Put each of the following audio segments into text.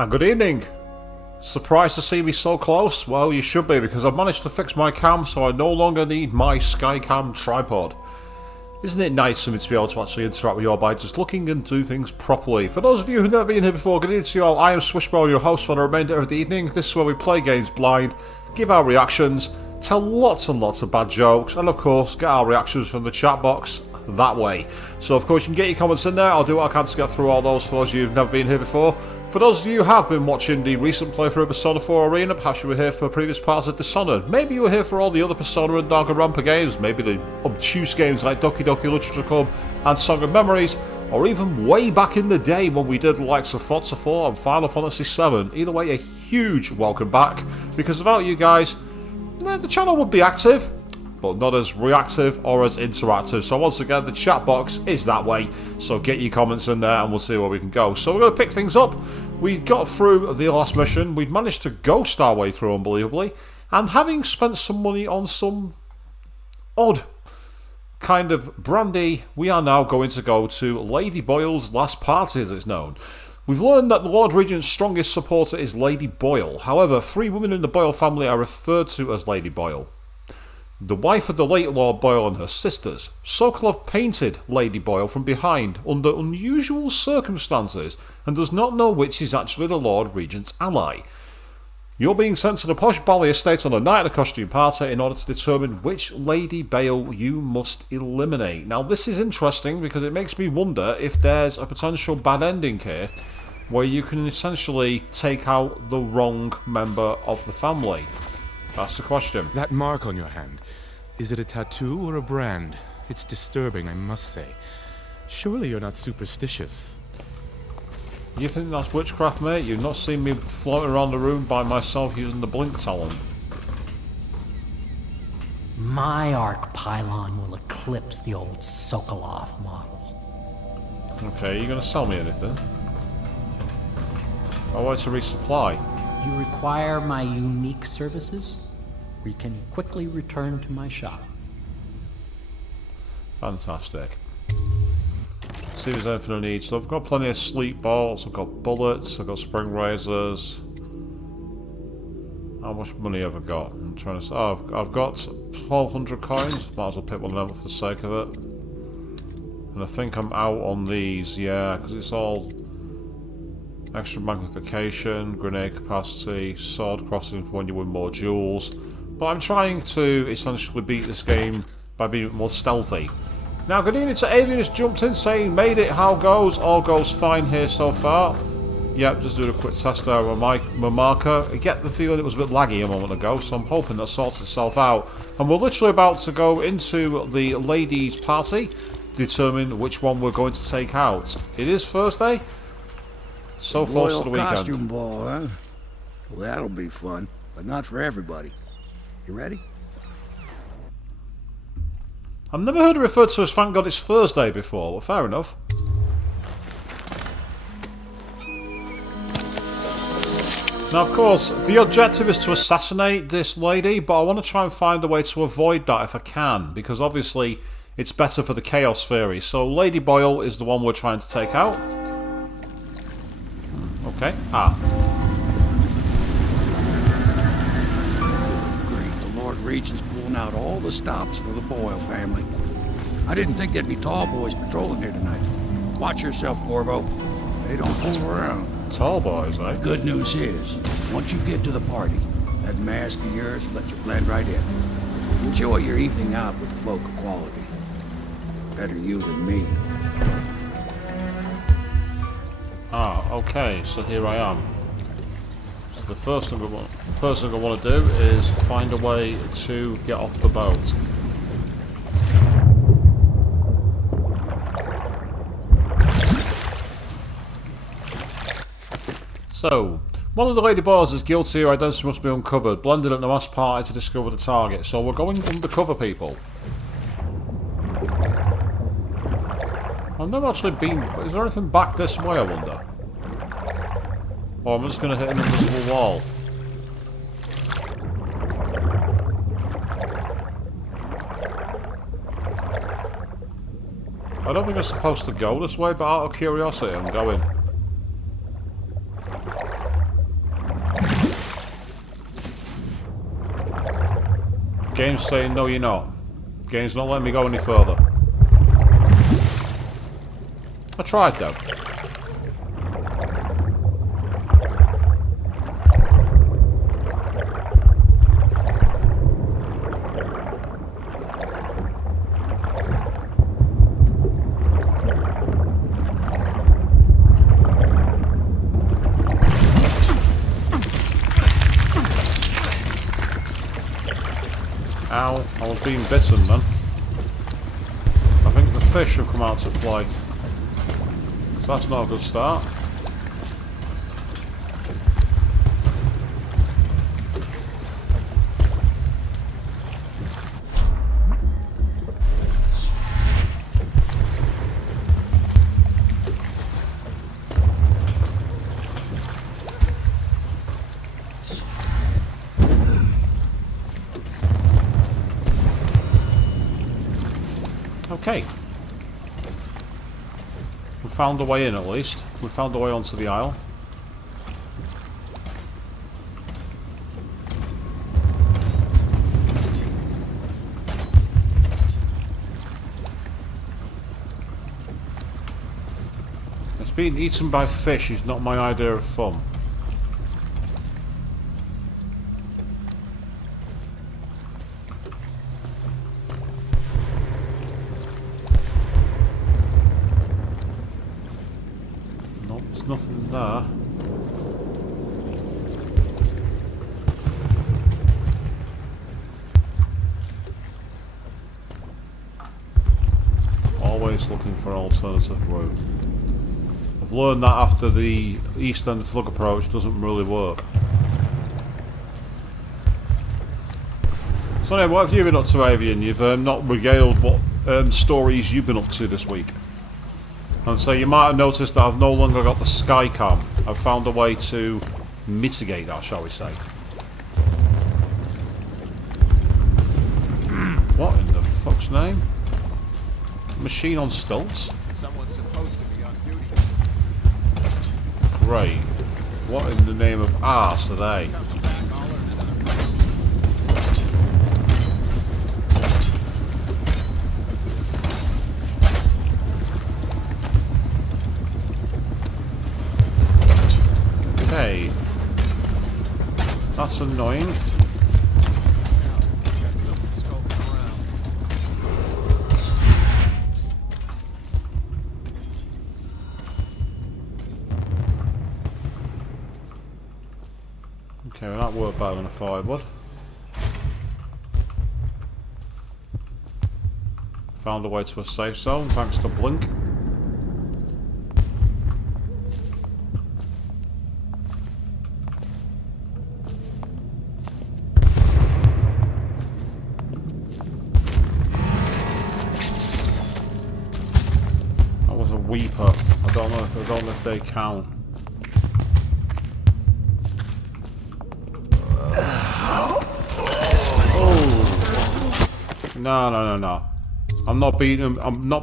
And good evening. Surprised to see me so close? Well, you should be, because I've managed to fix my cam so I no longer need my Skycam tripod. Isn't it nice for me to be able to actually interact with you all by just looking and do things properly? For those of you who've never been here before, good evening to you all. I am Swishbone, your host for the remainder of the evening. This is where we play games blind, give our reactions, tell lots and lots of bad jokes, and of course get our reactions from the chat box that way. So of course you can get your comments in there. I'll do what I can to get through all those for those of you who've never been here before. For those of you who have been watching the recent playthrough of Persona 4 Arena, perhaps you were here for previous parts of Dishonored. Maybe you were here for all the other Persona and Danganronpa games, maybe the obtuse games like Doki Doki Literature Club and Song of Memories, or even way back in the day when we did the likes of Forza 4 and Final Fantasy 7. Either way, a huge welcome back, because without you guys, the channel would be active, but not as reactive or as interactive. So once again, the chat box is that way, so get your comments in there and we'll see where we can go. So we're going to pick things up. We got through the last mission, we'd managed to ghost our way through unbelievably, and having spent some money on some odd kind of brandy, we are now going to go to Lady Boyle's last party, as it's known. We've learned that the Lord Regent's strongest supporter is Lady Boyle. However, 3 women in the Boyle family are referred to as Lady Boyle. The wife of the late Lord Boyle and her sisters. Sokolov painted Lady Boyle from behind under unusual circumstances and does not know which is actually the Lord Regent's ally. You're being sent to the Posh Bally estate on the night of the costume party in order to determine which Lady Boyle you must eliminate. Now this is interesting because it makes me wonder if there's a potential bad ending here where you can essentially take out the wrong member of the family. That's the question. That mark on your hand, is it a tattoo or a brand? It's disturbing, I must say. Surely you're not superstitious. You think that's witchcraft, mate? You've not seen me floating around the room by myself using the blink talent. My arc pylon will eclipse the old Sokolov model. Okay, are you going to sell me anything? I want to resupply. You require my unique services? We can quickly return to my shop. Fantastic. See if there's anything I need. So I've got plenty of sleep bolts, I've got bullets, I've got spring razors. How much money have I got? I'm trying to. Oh, I've got 1,200 coins. Might as well pick one of them for the sake of it. And I think I'm out on these, yeah, because it's all extra magnification, grenade capacity, sword crossing for when you win more duels. But I'm trying to essentially beat this game by being more stealthy. Now, good evening to Adrian, just jumped in saying, made it, how goes? All goes fine here so far. Yep, just doing a quick test there with my marker. I get the feeling it was a bit laggy a moment ago, so I'm hoping that sorts itself out. And we're literally about to go into the ladies' party, determine which one we're going to take out. It is Thursday. So close to the weekend. Costume ball, huh? Well, that'll be fun, but not for everybody. You ready? I've never heard it referred to as thank God it's Thursday before. Well, fair enough. Now, of course, the objective is to assassinate this lady, but I want to try and find a way to avoid that if I can, because obviously it's better for the chaos theory. So Lady Boyle is the one we're trying to take out. Okay. Great, the Lord Regent's pulling out all the stops for the Boyle family. I didn't think there'd be tall boys patrolling here tonight. Watch yourself, Corvo. They don't fool around. Tall boys, eh? Good news is, once you get to the party, that mask of yours will let you blend right in. Enjoy your evening out with the folk of quality. Better you than me. Okay, so here I am. So the first thing I want to do is find a way to get off the boat. So, one of the Lady Boys is guilty, her identity must be uncovered. Blended at the mass party to discover the target. So we're going undercover, people. I've never actually been... Is there anything back this way, I wonder? Or I'm just going to hit an invisible wall. I don't think I'm supposed to go this way, but out of curiosity, I'm going. Game's saying no, you're not. Game's not letting me go any further. I tried though. Ow, I was being bitten then. I think the fish have come out to play. So that's not a good start. Okay. We found a way in at least. We found a way onto the isle. It's being eaten by fish is not my idea of fun. Nothing there. Always looking for an alternative route. I've learned that after the East End Flood approach doesn't really work. So anyway, what have you been up to, Avian? You've not regaled what stories you've been up to this week. And so you might have noticed that I've no longer got the sky cam. I've found a way to mitigate that, shall we say. What in the fuck's name? Machine on stilts? Someone's supposed to be on duty. Great. What in the name of arse are they? Okay. That's annoying. Okay, well that worked better than I thought it would. Found a way to a safe zone thanks to Blink. That was a Weeper. I don't know if they count. No. I'm not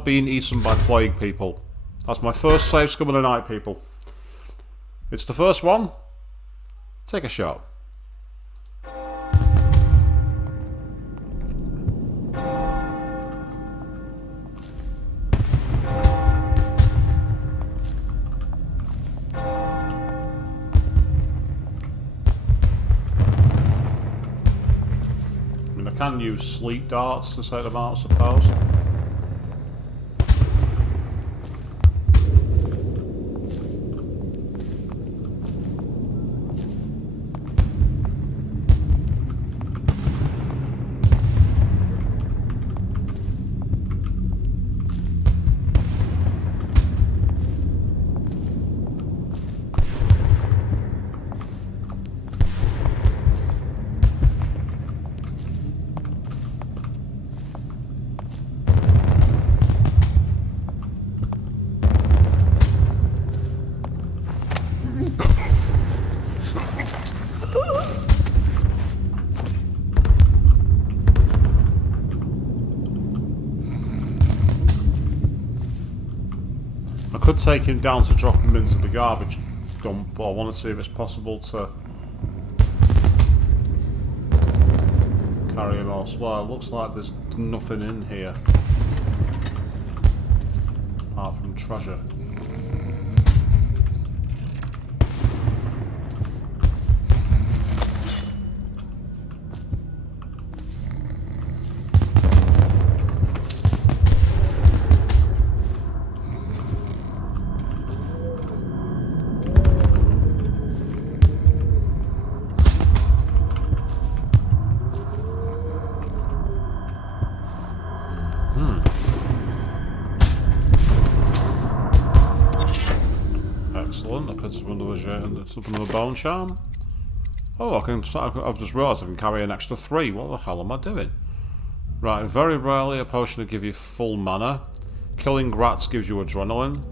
being eaten by plague, people. That's my first save scum of the night, people. It's the first one. Take a shot. I can use sleep darts to set them out, I suppose. I could take him down to drop him into the garbage dump, but I want to see if it's possible to carry him else. Well, it looks like there's nothing in here. Apart from treasure. Excellent. I put some of the bone charm. Oh, I've just realised I can carry an extra 3. What the hell am I doing? Right, very rarely a potion will give you full mana. Killing rats gives you adrenaline.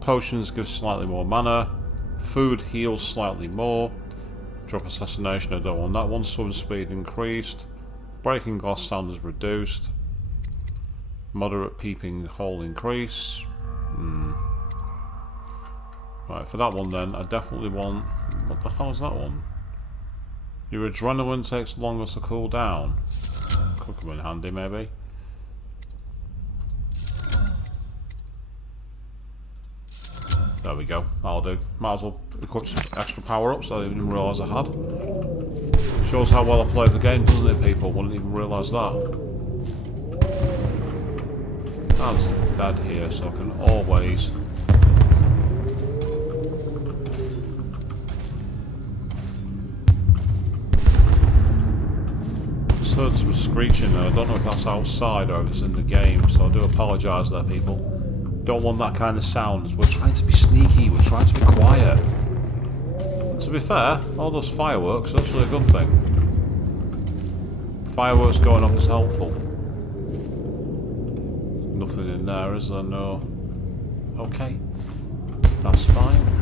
Potions give slightly more mana. Food heals slightly more. Drop assassination, I don't want that one. Swim speed increased. Breaking glass sound is reduced. Moderate peeping hole increase. Right, for that one then, I definitely want... What the hell is that one? Your adrenaline takes longer to cool down. Could come in handy, maybe. There we go, that'll do. Might as well equip some extra power-ups I didn't even realise I had. Shows how well I played the game, doesn't it, people? Wouldn't even realise that. That's dead here, so I can always... Heard some screeching there. I don't know if that's outside or if it's in the game, so I do apologise there, people. Don't want that kind of sound. We're trying to be sneaky, we're trying to be quiet. To be fair, all those fireworks are actually a good thing. Fireworks going off is helpful. Nothing in there, is there? No. Okay. That's fine.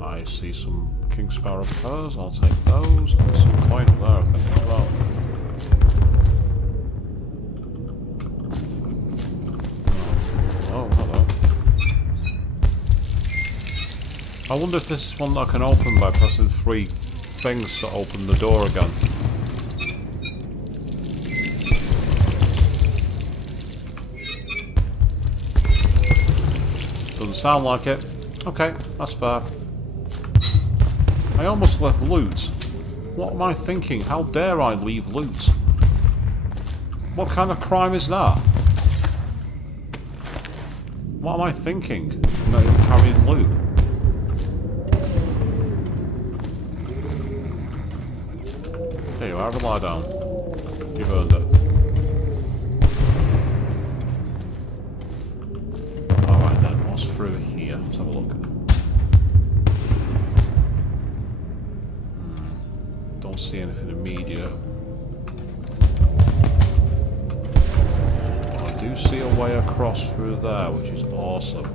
I see some King Sparrow pearls, I'll take those. And some coin up there, I think, as well. Oh, hello. I wonder if this is one that I can open by pressing 3 things to open the door again. Doesn't sound like it. Okay, that's fair. I almost left loot. What am I thinking? How dare I leave loot? What kind of crime is that? What am I thinking? Not even carrying loot. Here you are, have a lie down. You've earned it. Alright then, what's through here? Let's have a look. Don't see anything immediate. But I do see a way across through there, which is awesome.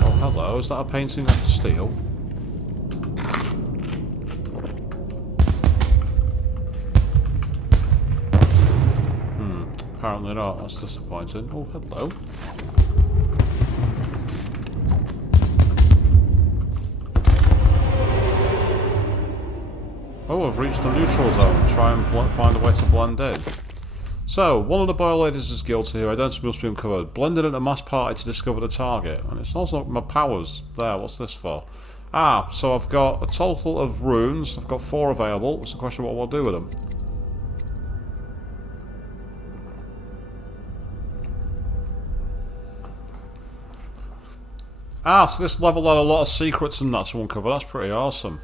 Oh, hello. Is that a painting I can steal? Apparently not. That's disappointing. Oh, hello. Oh, I've reached the neutral zone. Try and find a way to blend in. So, one of the boy ladies is guilty here. Identity must be uncovered. Blended into mass party to discover the target. And it's also my powers. There, what's this for? Ah, so I've got a total of runes. I've got 4 available. It's a question of what we'll do with them. Ah, so this level had a lot of secrets and that to uncover. That's pretty awesome.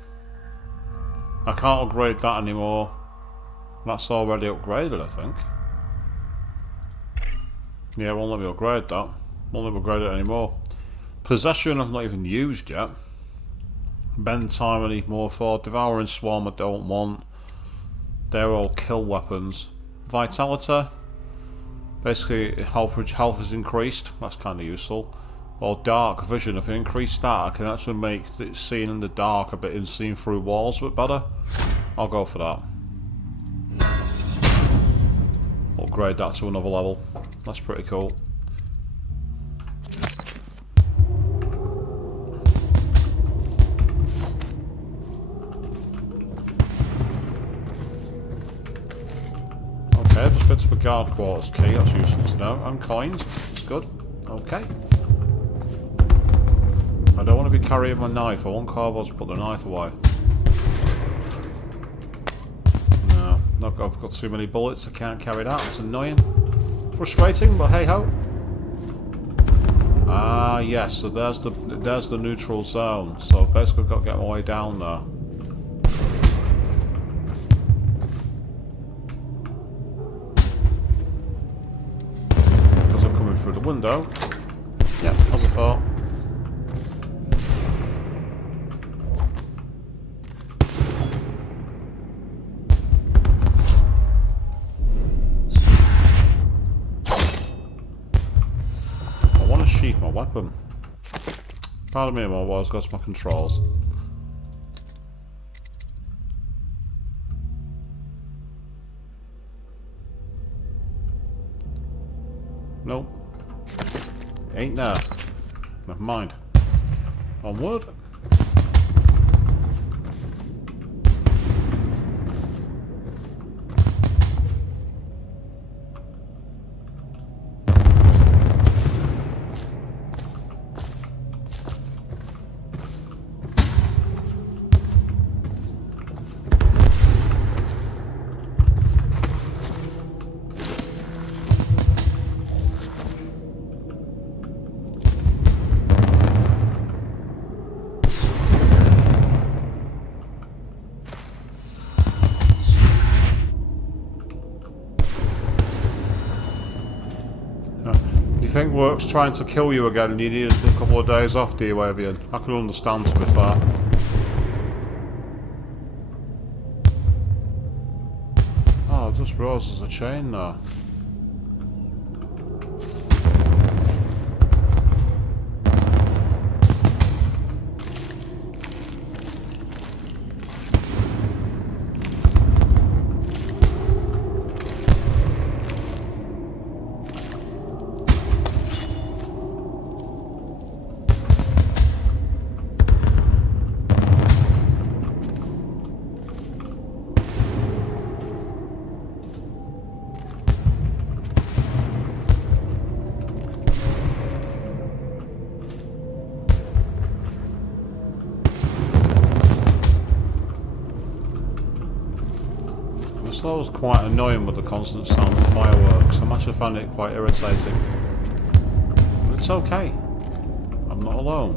I can't upgrade that anymore. That's already upgraded, I think. Yeah, it won't let me upgrade that. Won't let me upgrade it anymore. Possession I've not even used yet. Bend time I need more for. Devouring Swarm I don't want. They're all kill weapons. Vitality. Basically, health is increased. That's kind of useful. Or Dark Vision. If I increase that, I can actually make it seen in the dark a bit and seen through walls a bit better. I'll go for that. Upgrade that to another level. That's pretty cool. Okay, just bits of a guard quarters key, that's useful to know. And coins. Good. Okay. I don't want to be carrying my knife. I want Corvo to put the knife away. No, I've got too many bullets. I can't carry that. It's annoying. Frustrating, but hey ho. Ah, yes. So there's the neutral zone. So basically, I've got to get my way down there. Because I'm coming through the window. Yep, as I thought. My weapon. Pardon me, while I go to my controls. Nope. Ain't there. Never mind. Onward. You think work's trying to kill you again and you need a couple of days off, do you, Avian? I can understand, to be fair. Oh, I just realised there's a chain there. That was quite annoying with the constant sound of fireworks. I'm actually finding it quite irritating. But it's okay. I'm not alone.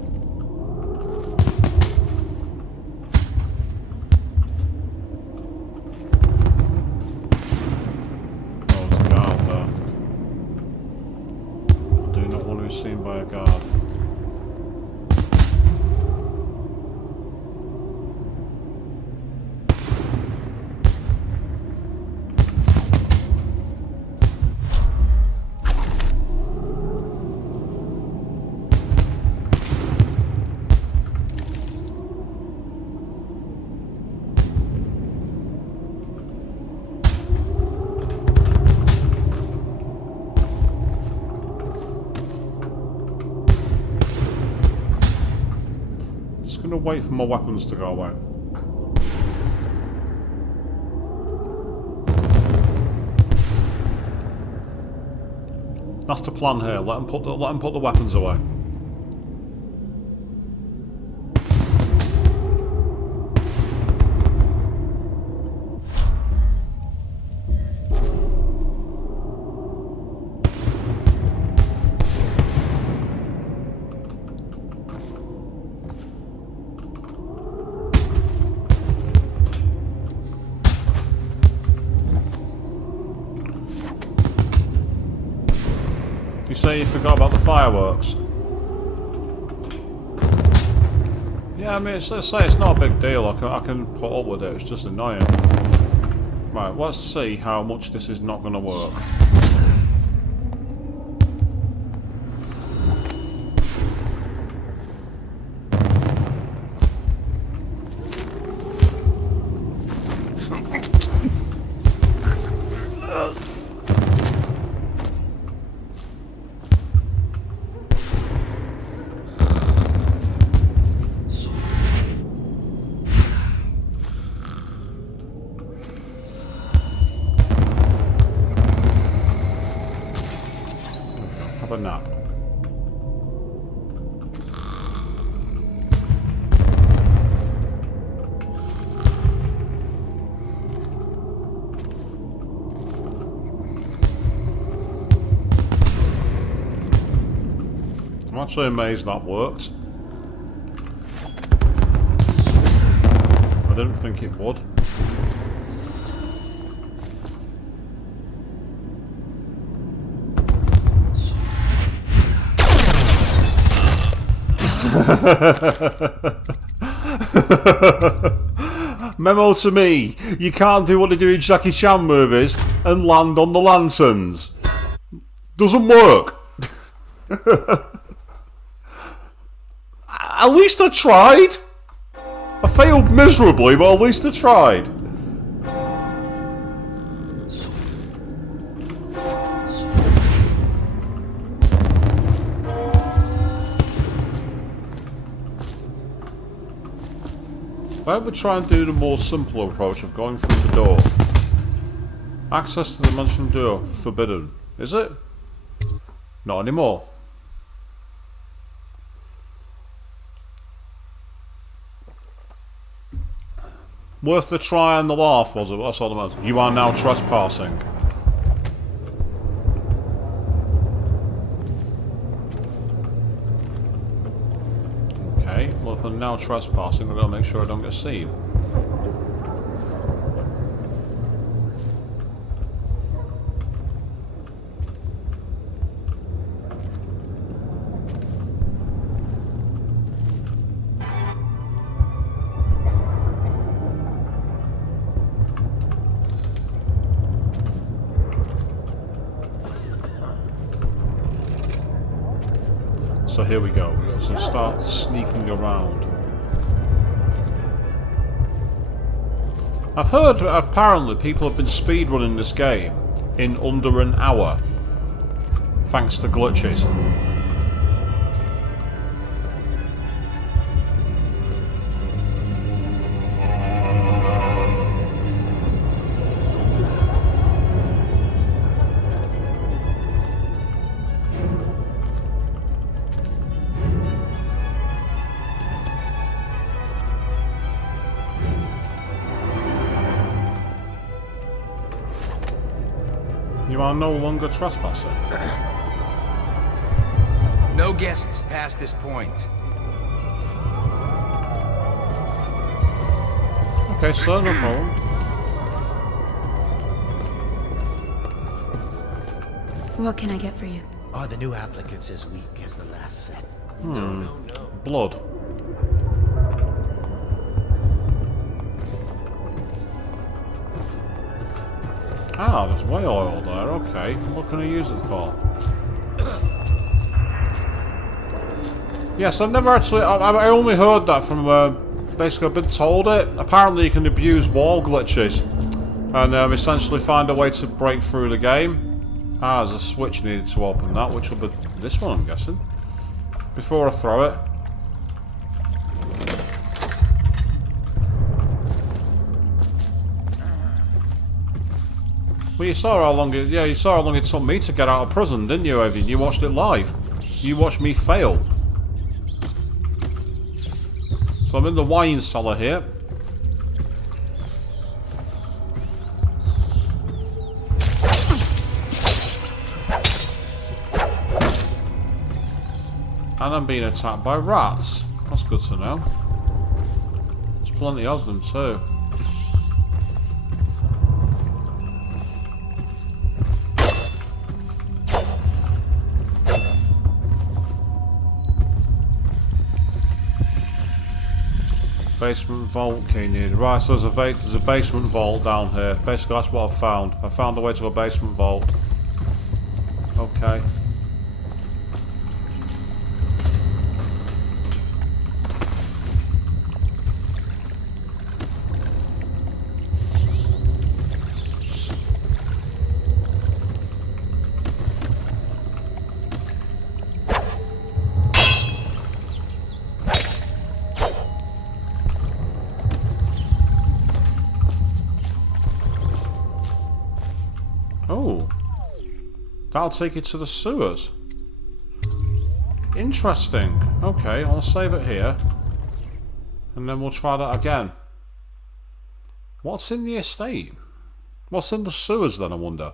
Oh, there's a guard there. I do not want to be seen by a guard. I'm going to wait for my weapons to go away. That's the plan here. Let them put the weapons away. You say you forgot about the fireworks? Yeah, I mean, let's say it's not a big deal. I can put up with it. It's just annoying. Right, let's see how much this is not going to work. a nap. I'm actually amazed that worked. I didn't think it would. Memo to me, you can't do what they do in Jackie Chan movies and land on the lanterns. Doesn't work. At least I tried. I failed miserably, but at least I tried. Why don't we try and do the more simple approach of going through the door? Access to the mentioned door forbidden. Is it? Not anymore. Worth the try and the laugh, was it? That's all that matters. You are now trespassing. Okay, well if I'm now trespassing, I've got to make sure I don't get seen. So here we go, we've got to start sneaking around. I've heard apparently people have been speedrunning this game in under an hour, thanks to glitches. You are no longer trespassing. No guests past this point. Okay, sir, no problem. What can I get for you? Are the new applicants as weak as the last set? Blood. Ah, there's whale oil there, okay. What can I use it for? Yes, I've never actually... I only heard that from... basically, I've been told it. Apparently you can abuse wall glitches. And essentially find a way to break through the game. Ah, there's a switch needed to open that, which will be this one, I'm guessing. Before I throw it. Well, you saw how long it... Yeah, you saw how long it took me to get out of prison, didn't you, Evan? You watched it live. You watched me fail. So I'm in the wine cellar here. And I'm being attacked by rats. That's good to know. There's plenty of them too. Basement vault key needed. Right, so there's a basement vault down here. Basically, that's what I've found. I found a way to a basement vault. Okay. Oh, that'll take you to the sewers. Interesting. Okay, I'll save it here. And then we'll try that again. What's in the estate? What's in the sewers then, I wonder?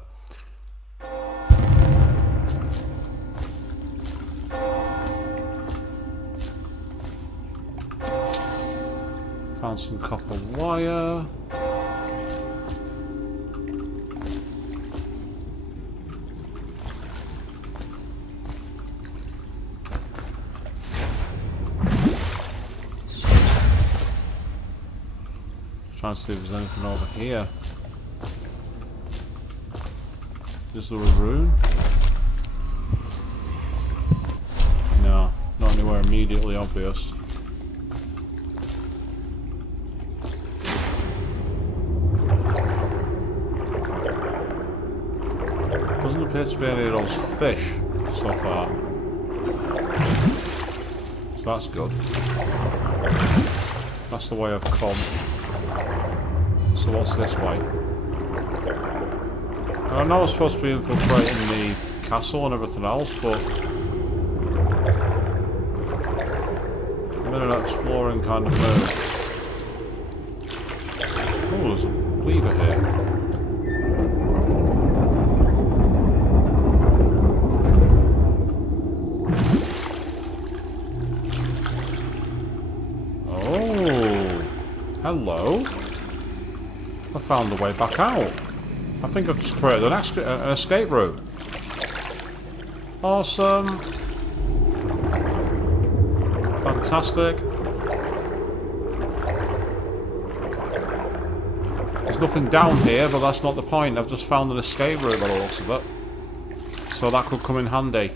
Found some copper wire. Trying to see if there's anything over here. Is there a rune? No, not anywhere immediately obvious. Doesn't appear to be any of those fish so far. So that's good. That's the way I've come. So what's this way? And I know I'm supposed to be infiltrating the castle and everything else, but I'm in an exploring kind of mood. Oh, there's a lever here. Oh, hello. I found the way back out. I think I've just created an escape route. Awesome. Fantastic. There's nothing down here, but that's not the point. I've just found an escape route by the looks of it. So that could come in handy.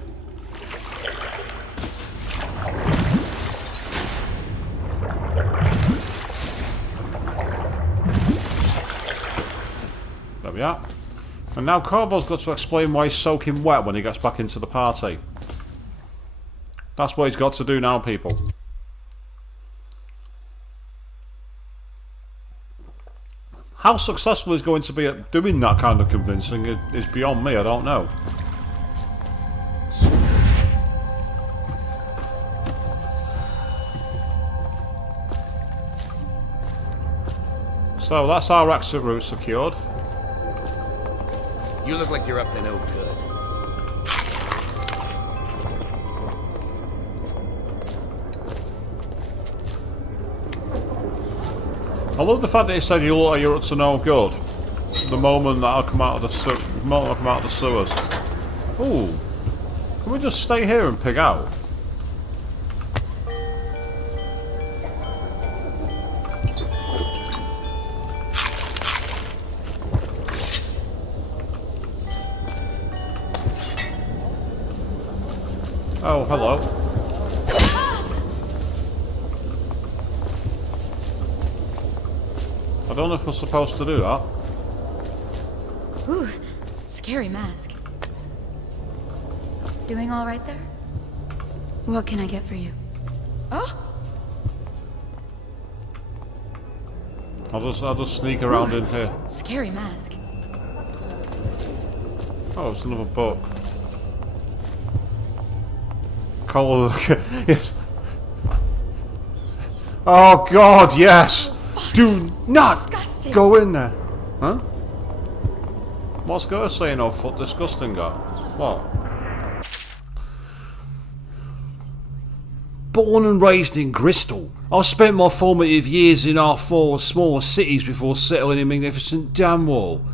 There we are. And now Corvo's got to explain why he's soaking wet when he gets back into the party. That's what he's got to do now, people. How successful he's going to be at doing that kind of convincing is beyond me, I don't know. So that's our exit route secured. You look like you're up to no good. I love the fact that he said you look like you're up to no good. The moment that I'll come out of the sewers. Ooh, can we just stay here and pig out? Oh, hello. I don't know if we're supposed to do that. Ooh, scary mask. Doing all right there? What can I get for you? Oh! I'll just sneak around in here. Scary mask. Oh, it's another book. Call yes. Oh God, yes. Do not Disgusting. go in there. Huh? What's got to say no foot disgusting guy? What? Born and raised in Bristol, I spent my formative years in our four smaller cities before settling in magnificent Dunwall.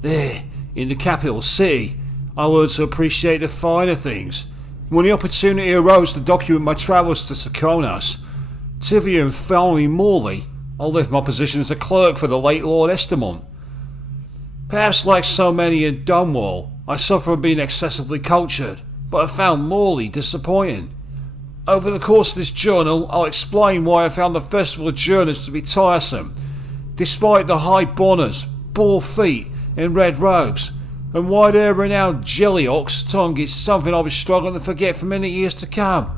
There, in the capital city, I learned to appreciate the finer things. When the opportunity arose to document my travels to Sakonas, Tivia and finally Morley, I left my position as a clerk for the late Lord Estamont. Perhaps like so many in Dunwall, I suffer from being excessively cultured, but I found Morley disappointing. Over the course of this journal, I'll explain why I found the Festival of Journeys to be tiresome, despite the high bonners, boar feet, and red robes, and why their renowned Jellyock's tongue is something I'll be struggling to forget for many years to come.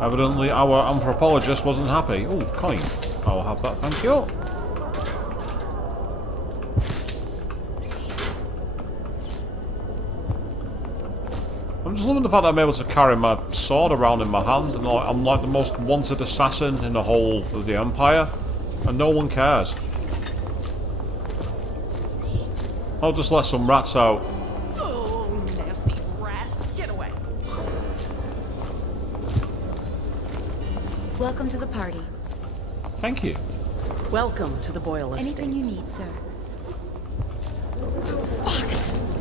Evidently our anthropologist wasn't happy. Oh, coin. I'll have that, thank you. I'm just loving the fact that I'm able to carry my sword around in my hand, and like, I'm like the most wanted assassin in the whole of the Empire, and no one cares. I'll just let some rats out. Oh, nasty rat. Get away. Welcome to the party. Thank you. Welcome to the Boyle estate. Anything you need, sir.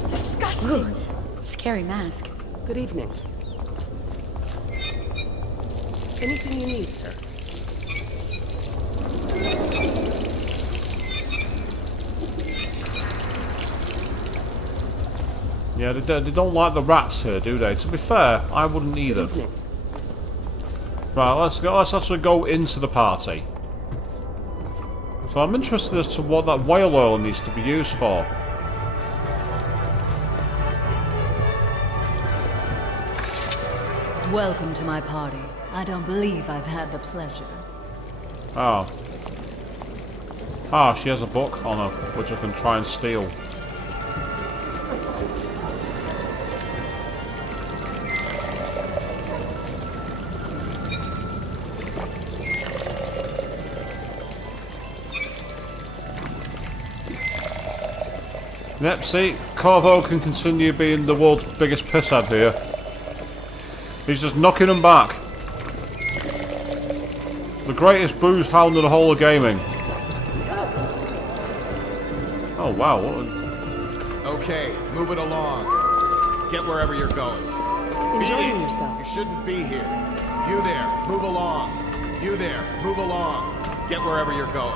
Disgusting. Ooh, scary mask. Good evening. Anything you need, sir? Yeah, they don't like the rats here, do they? To be fair, I wouldn't either. Good evening. Right, let's go. Let's actually go into the party. So I'm interested as to what that whale oil needs to be used for. Welcome to my party. I don't believe I've had the pleasure. Oh. Ah, she has a book on her, which I can try and steal. Yep, see, Corvo can continue being the world's biggest pisshead here. He's just knocking them back. The greatest booze hound in the whole of gaming. Oh wow, what a... Okay, move it along. Get wherever you're going. Enjoying Beat it. yourself. You shouldn't be here. You there, move along. You there, move along. Get wherever you're going.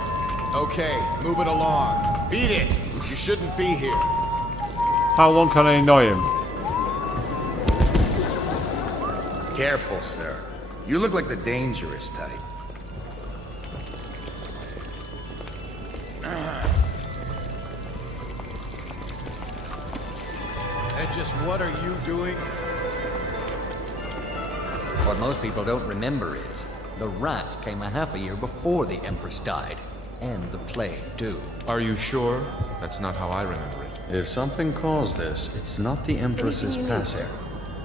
Okay, move it along. Beat it. You shouldn't be here. How long can I annoy him? Careful, sir. You look like the dangerous type. And just what are you doing? What most people don't remember is, the rats came a half a year before the Empress died. And the plague, too. Are you sure? That's not how I remember it. If something caused this, it's not the Empress's Anything you need, passing. sir?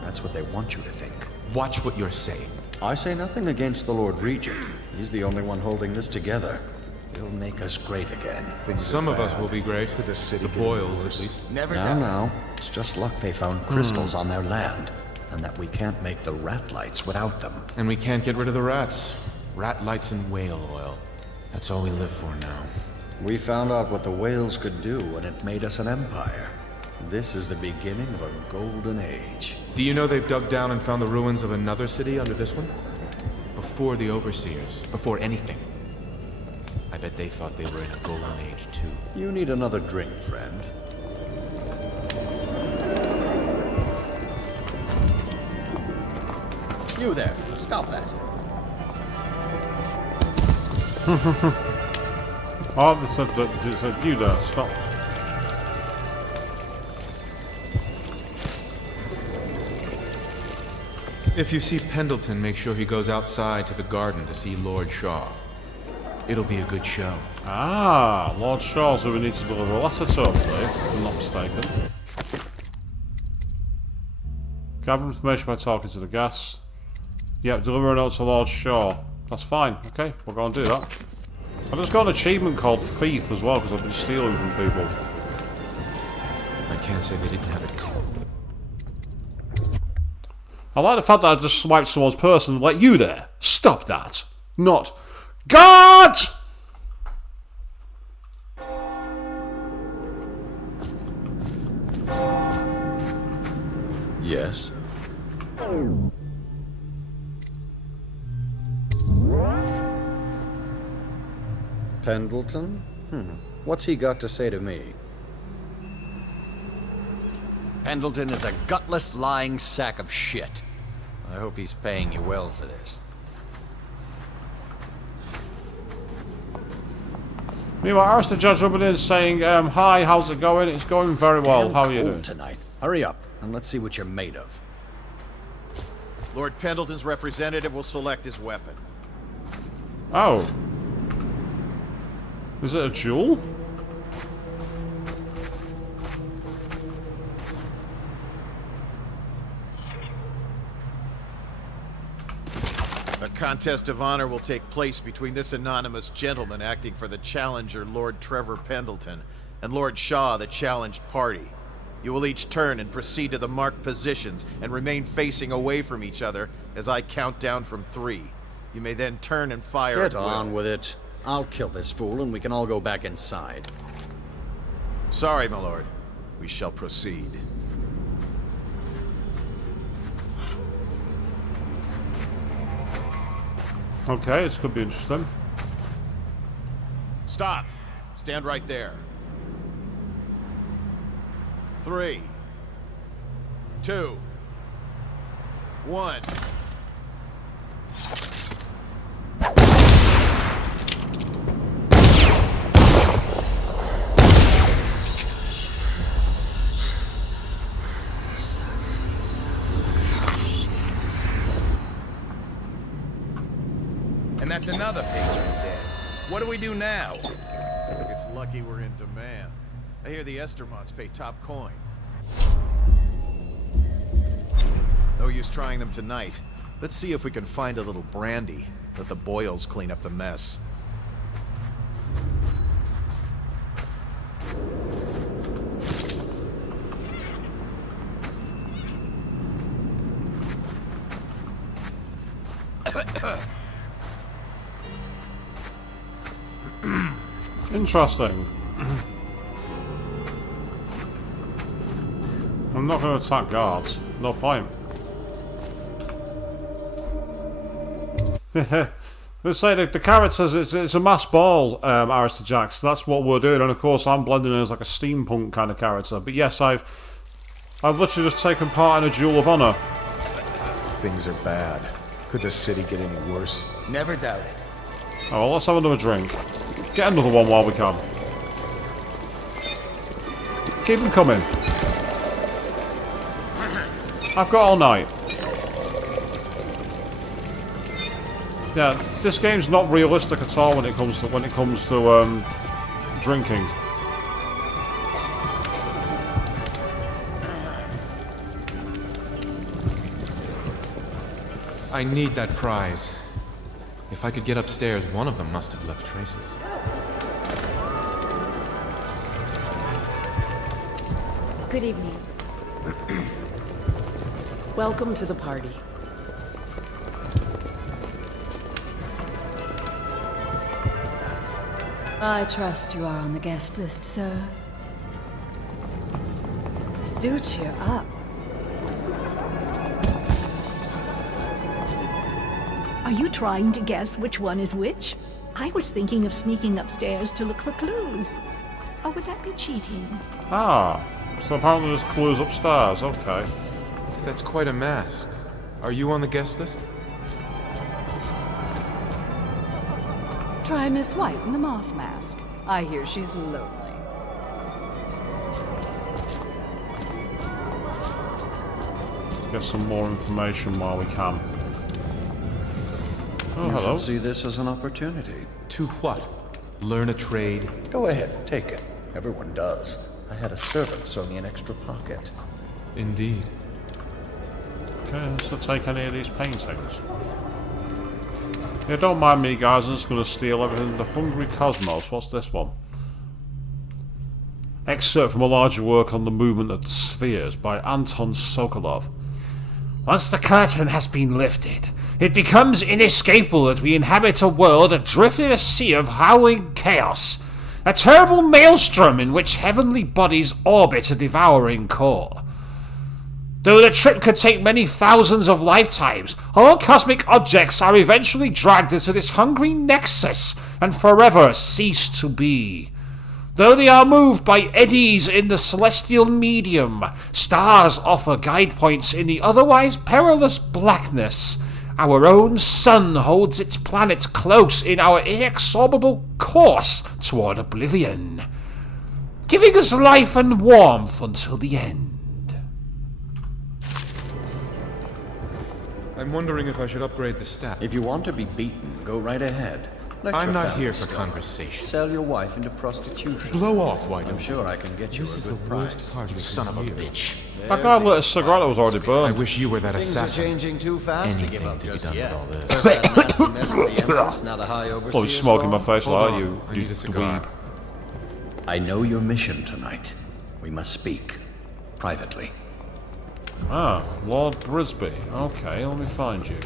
That's what they want you to think. Watch what you're saying. I say nothing against the Lord Regent. He's the only one holding this together. He'll make us great again. Some of us will be great. The Boyles, at least. Never Now, doubt. now, it's just luck they found crystals on their land, and that we can't make the rat lights without them. And we can't get rid of the rats. Rat lights and whale oil. That's all we live for now. We found out what the whales could do, and it made us an empire. This is the beginning of a golden age. Do you know they've dug down and found the ruins of another city under this one? Before the Overseers. Before anything. I bet they thought they were in a golden age, too. You need another drink, friend. You there, stop that. Oh, they said you there, stop. If you see Pendleton, make sure he goes outside to the garden to see Lord Shaw. It'll be a good show. Ah, Lord Shaw's who we need to deliver a letter to, I believe, if I'm not mistaken. Gather information by talking to the guests. Yep, deliver a note to Lord Shaw. That's fine, okay, we'll go and do that. I just got an achievement called Thief as well, because I've been stealing from people. I can't say they didn't have it. I like the fact that I just swiped someone's person like, you there, stop that. Not, God! Yes. Pendleton? What's he got to say to me? Pendleton is a gutless, lying sack of shit. I hope he's paying you well for this. Meanwhile, Arrested Judge rubbing in saying, hi, how's it going? It's going very well. Damn How are you cold doing? tonight. Hurry up, and let's see what you're made of. Lord Pendleton's representative will select his weapon. Oh. Is it a jewel? contest of honor will take place between this anonymous gentleman acting for the challenger, Lord Trevor Pendleton, and Lord Shaw, the challenged party. You will each turn and proceed to the marked positions and remain facing away from each other as I count down from 3. You may then turn and fire Get at will. on with it. I'll kill this fool and we can all go back inside. Sorry, my lord. We shall proceed. Okay, this could be interesting. Stop. Stand right there. 3, 2, 1. And that's another patron dead. What do we do now? It's lucky we're in demand. I hear the Estermonts pay top coin. No use trying them tonight. Let's see if we can find a little brandy. Let the boils clean up the mess. Interesting. I'm not going to attack guards. No point. Let's say the characters, it's a mass ball, Alistair Jacks. That's what we're doing, and of course I'm blending in as like a steampunk kind of character. But yes, I've literally just taken part in a duel of honor. Things are bad. Could the city get any worse? Never doubt it. Oh, well, let's have another drink. Get another one while we can. Keep them coming. I've got all night. Yeah, this game's not realistic at all when it comes to drinking. I need that prize. If I could get upstairs, one of them must have left traces. Good evening. Welcome to the party. I trust you are on the guest list, sir. Do cheer up. Are you trying to guess which one is which? I was thinking of sneaking upstairs to look for clues. Or would that be cheating? Ah, so apparently there's clues upstairs, okay. That's quite a mask. Are you on the guest list? Try Miss White in the moth mask. I hear she's lonely. Get some more information while we can. Oh, You hello. should see this as an opportunity. To what? Learn a trade? Go ahead, take it. Everyone does. I had a servant sew me an extra pocket. Indeed. Okay, so take any of these paintings. Yeah, don't mind me, guys. I'm just going to steal everything. The Hungry Cosmos. What's this one? Excerpt from a larger work on the movement of the spheres by Anton Sokolov. Once the curtain has been lifted, it becomes inescapable that we inhabit a world adrift in a sea of howling chaos. A terrible maelstrom in which heavenly bodies orbit a devouring core. Though the trip could take many thousands of lifetimes, all cosmic objects are eventually dragged into this hungry nexus and forever cease to be. Though they are moved by eddies in the celestial medium, stars offer guide points in the otherwise perilous blackness. Our own sun holds its planets close in our inexorable course toward oblivion, giving us life and warmth until the end. I'm wondering if I should upgrade the stat. If you want to be beaten, go right ahead. Let I'm your not family here for stay. conversation. Sell your wife into prostitution. Blow off, why I'm don't sure I can get you This a is good the price. worst part of the son of a bitch. That guy lit a cigarette that was already I burned. wish you were that Things are assassin. changing too fast to give Anything up to be just done yet. with all this. First that nasty mess with the Empress, now the High Probably Overseer's smoking my gone. face Hold like on, you I need a cigar. dweeb. I know your mission tonight. We must speak. Privately. Ah, Lord Brisby. Okay, let me find you.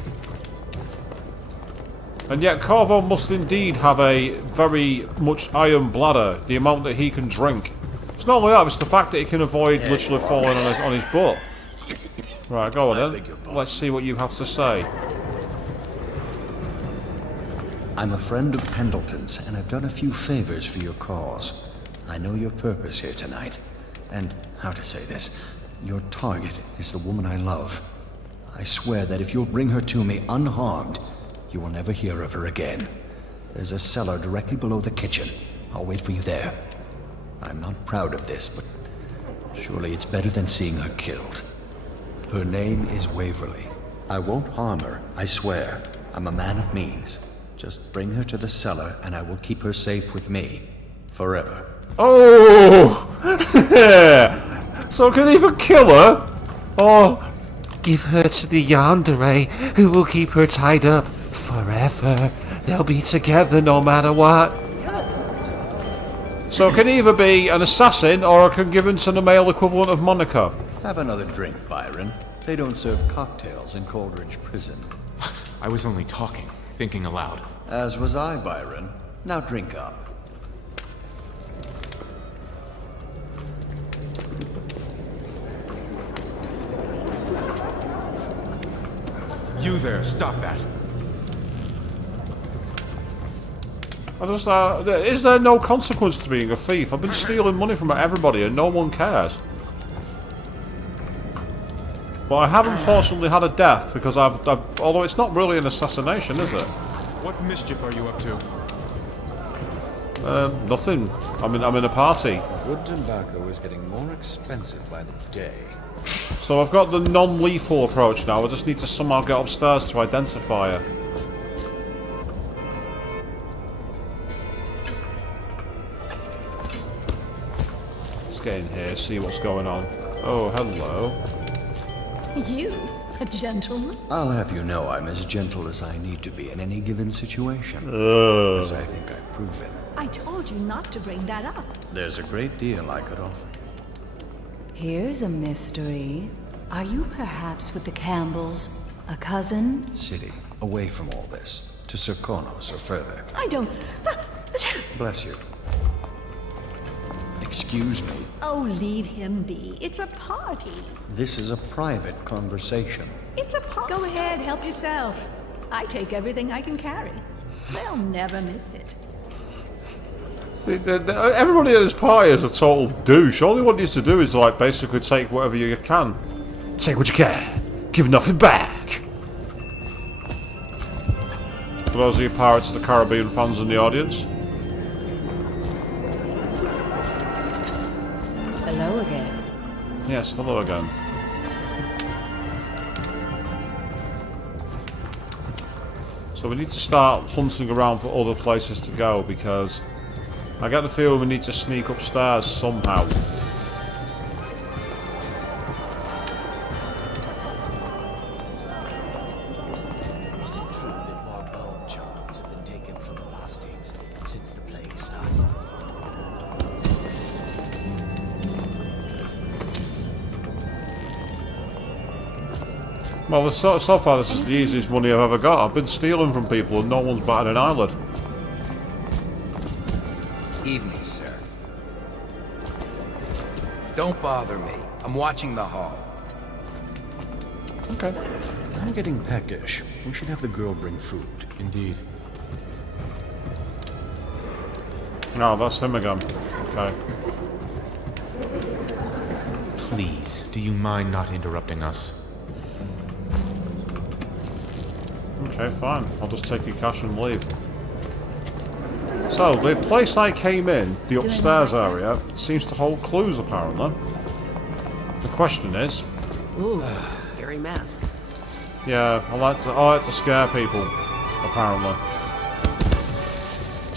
And yet Corvo must indeed have a very much iron bladder, the amount that he can drink. It's not only that, it's the fact that he can avoid literally falling on his butt. Right, go on then. Let's see what you have to say. I'm a friend of Pendleton's, and I've done a few favors for your cause. I know your purpose here tonight. And, how to say this, your target is the woman I love. I swear that if you'll bring her to me unharmed, you will never hear of her again. There's a cellar directly below the kitchen. I'll wait for you there. I'm not proud of this, but surely it's better than seeing her killed. Her name is Waverly. I won't harm her, I swear. I'm a man of means. Just bring her to the cellar and I will keep her safe with me. Forever. Oh! So I can either kill her, or Give her to the yandere, who will keep her tied up forever. They'll be together no matter what. so it can either be an assassin, or I can give him to the male equivalent of Monica. Have another drink, Byron. They don't serve cocktails in Coleridge Prison. I was only talking, thinking aloud. As was I, Byron. Now drink up. You there, stop that. I just, is there no consequence to being a thief? I've been stealing money from everybody and no one cares. But I have unfortunately had a death because I've although it's not really an assassination, is it? What mischief are you up to? Nothing. I'm in a party. Good tobacco is getting more expensive by the day. So I've got the non-lethal approach now. I just need to somehow get upstairs to identify her. Let's get in here, see what's going on. Oh, hello. You? A gentleman? I'll have you know I'm as gentle as I need to be in any given situation. As I think I've proven. I told you not to bring that up. There's a great deal I could offer. Here's a mystery. Are you perhaps with the Campbells? A cousin? City, away from all this. To Serkonos or further. I don't... Bless you. Excuse me. Oh, leave him be. It's a party. This is a private conversation. It's a party. Go ahead, help yourself. I take everything I can carry. They'll never miss it. See, everybody at this party is a total douche. All they want you to do is like basically take whatever you can. Take what you can. Give nothing back. For those of you Pirates of the Caribbean fans in the audience. Hello again. Yes, hello again. So we need to start hunting around for other places to go because I get the feeling we need to sneak upstairs somehow. Is it true that more bone charms have been taken from apostates since the plague started? Well, so far this is the easiest money I've ever got. I've been stealing from people and no one's batted an eyelid. Evening, sir. Don't bother me. I'm watching the hall. Okay. I'm getting peckish. We should have the girl bring food. Indeed. No, that's him again. Okay. Please, do you mind not interrupting us? Okay, fine. I'll just take your cash and leave. So, the place I came in, the upstairs area, seems to hold clues apparently. The question is... Ooh, scary mask. Yeah, I like to scare people, apparently.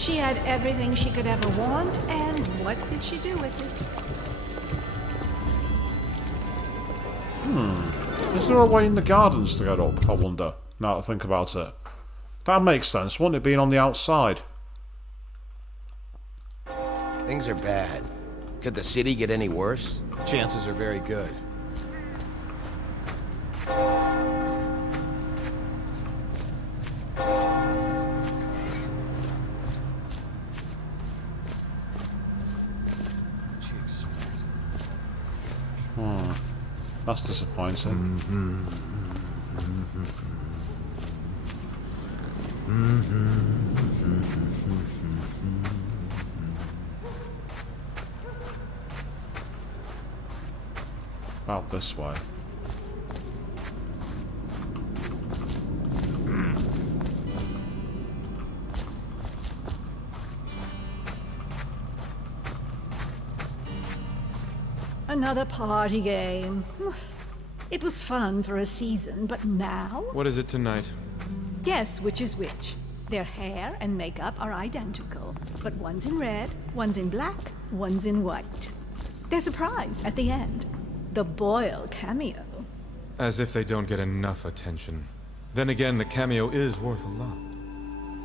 She had everything she could ever want, and what did she do with it? Is there a way in the gardens to get up, I wonder, now that I think about it? That makes sense, wouldn't it, being on the outside? Things are bad. Could the city get any worse? Chances are very good. That's disappointing. About this way. Another party game. It was fun for a season, but now? What is it tonight? Guess which is which. Their hair and makeup are identical, but one's in red, one's in black, one's in white. There's a prize at the end. The Boyle cameo. As if they don't get enough attention. Then again, the cameo is worth a lot.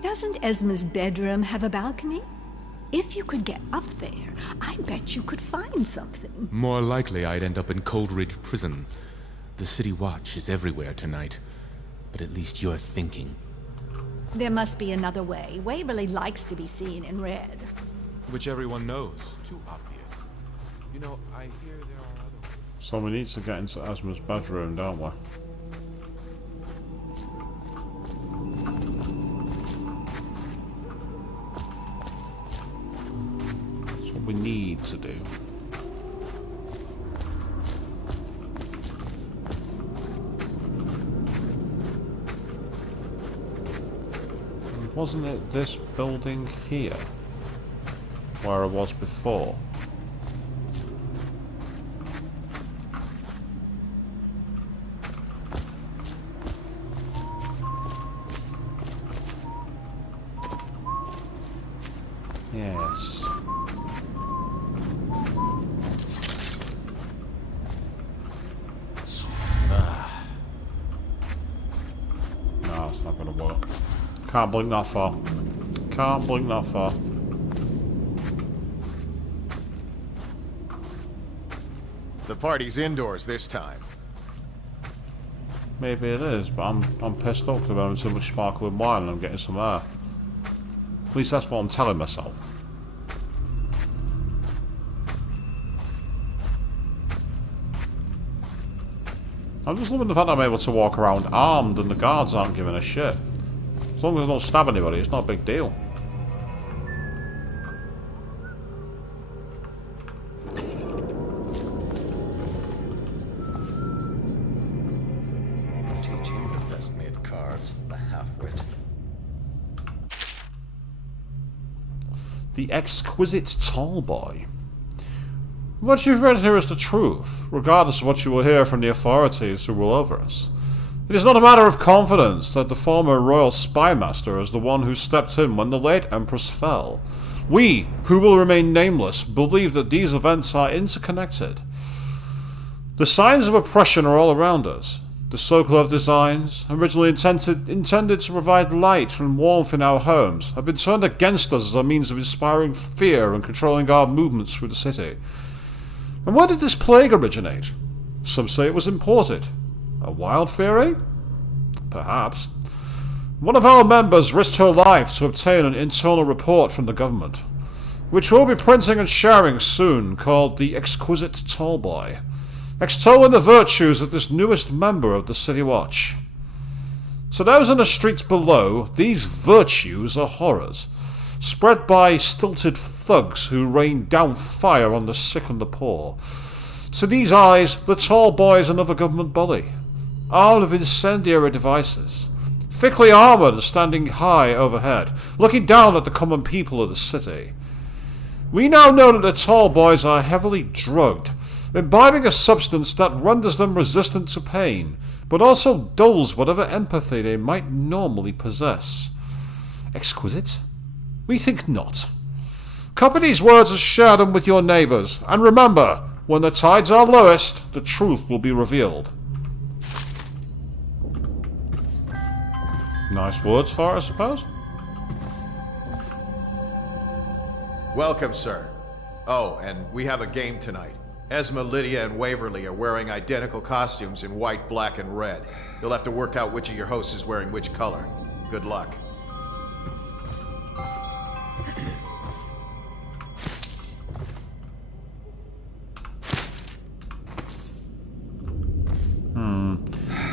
Doesn't Esma's bedroom have a balcony? If you could get up there, I bet you could find something. More likely I'd end up in Coldridge Prison. The City Watch is everywhere tonight. But at least you're thinking. There must be another way. Waverly likes to be seen in red. Which everyone knows. Too obvious. You know, I hear there are other... So we need to get into Asma's bedroom, don't we? That's what we need to do. Wasn't it this building here where I was before? Yes. No, it's not gonna work. Can't blink that far. Can't blink that far. The party's indoors this time. Maybe it is, but I'm pissed off because I'm having too much sparkling wine and I'm getting some air. At least that's what I'm telling myself. I'm just loving the fact that I'm able to walk around armed and the guards aren't giving a shit. As long as I don't stab anybody, it's not a big deal. Teach you the best made cards, the half-wit. The exquisite tall boy. What you've read here is the truth, regardless of what you will hear from the authorities who rule over us. It is not a matter of confidence that the former royal spymaster is the one who stepped in when the late Empress fell. We, who will remain nameless, believe that these events are interconnected. The signs of oppression are all around us. The Sokolov designs, originally intended to provide light and warmth in our homes, have been turned against us as a means of inspiring fear and controlling our movements through the city. And where did this plague originate? Some say it was imported. A wild theory? Perhaps. One of our members risked her life to obtain an internal report from the government, which we'll be printing and sharing soon, called The Exquisite Tallboy, extolling the virtues of this newest member of the City Watch. To those in the streets below, these virtues are horrors, spread by stilted thugs who rain down fire on the sick and the poor. To these eyes, the tall boy is another government bully, armed with incendiary devices, thickly armoured and standing high overhead, looking down at the common people of the city. We now know that the tall boys are heavily drugged, imbibing a substance that renders them resistant to pain, but also dulls whatever empathy they might normally possess. Exquisite? We think not. Copy these words and share them with your neighbours. And remember, when the tides are lowest, the truth will be revealed. Nice words for it, I suppose. Welcome, sir. Oh, and we have a game tonight. Esma, Lydia, and Waverly are wearing identical costumes in white, black, and red. You'll have to work out which of your hosts is wearing which color. Good luck.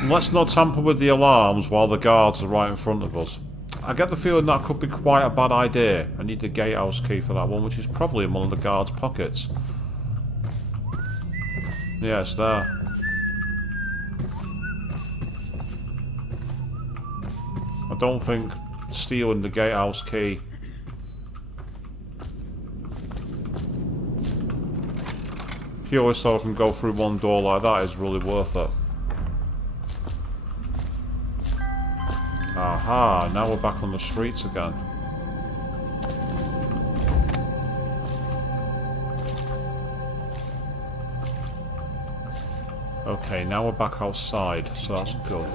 Let's not tamper with the alarms while the guards are right in front of us. I get the feeling that could be quite a bad idea. I need the gatehouse key for that one, which is probably in one of the guards' pockets. Yeah, it's there. I don't think stealing the gatehouse key purely so I can go through one door like that is really worth it. Aha, now we're back on the streets again. Okay, now we're back outside, so that's good.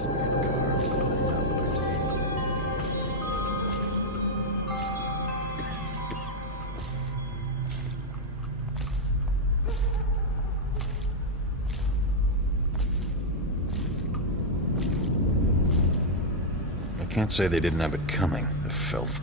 I can't say they didn't have it coming, the filth.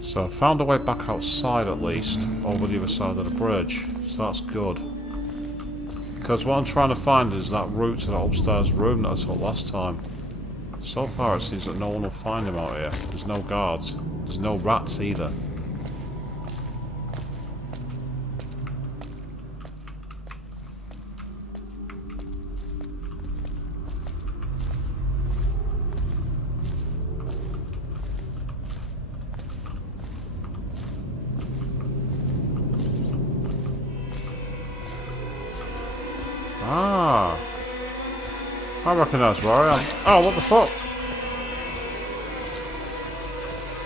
So I found a way back outside at least, over the other side of the bridge, so that's good. Because what I'm trying to find is that route to that upstairs room that I took last time. So far it seems that no one will find him out here. There's no guards. There's no rats either. Ah, I recognise where I am. Oh, what the fuck?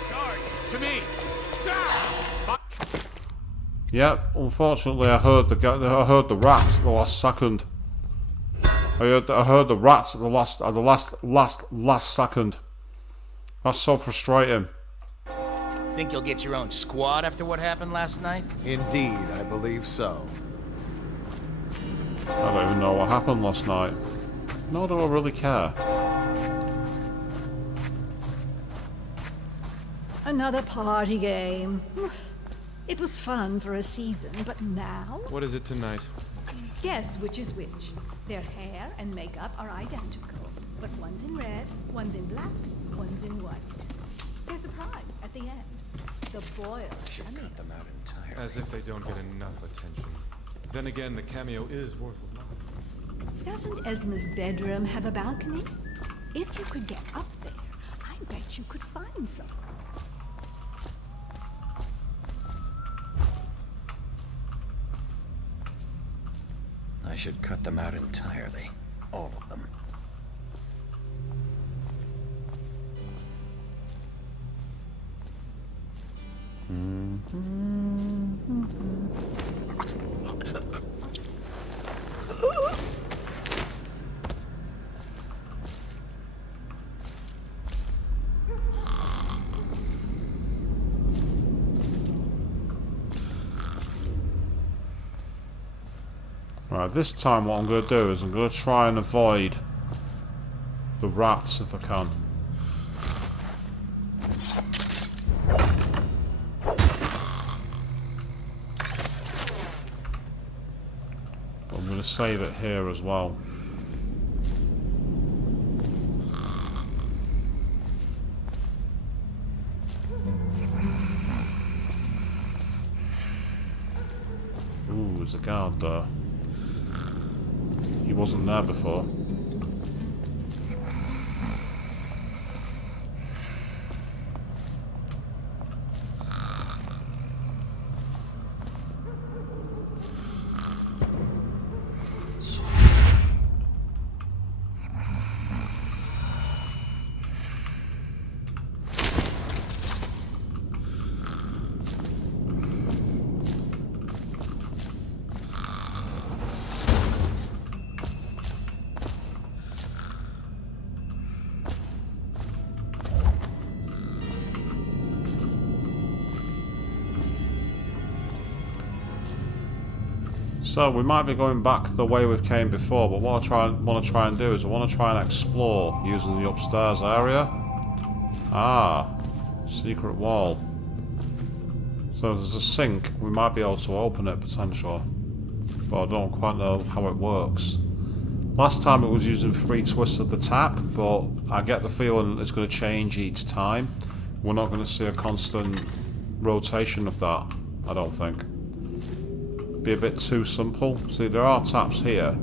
Guards, to me! Yep, unfortunately I heard the rats at the last second. I heard the rats at the last second. That's so frustrating. Think you'll get your own squad after what happened last night? Indeed, I believe so. I don't even know what happened last night. Nor do I really care. Another party game. It was fun for a season, but now? What is it tonight? Guess which is which. Their hair and makeup are identical, but one's in red, one's in black, one's in white. There's a prize at the end. The boil. As if they don't get enough attention. Then again, the cameo is worth a lot. Doesn't Esma's bedroom have a balcony? If you could get up there, I bet you could find some. I should cut them out entirely. All of them. Right, this time what I'm going to do is I'm going to try and avoid the rats if I can. But I'm going to save it here as well. was a guard there. He wasn't there before. So we might be going back the way we came before, but what I want to try and do is I want to try and explore using the upstairs area. Ah, secret wall. So if there's a sink, we might be able to open it potentially, but I don't quite know how it works. Last time it was using 3 twists of the tap, but I get the feeling it's going to change each time. We're not going to see a constant rotation of that, I don't think. Be a bit too simple. See, there are taps here.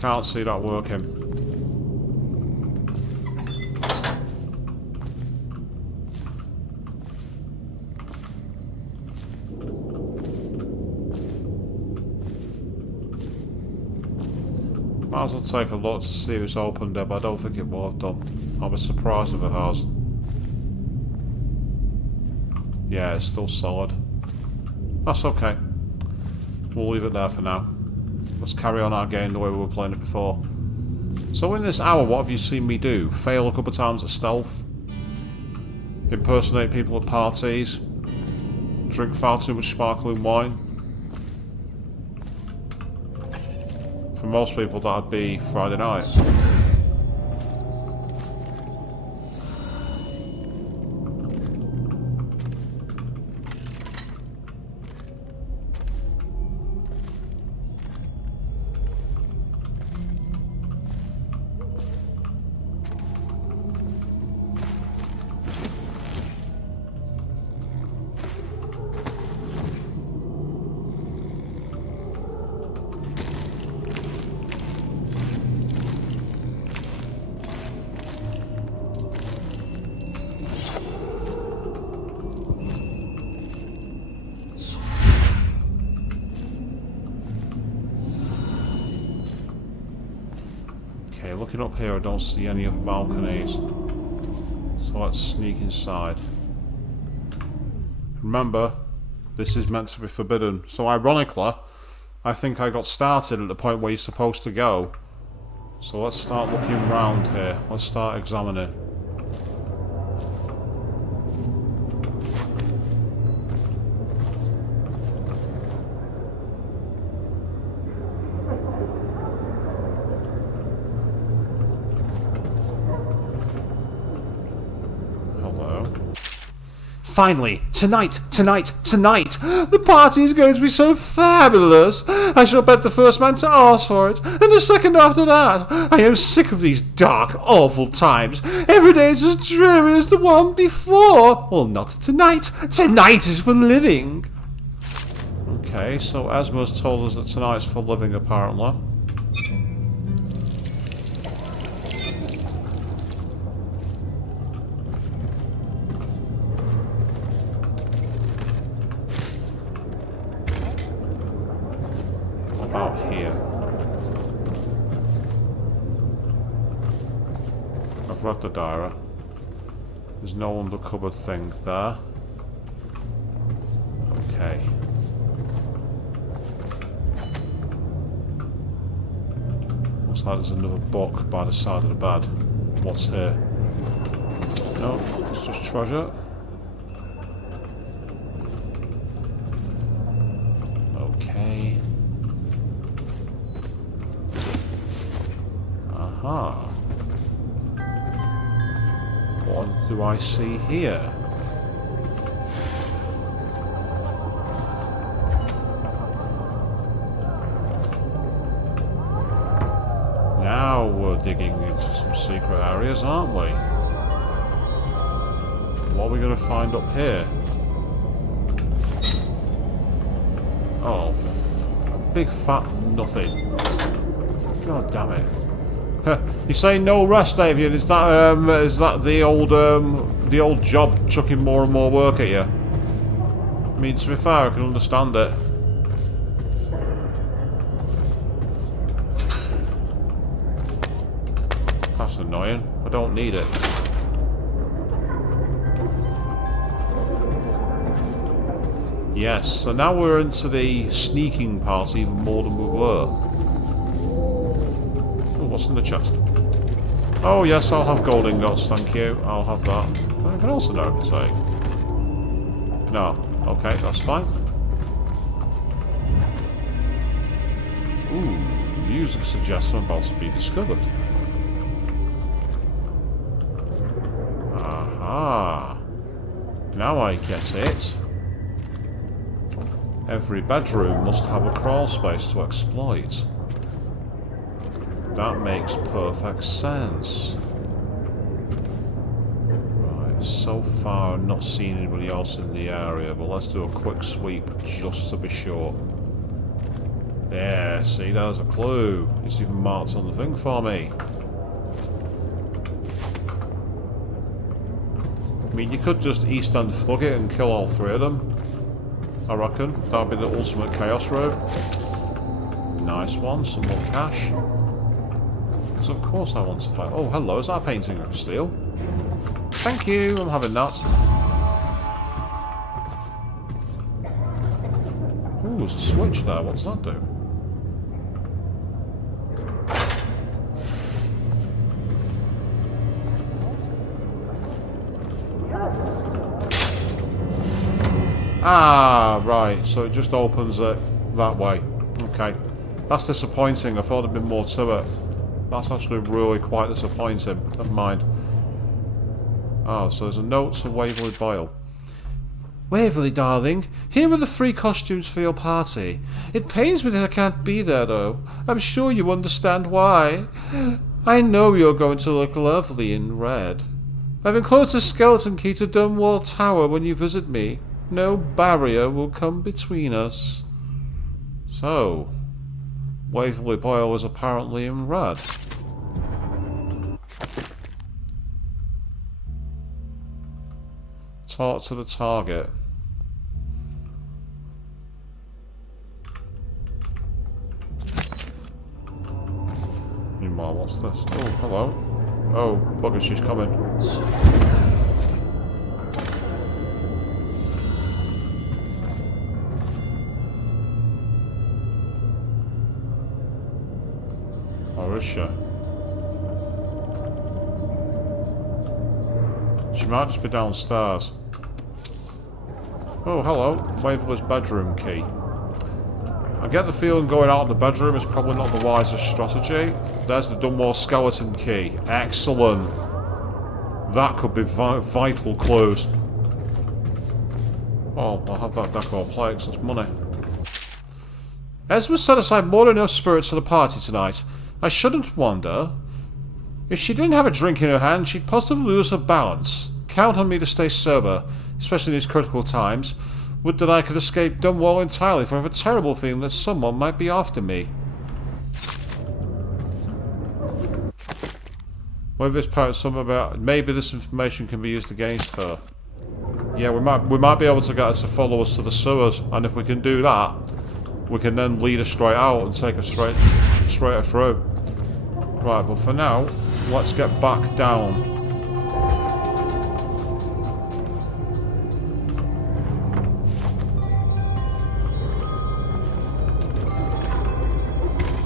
Can't see that working. Might as well take a look to see if it's opened up. I don't think it will have done. I'll be surprised if it has. Yeah, it's still solid. That's okay. We'll leave it there for now. Let's carry on our game the way we were playing it before. So in this hour, what have you seen me do? Fail a couple of times at stealth? Impersonate people at parties? Drink far too much sparkling wine? For most people, that'd be Friday night. Looking up here, I don't see any other balconies. So let's sneak inside. Remember, this is meant to be forbidden. So ironically, I think I got started at the point where you're supposed to go. So let's start looking around here. Let's start examining. Finally, tonight! The party is going to be so fabulous! I shall bet the first man to ask for it, and the second after that. I am sick of these dark, awful times. Every day is as dreary as the one before. Well, not tonight. Tonight is for living. Okay, so Esma's told us that tonight's for living, apparently. About here. I've read the diary. There's no undercovered thing there. Okay. Looks like there's another book by the side of the bed. What's here? No, it's just treasure. Okay. Aha. What do I see here? we're digging into some secret areas, aren't we? What are we going to find up here? Oh, a big fat nothing. God damn it! You say no rest, Avian? Is that the old job chucking more and more work at you? I mean, to be fair, I can understand it. That's annoying. I don't need it. Yes, so now we're into the sneaking part even more than we were. Oh, what's in the chest? Oh yes, I'll have gold ingots, thank you. I'll have that. I can also know if take. No. Okay, that's fine. Ooh, music suggests I'm about to be discovered. Aha. Now I get it. Every bedroom must have a crawl space to exploit. That makes perfect sense. Right, so far I've not seen anybody else in the area, but let's do a quick sweep just to be sure. Yeah, see, there's a clue. It's even marked on the thing for me. I mean, you could just East End thug it and kill all three of them. I reckon. That would be the ultimate chaos route. Nice one, some more cash. Because of course I want to fight. Oh, hello, is that a painting I can steal? Thank you, I'm having that. Ooh, there's a switch there, what's that do? Ah, right, so it just opens it that way. Okay. That's disappointing, I thought there'd been more to it. That's actually really quite disappointing. Never mind. Ah, so there's a note to Waverley Boyle. Waverley, darling, here are the 3 costumes for your party. It pains me that I can't be there, though. I'm sure you understand why. I know you're going to look lovely in red. I've enclosed a skeleton key to Dunwall Tower when you visit me. No barrier will come between us. So, Waverley Boyle is apparently in red. Talk to the target. Meanwhile, what's this? Oh, hello. Oh, bugger, she's coming. Or is she? She might just be downstairs. Oh, hello. Waverley's bedroom key. I get the feeling going out of the bedroom is probably not the wisest strategy. There's the Dunmore Skeleton Key. Excellent. That could be vital clues. Oh, I'll have that decor plate, it's money. Esma set aside more than enough spirits for the party tonight. I shouldn't wonder. If she didn't have a drink in her hand, she'd positively lose her balance. Count on me to stay sober, especially in these critical times. Would that I could escape Dunwall entirely, for I have a terrible feeling that someone might be after me. Whether this part is something about maybe this information can be used against her. Yeah, we might be able to get her to follow us to the sewers, and if we can do that, we can then lead her straight out and take her straight through. Right, but for now, let's get back down.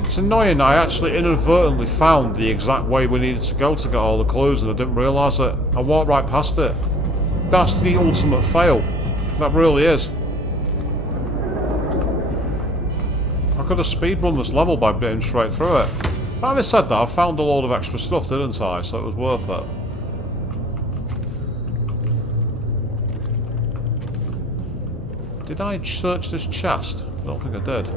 It's annoying, I actually inadvertently found the exact way we needed to go to get all the clues and I didn't realise it. I walked right past it. That's the ultimate fail. That really is. I could have speedrun this level by getting straight through it. But having said that, I found a load of extra stuff, didn't I? So it was worth it. Did I search this chest? I don't think I did.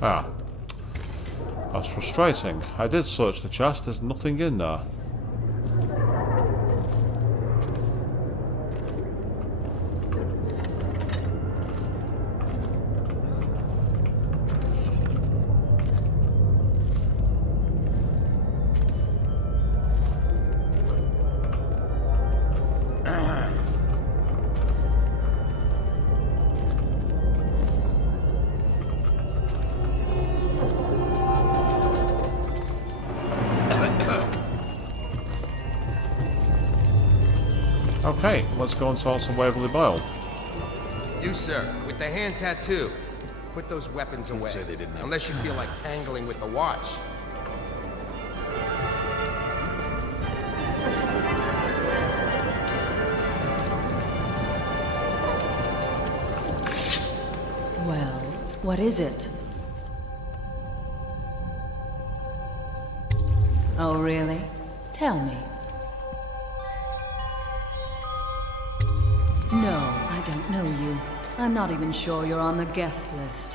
Ah. That's frustrating. I did search the chest, there's nothing in there. Okay, let's go and sort some Waverly Boyle. You, sir, with the hand tattoo. Put those weapons away. Say they didn't have unless you feel like tangling with the watch. Well, what is it? Oh, really? Tell me. No, I don't know you. I'm not even sure you're on the guest list.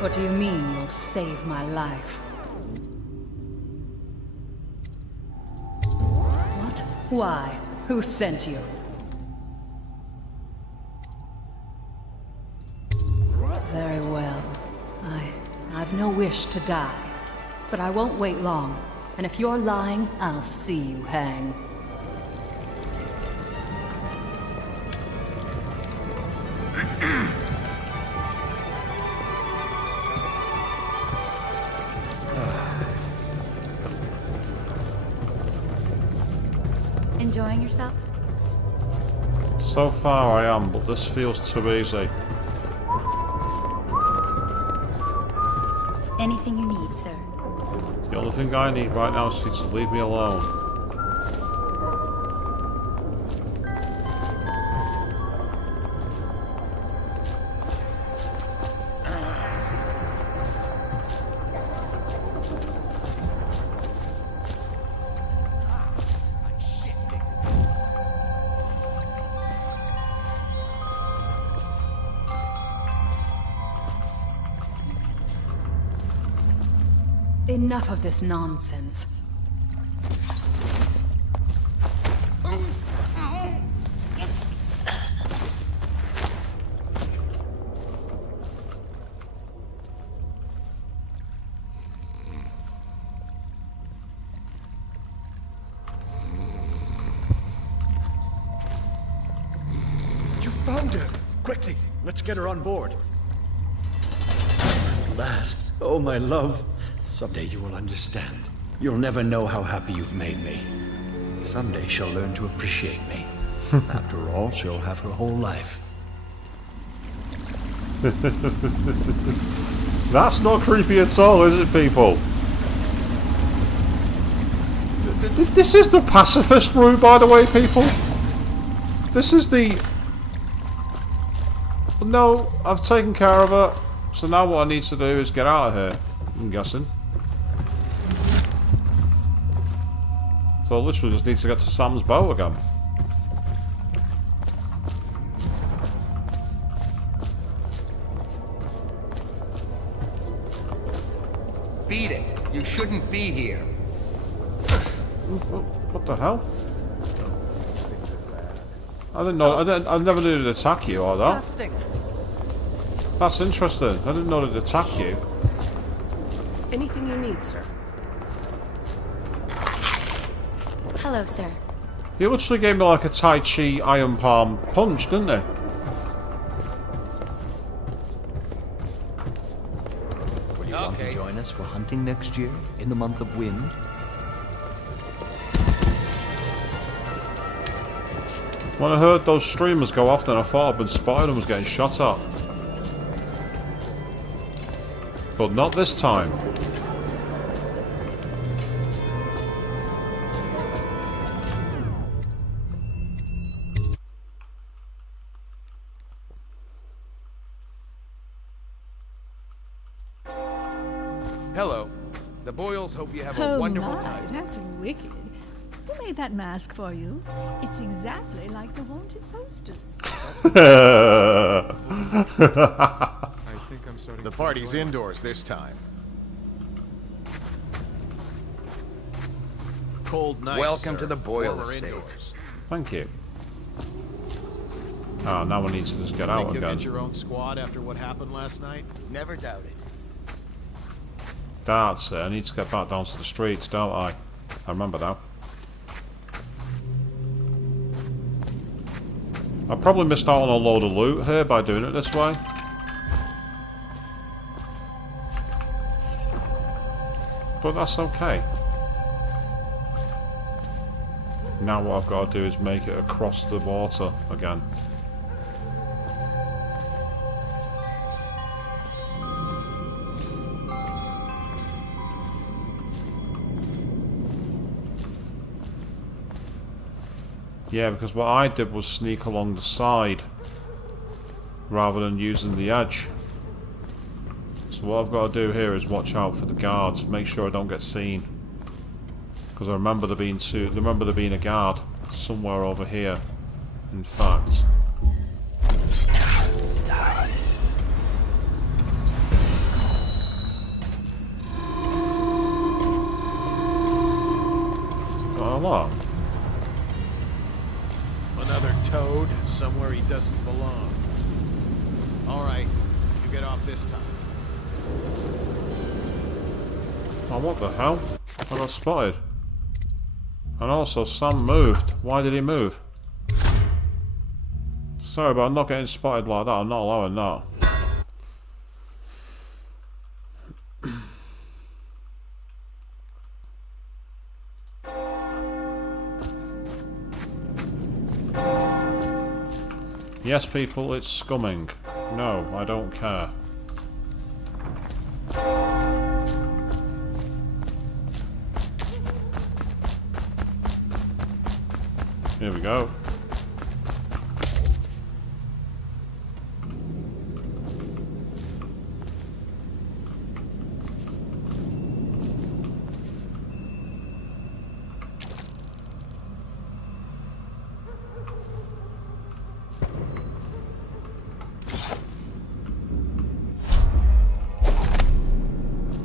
What do you mean you'll save my life? What? Why? Who sent you? Very well. I've no wish to die. But I won't wait long. And if you're lying, I'll see you hang. Enjoying yourself? So far I am, but this feels too easy. Anything you need, sir. The only thing I need right now is for you to leave me alone. Enough of this nonsense. You found her! Quickly, let's get her on board. At last, oh my love. Someday you will understand. You'll never know how happy you've made me. Someday she'll learn to appreciate me. After all, she'll have her whole life. That's not creepy at all, is it, people? This is the pacifist route, by the way, people. This is the... No, I've taken care of her. So now what I need to do is get out of here, I'm guessing. So I literally just need to get to Sam's boat again. Beat it. You shouldn't be here. What the hell? I didn't know. I never knew it'd attack you or that. Disgusting. That's interesting. I didn't know it'd attack you. Anything you need, sir. Hello, sir. He literally gave me like a Tai Chi iron palm punch, didn't he? Will you want to join us for hunting next year, in the month of wind? When I heard those streamers go off, then I thought I'd been spotted and was getting shot at. But not this time. Hello. The Boyles hope you have a wonderful time. That's wicked. Who made that mask for you. It's exactly like the wanted posters. I think I'm starting. The party's indoors this time. Cold night. Welcome sir. to the Boyle Warmer estate. indoors. Thank you. Ah, now we need to just get out Think you'll again. get your own squad after what happened last night? Never doubted. That's it. I need to get back down to the streets, don't I? I remember that. I probably missed out on a load of loot here by doing it this way. But that's okay. Now what I've got to do is make it across the water again. Yeah, because what I did was sneak along the side rather than using the edge. So what I've got to do here is watch out for the guards, make sure I don't get seen. Because I remember there being a guard somewhere over here. In fact. Got a lot. Another toad somewhere he doesn't belong. All right, you get off this time. Oh, what the hell? I got spotted. And also, Sam moved. Why did he move? Sorry, but I'm not getting spotted like that. I'm not allowing that. Yes, people, it's scumming. No, I don't care. Here we go.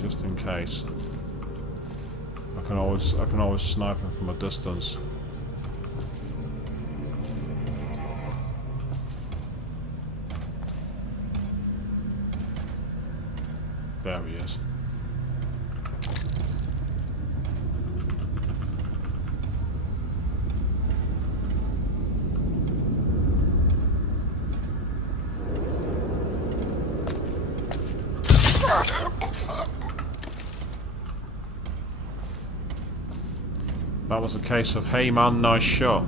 Just in case. I can always snipe him from a distance. There he is. That was a case of, hey man, nice shot.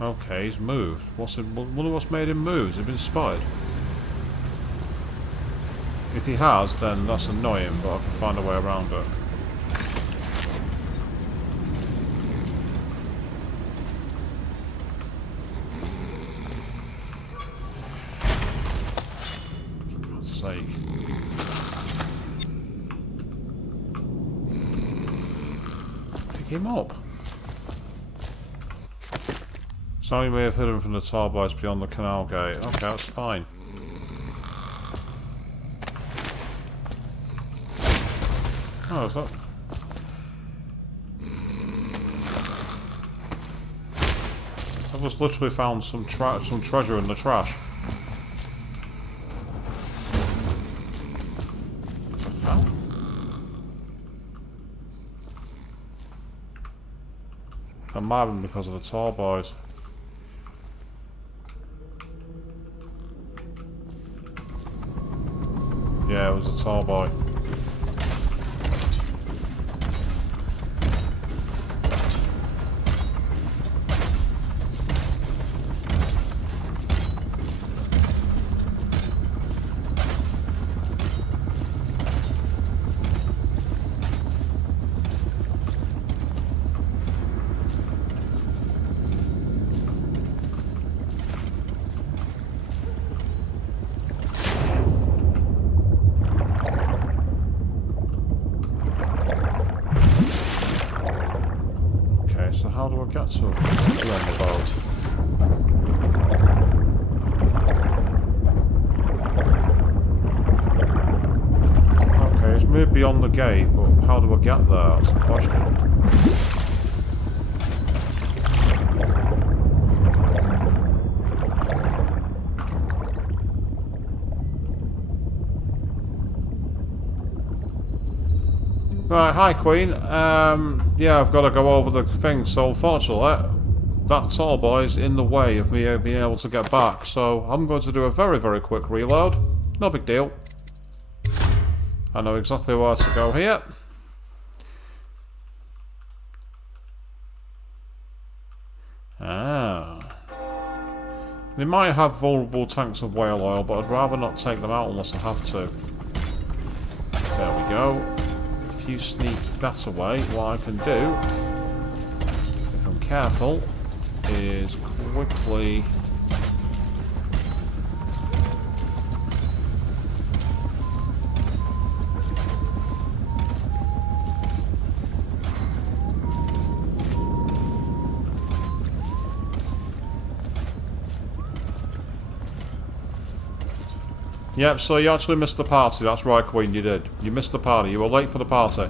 Okay, he's moved. Wonder what's made him move? Has he been spotted? If he has, then that's annoying, but I can find a way around it. For God's sake. Pick him up. Sally may have hit him from the tar boys beyond the canal gate. Okay, that's fine. Oh, is that... I've just literally found some treasure in the trash. What the hell? That might have been because of the tar boys. Yeah, it was a tall boy. do I get to the end of the boat? Okay, it's moved beyond the gate, but how do I get there? That's the question. Right, hi Queen. Yeah, I've got to go over the thing, so unfortunately, that tall boy's in the way of me being able to get back, so I'm going to do a very, very quick reload. No big deal. I know exactly where to go here. Ah. They might have vulnerable tanks of whale oil, but I'd rather not take them out unless I have to. There we go. If you sneak that away, what I can do, if I'm careful, is quickly... Yep, so you actually missed the party. That's right, Queen, you did. You missed the party. You were late for the party.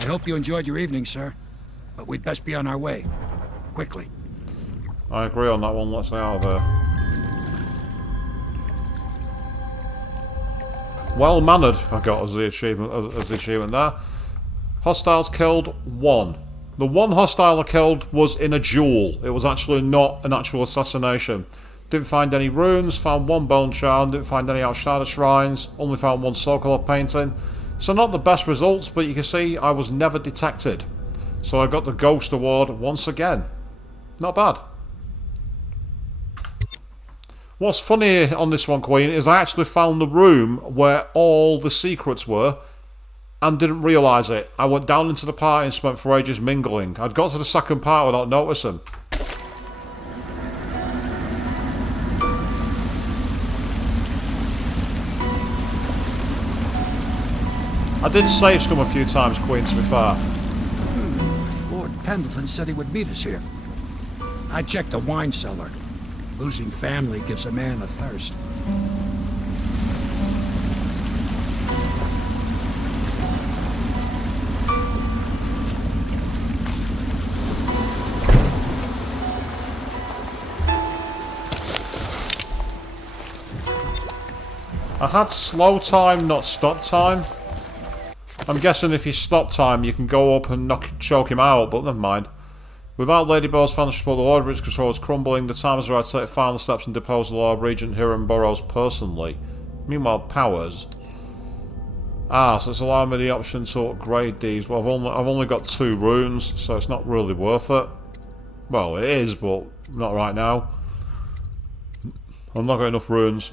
I hope you enjoyed your evening, sir. But we'd best be on our way. Quickly. I agree on that one. Let's get out of there. Well mannered, I got as the achievement there. Hostiles killed 1. The one hostile I killed was in a duel. It was actually not an actual assassination. Didn't find any runes, found 1 bone charm, didn't find any outside of shrines, only found 1 Sokolov painting. So not the best results, but you can see I was never detected. So I got the Ghost Award once again. Not bad. What's funny on this one, Queen, is I actually found the room where all the secrets were and didn't realise it. I went down into the party and spent for ages mingling. I'd got to the second part without noticing. I did save scum a few times, Queen, to be fair. Lord Pendleton said he would meet us here. I checked the wine cellar. Losing family gives a man a thirst. I had slow time, not stop time. I'm guessing if you stop time, you can go up and choke him out, but never mind. Without Lady Bell's final support, the Lord of its control is crumbling. The time is right to take final steps and depose the Lord Regent Hiram Burrows personally. Meanwhile, powers. Ah, so it's allowing me the option to upgrade these. Well, I've only got 2 runes, so it's not really worth it. Well, it is, but not right now. I've not got enough runes.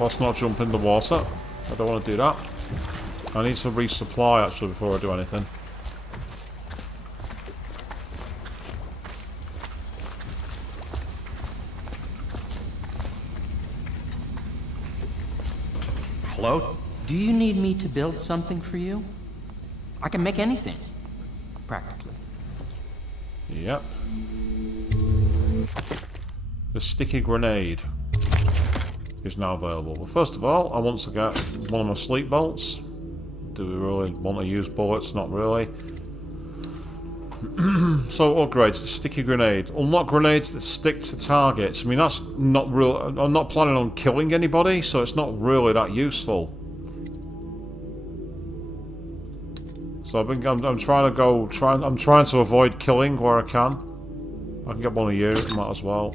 Let's not jump in the water. I don't want to do that. I need to resupply actually before I do anything. Hello? Do you need me to build something for you? I can make anything. Practically. Yep. The sticky grenade is now available. But first of all, I want to get one of my sleep bolts. Do we really want to use bullets? Not really. So upgrades, the sticky grenade. Unlock grenades that stick to targets. I mean, that's not real. I'm not planning on killing anybody, so it's not really that useful. So I'm trying to avoid killing where I can. I can get one of you, might as well.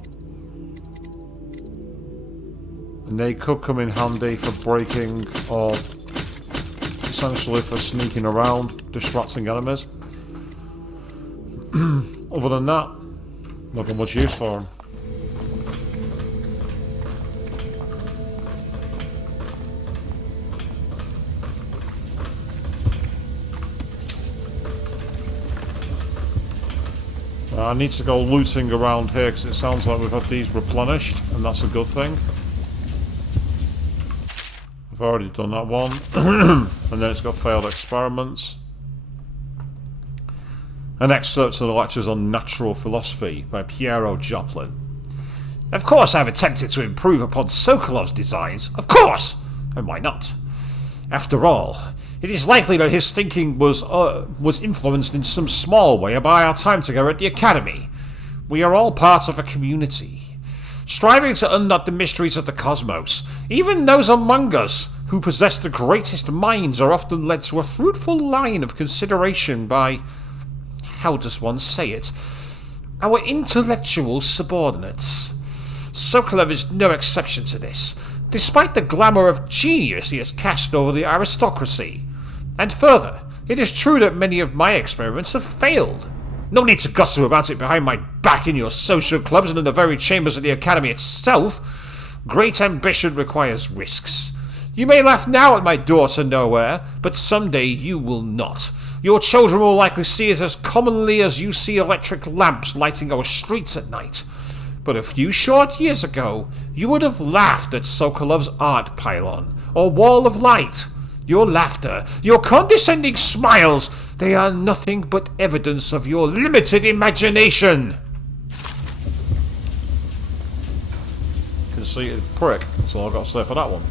And they could come in handy for breaking or essentially for sneaking around, distracting enemies. Other than that, Not got much use for him. I need to go looting around here because it sounds like we've had these replenished, and that's a good thing. I've already done that one. And then it's got failed experiments. An excerpt of the lectures on natural philosophy by Piero Joplin. Of course I've attempted to improve upon Sokolov's designs. Of course! And why not? After all, it is likely that his thinking was influenced in some small way by our time together at the Academy. We are all part of a community, striving to unknot the mysteries of the cosmos. Even those among us who possess the greatest minds are often led to a fruitful line of consideration by, how does one say it, our intellectual subordinates. Sokolov is no exception to this, despite the glamour of genius he has cast over the aristocracy. And further, it is true that many of my experiments have failed. No need to gossip about it behind my back in your social clubs and in the very chambers of the Academy itself. Great ambition requires risks. You may laugh now at my door to nowhere, but someday you will not. Your children will likely see it as commonly as you see electric lamps lighting our streets at night. But a few short years ago, you would have laughed at Sokolov's art pylon, or wall of light. Your laughter, your condescending smiles, they are nothing but evidence of your limited imagination. Conceited prick, that's all I've got to say for that one.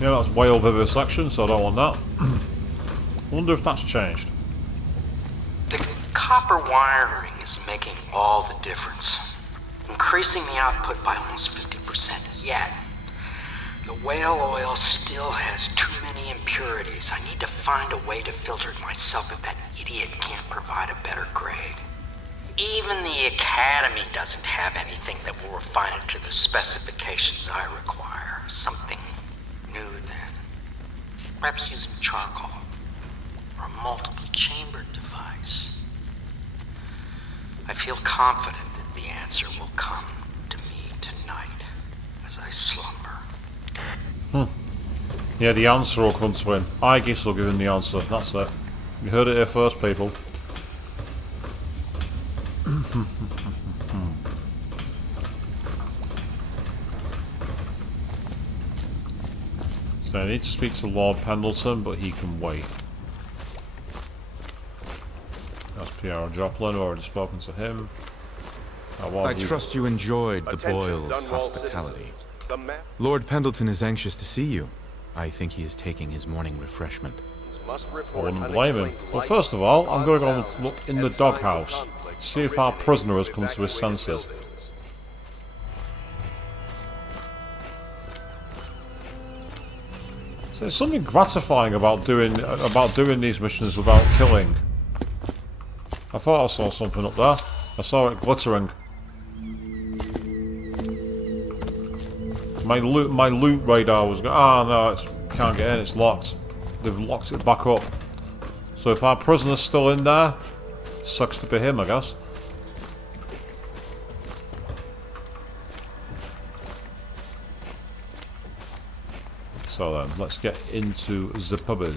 Yeah, that's whale vivisection, so I don't want that. I wonder if that's changed. The copper wiring is making all the difference, increasing the output by almost 50%. Yet, the whale oil still has too many impurities. I need to find a way to filter it myself if that idiot can't provide a better grade. Even the Academy doesn't have anything that will refine it to the specifications I require. Something new then. Perhaps using charcoal or a multiple chambered device. I feel confident that the answer will come to me tonight as I slumber. Yeah, the answer will come to him. I guess will give him the answer. That's it. You heard it here first, people. So I need to speak to Lord Pendleton, but he can wait. That's Piero Joplin, I've already spoken to him. I trust you enjoyed the Boyle's hospitality. Lord Pendleton is anxious to see you. I think he is taking his morning refreshment. I wouldn't blame him. But first of all, I'm going to go and look in the doghouse. See if our prisoner has come to his senses. So there's something gratifying about doing these missions without killing. I thought I saw something up there. I saw it glittering. My loot radar was going. Ah, no, can't get in. It's locked. They've locked it back up. So if our prisoner's still in there, sucks to be him, I guess. So then, let's get into the puppy.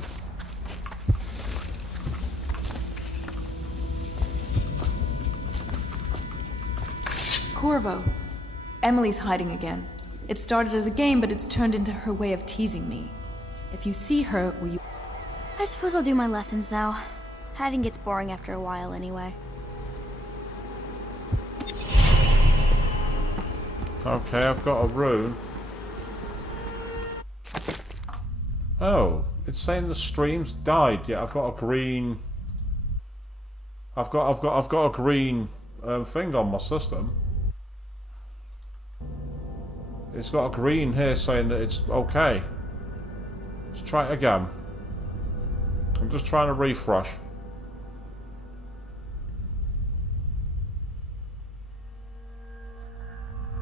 Corvo. Emily's hiding again. It started as a game, but it's turned into her way of teasing me. If you see her, will you... I suppose I'll do my lessons now. Hiding gets boring after a while anyway. Okay, I've got a rune. Oh, it's saying the stream's died. Yeah, I've got a green. I've got a green thing on my system. It's got a green here saying that it's okay. Let's try it again. I'm just trying to refresh.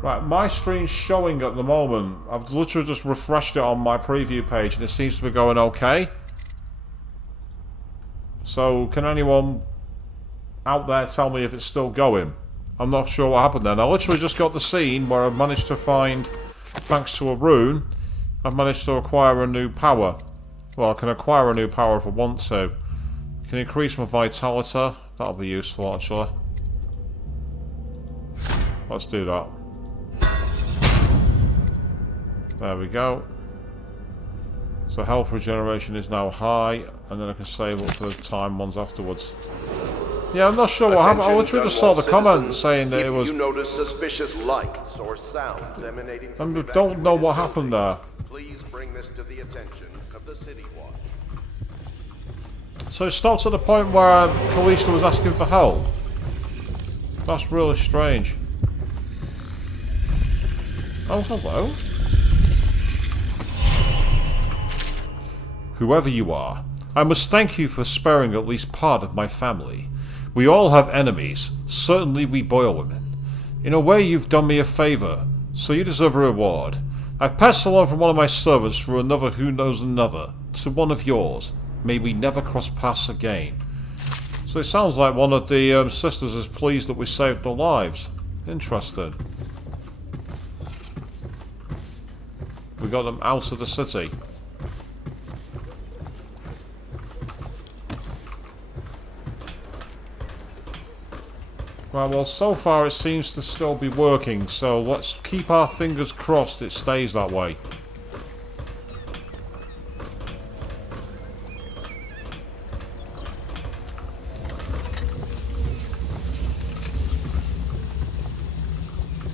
Right, my screen's showing at the moment. I've literally just refreshed it on my preview page and it seems to be going okay. So, can anyone out there tell me if it's still going? I'm not sure what happened then. I literally just got the scene where I've managed to find, thanks to a rune, I've managed to acquire a new power. Well, I can acquire a new power if I want to. Can increase my vitality. That'll be useful, actually. Let's do that. There we go. So health regeneration is now high, and then I can save up to the time ones afterwards. Yeah, I'm not sure what happened. I literally just saw the comment saying that it was... If you notice suspicious lights or sounds emanating from I don't know what happened there. please bring this to the attention of the City Watch. So it stopped at the point where Calista was asking for help. That's really strange. Oh, hello. Whoever you are, I must thank you for sparing at least part of my family. We all have enemies, certainly we Boyle women. In a way you've done me a favour, so you deserve a reward. I've passed along from one of my servants for another who knows another, to one of yours. May we never cross paths again. So it sounds like one of the sisters is pleased that we saved their lives. Interesting. We got them out of the city. Right, well, so far it seems to still be working, so let's keep our fingers crossed it stays that way.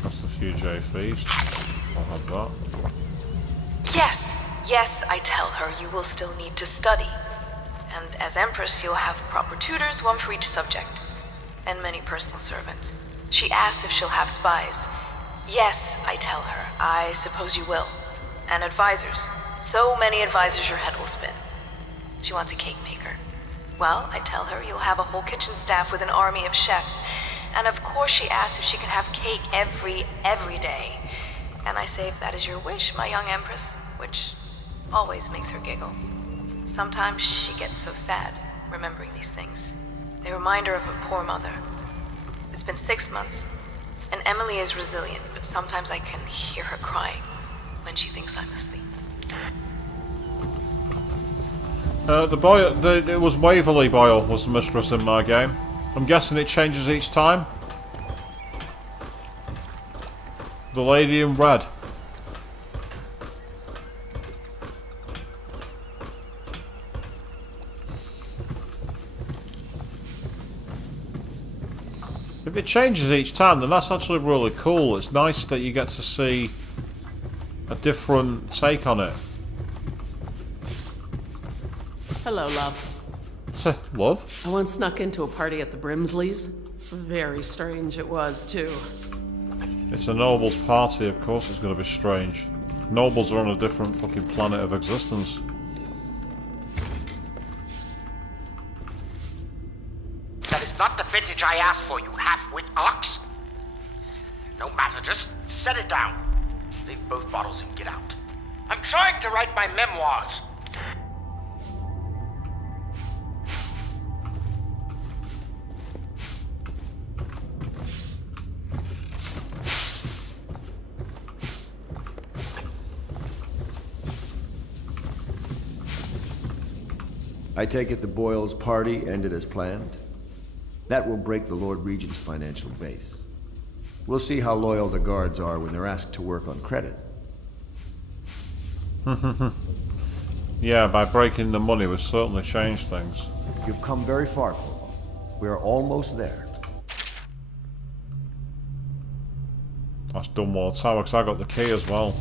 That's the Fuge feast. I'll have that. Yes, I tell her you will still need to study. And as Empress, you'll have proper tutors, one for each subject. And many personal servants. She asks if she'll have spies. Yes, I tell her. I suppose you will. And advisors. So many advisors your head will spin. She wants a cake maker. Well, I tell her you'll have a whole kitchen staff with an army of chefs. And of course she asks if she can have cake every day. And I say if that is your wish, my young Empress, which always makes her giggle. Sometimes she gets so sad, remembering these things. They remind her of her poor mother. It's been 6 months, and Emily is resilient, but sometimes I can hear her crying when she thinks I'm asleep. It was Waverly Boyle was the mistress in my game. I'm guessing it changes each time. The lady in red. If it changes each time, then that's actually really cool. It's nice that you get to see a different take on it. Hello, love. Love? I once snuck into a party at the Brimsleys. Very strange it was, too. It's a nobles party, of course it's going to be strange. Nobles are on a different fucking planet of existence. That is not the vintage I asked for, you half-wit ox. No matter, just set it down. Leave both bottles and get out. I'm trying to write my memoirs. I take it the Boyles' party ended as planned? That will break the Lord Regent's financial base. We'll see how loyal the guards are when they're asked to work on credit. Yeah, by breaking the money, we've certainly changed things. You've come very far, Corvo. We are almost there. That's Dunwall Tower, because I got the key as well.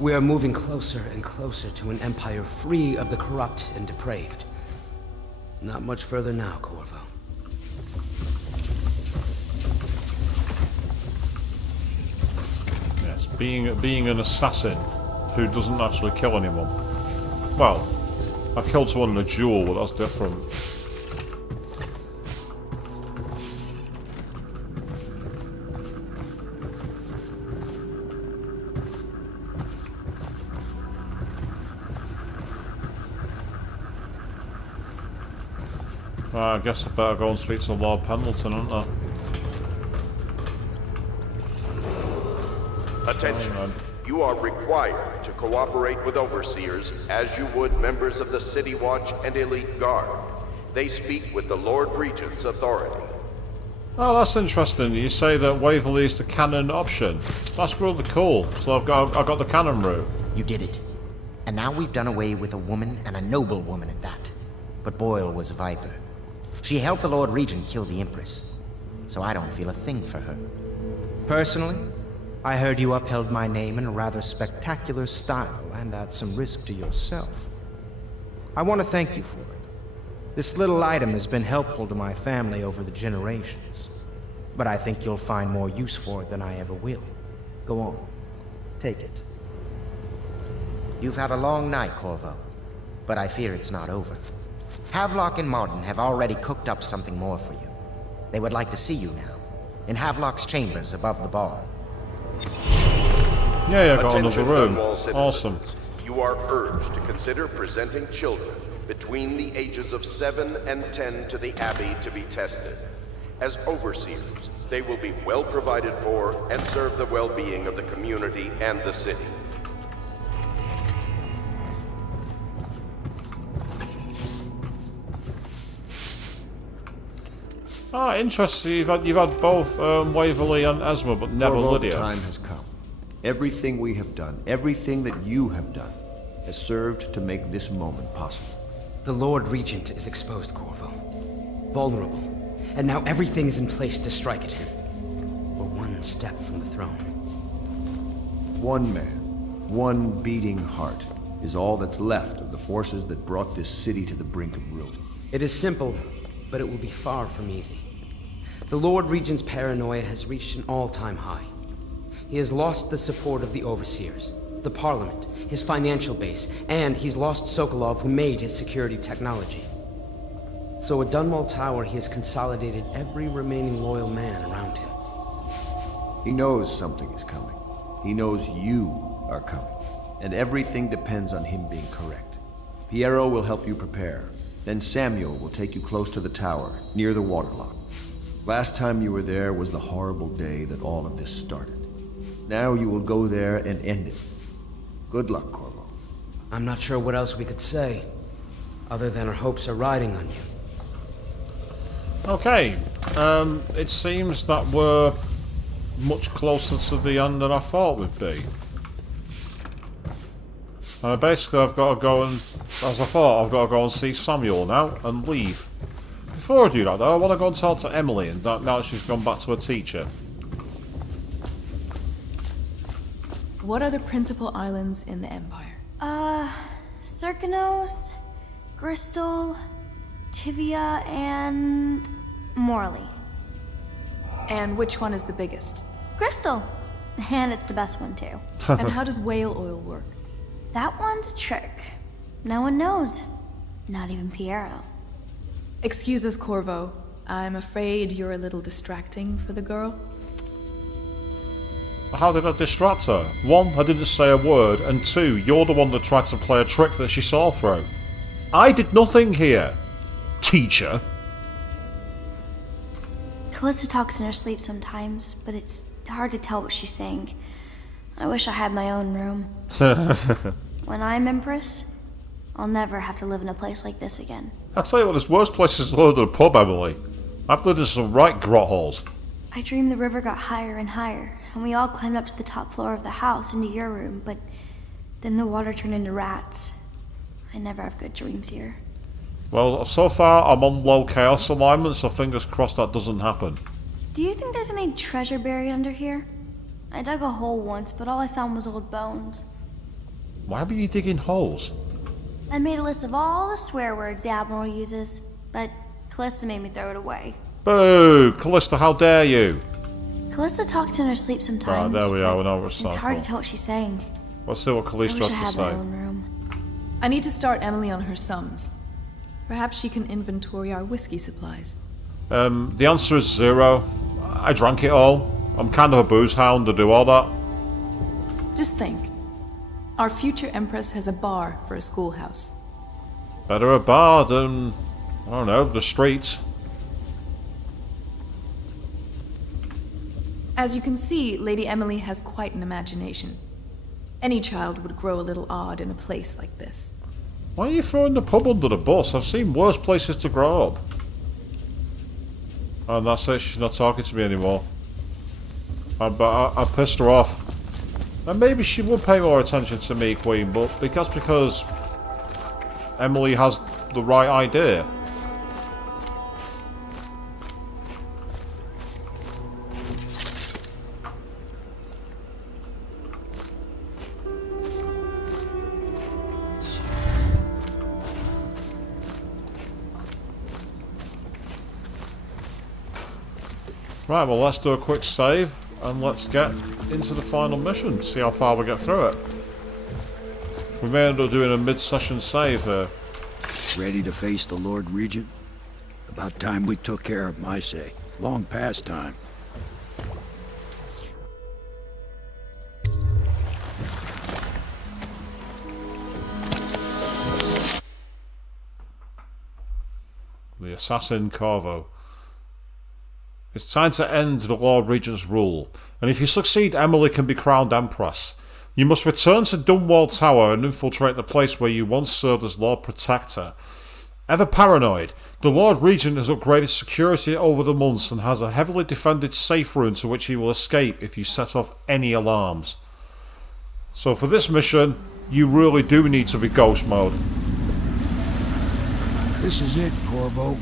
We are moving closer and closer to an empire free of the corrupt and depraved. Not much further now, Corvo. Yes, being an assassin who doesn't actually kill anyone. Well, I killed someone in a duel, but that's different. Right, I guess I better go and speak to Lord Pendleton, don't I? Attention. You are required to cooperate with overseers as you would members of the City Watch and Elite Guard. They speak with the Lord Regent's authority. Oh, that's interesting. You say that Waverley is the canon option. That's really cool. So I've got the canon route. You did it. And now we've done away with a woman, and a noble woman at that. But Boyle was a viper. She helped the Lord Regent kill the Empress. So I don't feel a thing for her. Personally, I heard you upheld my name in a rather spectacular style and at some risk to yourself. I want to thank you for it. This little item has been helpful to my family over the generations, but I think you'll find more use for it than I ever will. Go on. Take it. You've had a long night, Corvo, but I fear it's not over. Havelock and Martin have already cooked up something more for you. They would like to see you now, in Havelock's chambers above the bar. Yeah, I got another Attention, room. Dunwall citizens. Awesome. You are urged to consider presenting children between the ages of 7 and 10 to the Abbey to be tested. As overseers, they will be well provided for and serve the well-being of the community and the city. Ah, interesting. You've had both Waverley and Esma, but never Corvo, Lydia. The time has come. Everything we have done, everything that you have done, has served to make this moment possible. The Lord Regent is exposed, Corvo. Vulnerable. And now everything is in place to strike at him. We're one step from the throne. One man, one beating heart, is all that's left of the forces that brought this city to the brink of ruin. It is simple, but it will be far from easy. The Lord Regent's paranoia has reached an all-time high. He has lost the support of the Overseers, the Parliament, his financial base, and he's lost Sokolov, who made his security technology. So at Dunwall Tower, he has consolidated every remaining loyal man around him. He knows something is coming. He knows you are coming. And everything depends on him being correct. Piero will help you prepare. Then Samuel will take you close to the tower, near the waterlock. Last time you were there was the horrible day that all of this started. Now you will go there and end it. Good luck, Corvo. I'm not sure what else we could say, other than our hopes are riding on you. Okay, it seems that we're much closer to the end than I thought we'd be. Basically, I've got to go and, as I thought, I've got to go and see Samuel now and leave. Before I do that, though, I want to go and talk to Emily, and now that she's gone back to her teacher. What are the principal islands in the Empire? Circanos, Crystal, Tivia, and Morley. And which one is the biggest? Crystal! And it's the best one, too. And how does whale oil work? That one's a trick. No one knows. Not even Piero. Excuse us, Corvo. I'm afraid you're a little distracting for the girl. How did I distract her? One, I didn't say a word, and two, you're the one that tried to play a trick that she saw through. I did nothing here, teacher. Callista talks in her sleep sometimes, but it's hard to tell what she's saying. I wish I had my own room. When I'm Empress, I'll never have to live in a place like this again. I'll tell you what, there's worse places to live than a pub, Emily. I've lived in some right grot holes. I dreamed the river got higher and higher, and we all climbed up to the top floor of the house into your room, but then the water turned into rats. I never have good dreams here. Well, so far I'm on low chaos alignment, so fingers crossed that doesn't happen. Do you think there's any treasure buried under here? I dug a hole once, but all I found was old bones. Why were you digging holes? I made a list of all the swear words the Admiral uses, but Callista made me throw it away. Boo! Callista, how dare you? Callista talks in her sleep sometimes. Right, there we are, we know what's it's hard to tell what she's saying. Let's see what Callista I wish I has had to my say. own room. I need to start Emily on her sums. Perhaps she can inventory our whiskey supplies. The answer is 0. I drank it all. I'm kind of a booze hound to do all that. Just think. Our future Empress has a bar for a schoolhouse. Better a bar than I don't know, the streets. As you can see, Lady Emily has quite an imagination. Any child would grow a little odd in a place like this. Why are you throwing the pub under the bus? I've seen worse places to grow up. And that's it, she's not talking to me anymore. I pissed her off. And maybe she would pay more attention to me, Queen, but because Emily has the right idea. Right, well, let's do a quick save and let's get into the final mission, see how far we get through it. We may end up doing a mid-session save here. Ready to face the Lord Regent? About time we took care of him, I say. Long past time. The assassin Corvo. It's time to end the Lord Regent's rule, and if you succeed, Emily can be crowned Empress. You must return to Dunwall Tower and infiltrate the place where you once served as Lord Protector. Ever paranoid, the Lord Regent has upgraded security over the months and has a heavily defended safe room to which he will escape if you set off any alarms. So for this mission, you really do need to be ghost mode. This is it, Corvo.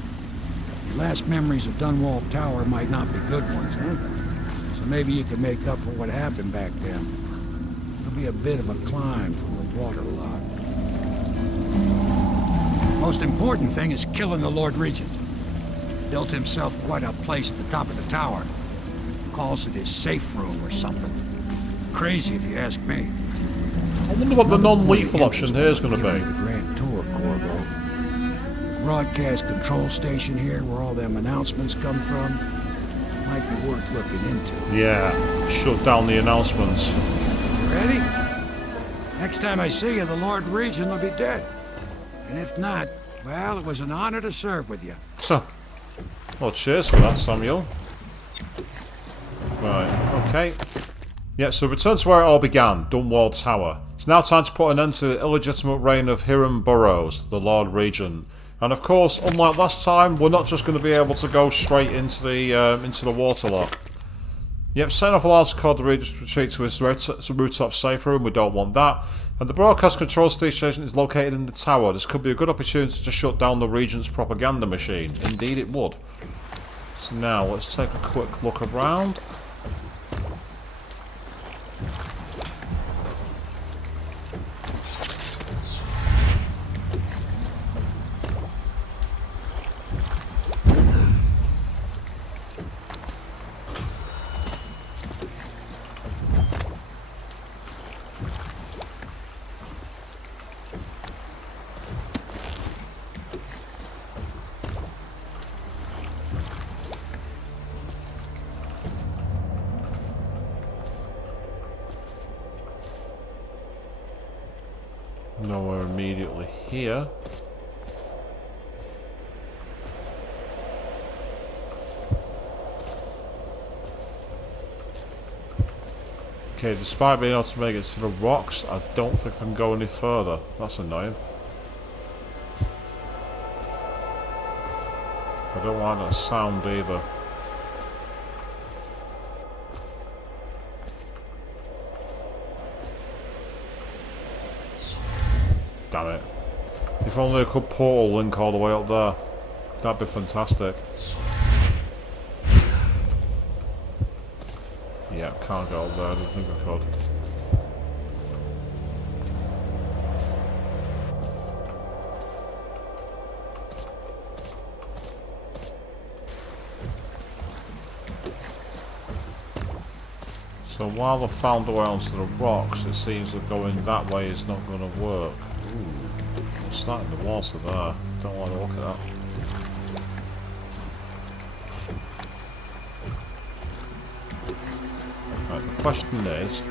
Your last memories of Dunwall Tower might not be good ones, huh? So maybe you can make up for what happened back then. It'll be a bit of a climb from the waterlock. Most important thing is killing the Lord Regent. Built himself quite a place at the top of the tower. Calls it his safe room or something. Crazy if you ask me. I wonder what the non-lethal option here is going to be. The grand tour, Corvo. Broadcast control station here where all them announcements come from. Might be worth looking into. Yeah, shut down the announcements. You ready? Next time I see you, the Lord Regent will be dead. And if not, well, it was an honor to serve with you. So, well, cheers for that, Samuel. Right, okay. Yeah, so return to where it all began, Dunwall Tower. It's now time to put an end to the illegitimate reign of Hiram Burrows, the Lord Regent. And of course, unlike last time, we're not just going to be able to go straight into the waterlock. Yep, setting off alarms to call the Regent retreat to his rooftop safe room. We don't want that. And the broadcast control station is located in the tower. This could be a good opportunity to shut down the Regent's propaganda machine. Indeed, it would. So now let's take a quick look around. Nowhere immediately here. Okay, despite being able to make it to the rocks, I don't think I can go any further. That's annoying. I don't like that sound either. Damn it. If only I could portal link all the way up there. That'd be fantastic. Yeah, can't get up there. I don't think I could. So while I've found a way onto the rocks, it seems that going that way is not going to work. Ooh, what's that in the water there? Don't want to look at that. Right, the question is,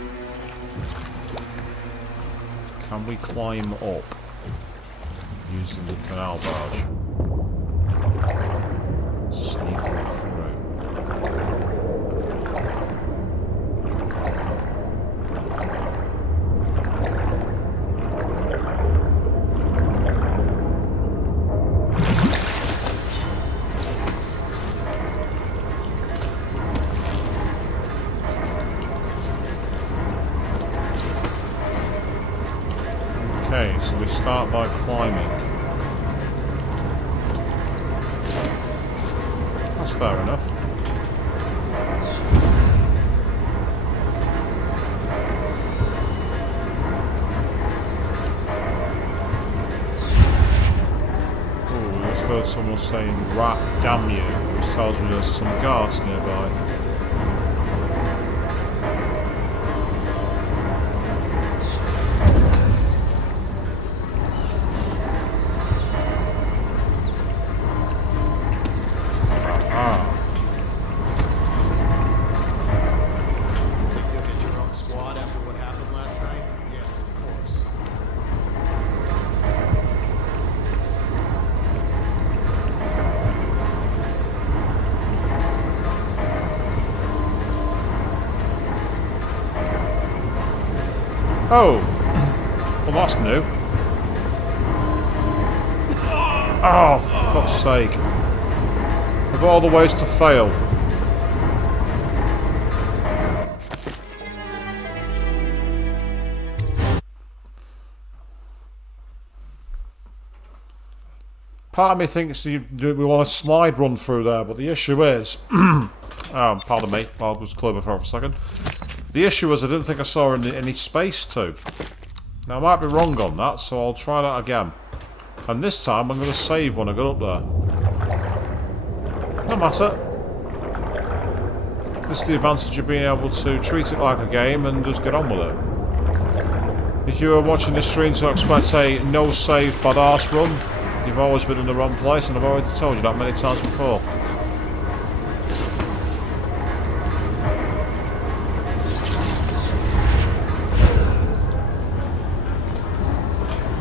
can we climb up using the canal barge? we start by climbing. That's fair enough. Ooh, I just heard someone saying "rat damn you," which tells me there's some guards nearby. Oh, well that's new. Oh, for fuck's sake. Of all the ways to fail. Part of me thinks we want a slide run through there, but the issue is... pardon me, I was clear before for a second. The issue is I didn't think I saw any space to. Now I might be wrong on that, so I'll try that again. And this time I'm going to save when I get up there. No matter. This is the advantage of being able to treat it like a game and just get on with it. If you were watching this stream to expect a no save badass run, you've always been in the wrong place, and I've already told you that many times before.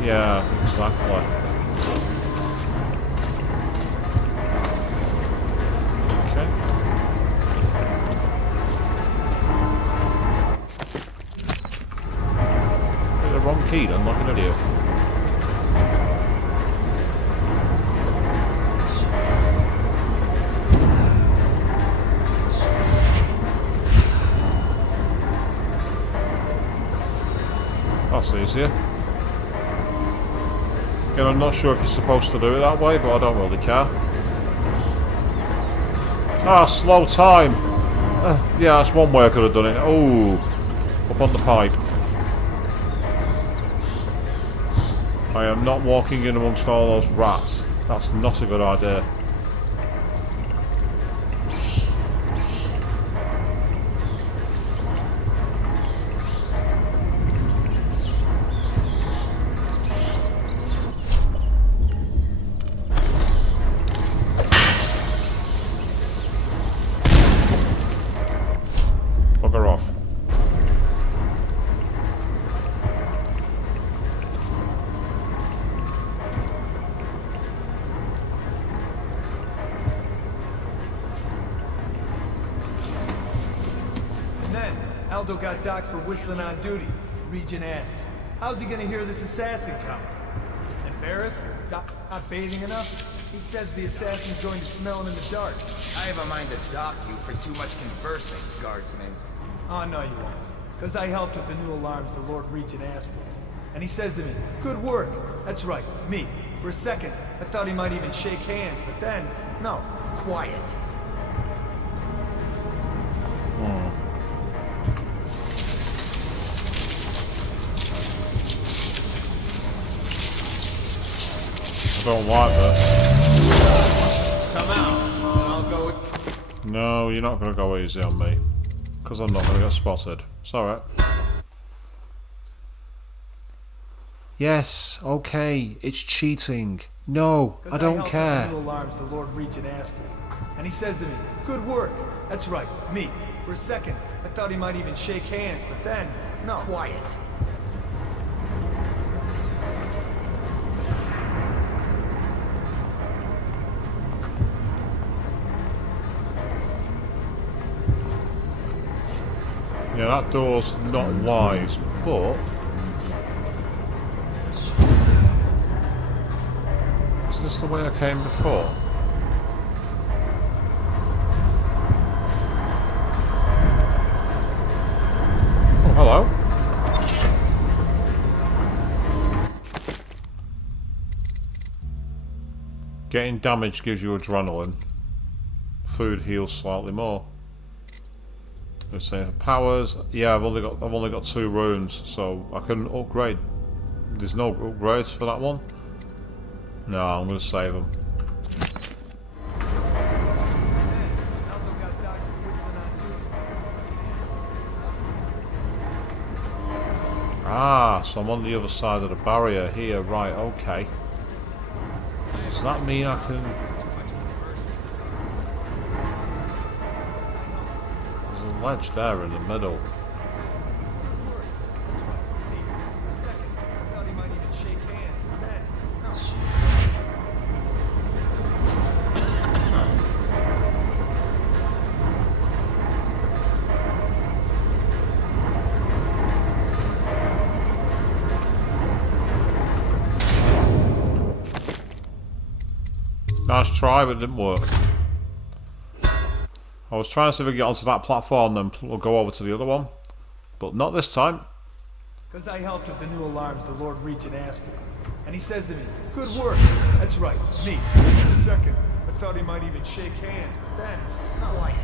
Yeah, exactly. Okay. Hit the wrong key then, like an idiot. That's easier. Again, I'm not sure if you're supposed to do it that way, but I don't really care. Ah, slow time! Yeah, that's one way I could have done it. Oh, up on the pipe. I am not walking in amongst all those rats. That's not a good idea. Got docked for whistling on duty. Regent asks, how's he gonna hear this assassin coming? Embarrassed? Not bathing enough? He says the assassin's going to smell him in the dark. I have a mind to dock you for too much conversing, guardsman. Oh, no you won't. Because I helped with the new alarms the Lord Regent asked for. And he says to me, good work. That's right, me. For a second, I thought he might even shake hands, but then, no. Quiet. I don't like this. Come out, and I'll go with... No, you're not going to go easy on me. Because I'm not going to get spotted. It's alright. Yes, okay, it's cheating. No, I don't care. The new alarms the Lord Regent asked for. And he says to me, good work. That's right, me. For a second, I thought he might even shake hands, but then, no. Quiet. Yeah, that door's not wise, but... Is this the way I came before? Oh, hello. Getting damage gives you adrenaline. Food heals slightly more. Let's say powers. Yeah, I've only got 2 runes, so I can upgrade. There's no upgrades for that one. No, I'm gonna save them. Ah, so I'm on the other side of the barrier here, right, okay. Does that mean I can... There's a ledge there in the middle. Nice try, but it didn't work. I was trying to see if I could get onto that platform and then we'll go over to the other one. But not this time. Because I helped with the new alarms the Lord Regent asked for. And he says to me, good work. That's right, me. For a second, I thought he might even shake hands, but then, not like it.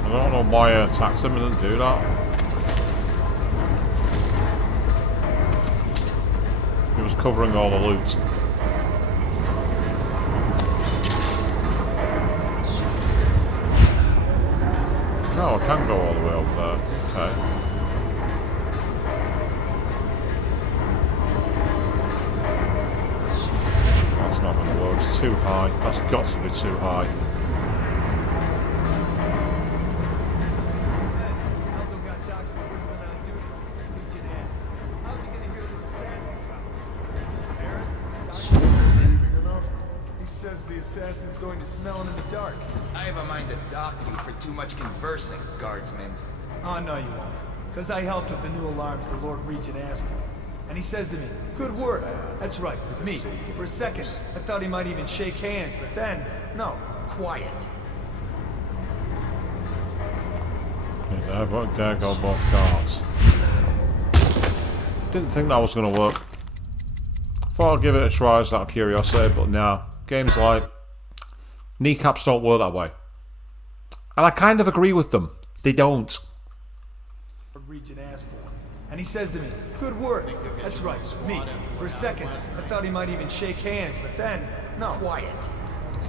I don't know why I attacked him and didn't do that. He was covering all the loot. No, I can go all the way over there. Okay. That's not going to work. It's too high. That's got to be too high. Going to smell him in the dark. I have a mind to dock you for too much conversing, guardsman. Oh, no you won't. Because I helped with the new alarms the Lord Regent asked for. And he says to me, good work. That's right, me. For a second, I thought he might even shake hands, but then, no, quiet. There go both guards. Didn't think that was going to work. Thought I'd give it a try just out of curiosity, but nah. Game's like... Kneecaps don't work that way. And I kind of agree with them. They don't. Regent asked for. And he says to me, good work. That's right, me. For a second, I thought he might even shake hands, but then, no, quiet.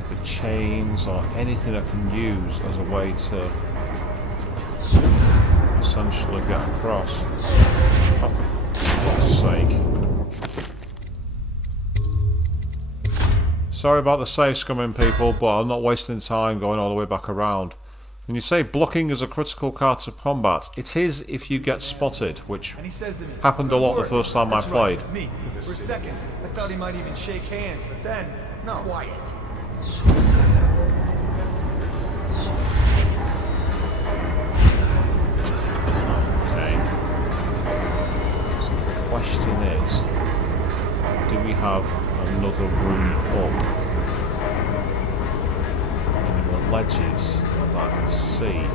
The chains or anything I can use as a way to essentially get across. Oh, for God's sake. Sorry about the safe scumming, people, but I'm not wasting time going all the way back around. When you say blocking is a critical part of combat, it is if you get spotted, which happened a lot the first time I played. Me. For a second, I thought he might even shake hands, but then, no, quiet. Okay. So the question is, do we have another room up? Any more ledges that I can see?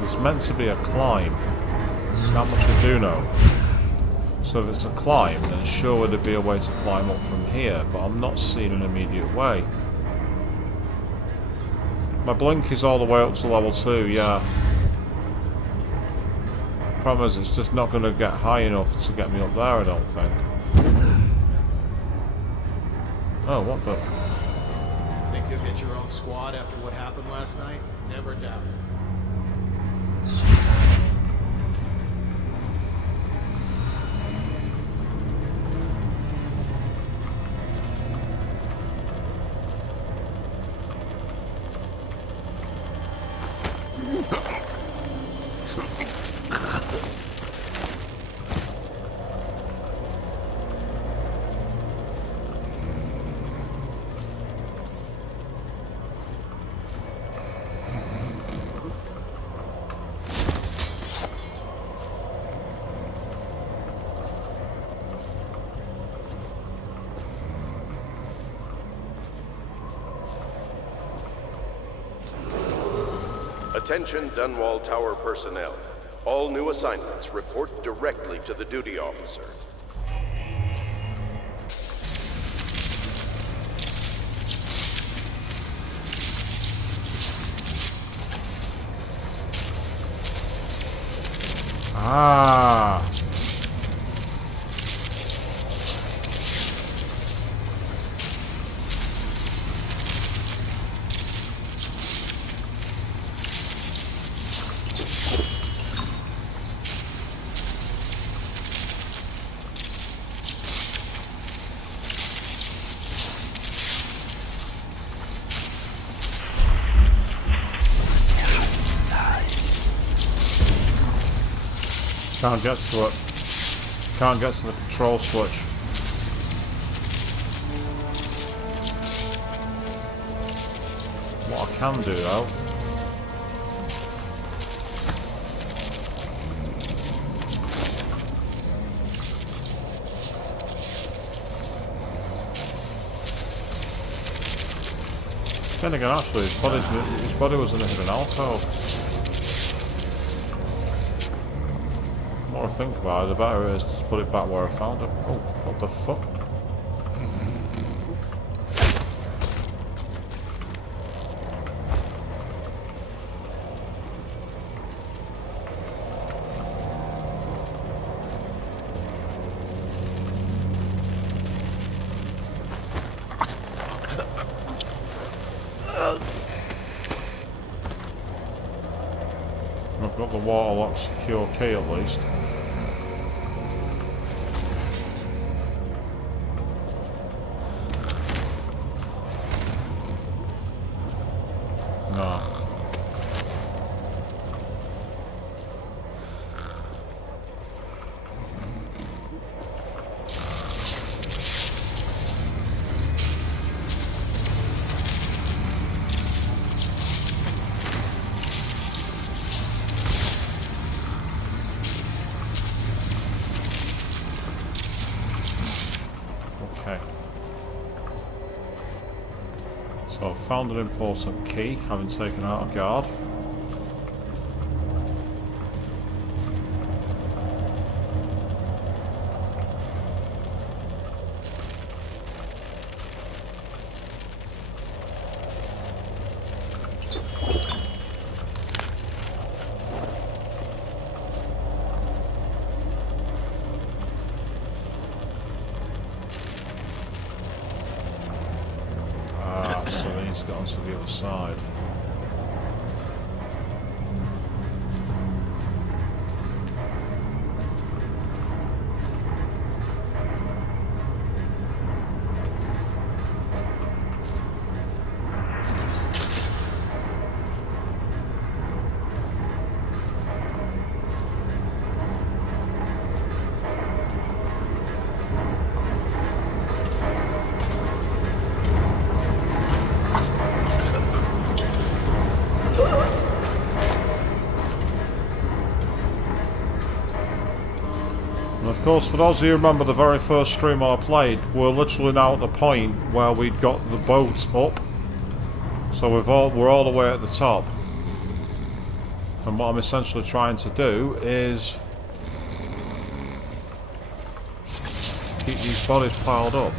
There's meant to be a climb. That much I do know. So if it's a climb, then sure there'd be a way to climb up from here, but I'm not seeing an immediate way. My blink is all the way up to level 2, yeah. Problem is, it's just not going to get high enough to get me up there, I don't think. Oh, what the... Think you'll get your own squad after what happened last night? Never doubt it. Attention Dunwall Tower personnel. All new assignments report directly to the duty officer. Ah. Can't get to it. Can't get to the control switch. What I can do though. Then again, actually, his body was in a hidden alcove. The more I think about it, the better it is to put it back where I found it. Oh, what the fuck? I've got the water lock secure key at least. No. Okay. So I've found an important key, having taken out a guard. So they need to get onto the other side. And of course, for those of you who remember the very first stream I played, we're literally now at the point where we'd got the boat up. So we're all the way at the top. And what I'm essentially trying to do is keep these bodies piled up.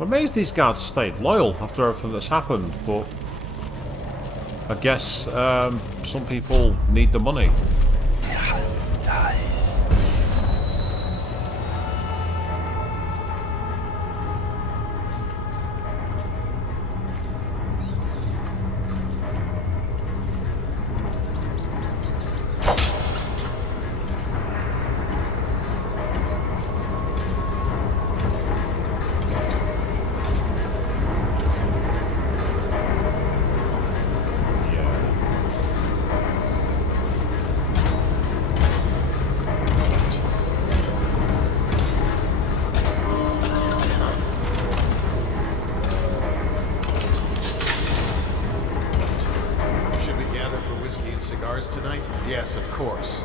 I'm amazed these guards stayed loyal after everything that's happened, but I guess some people need the money. Tonight? Yes, of course.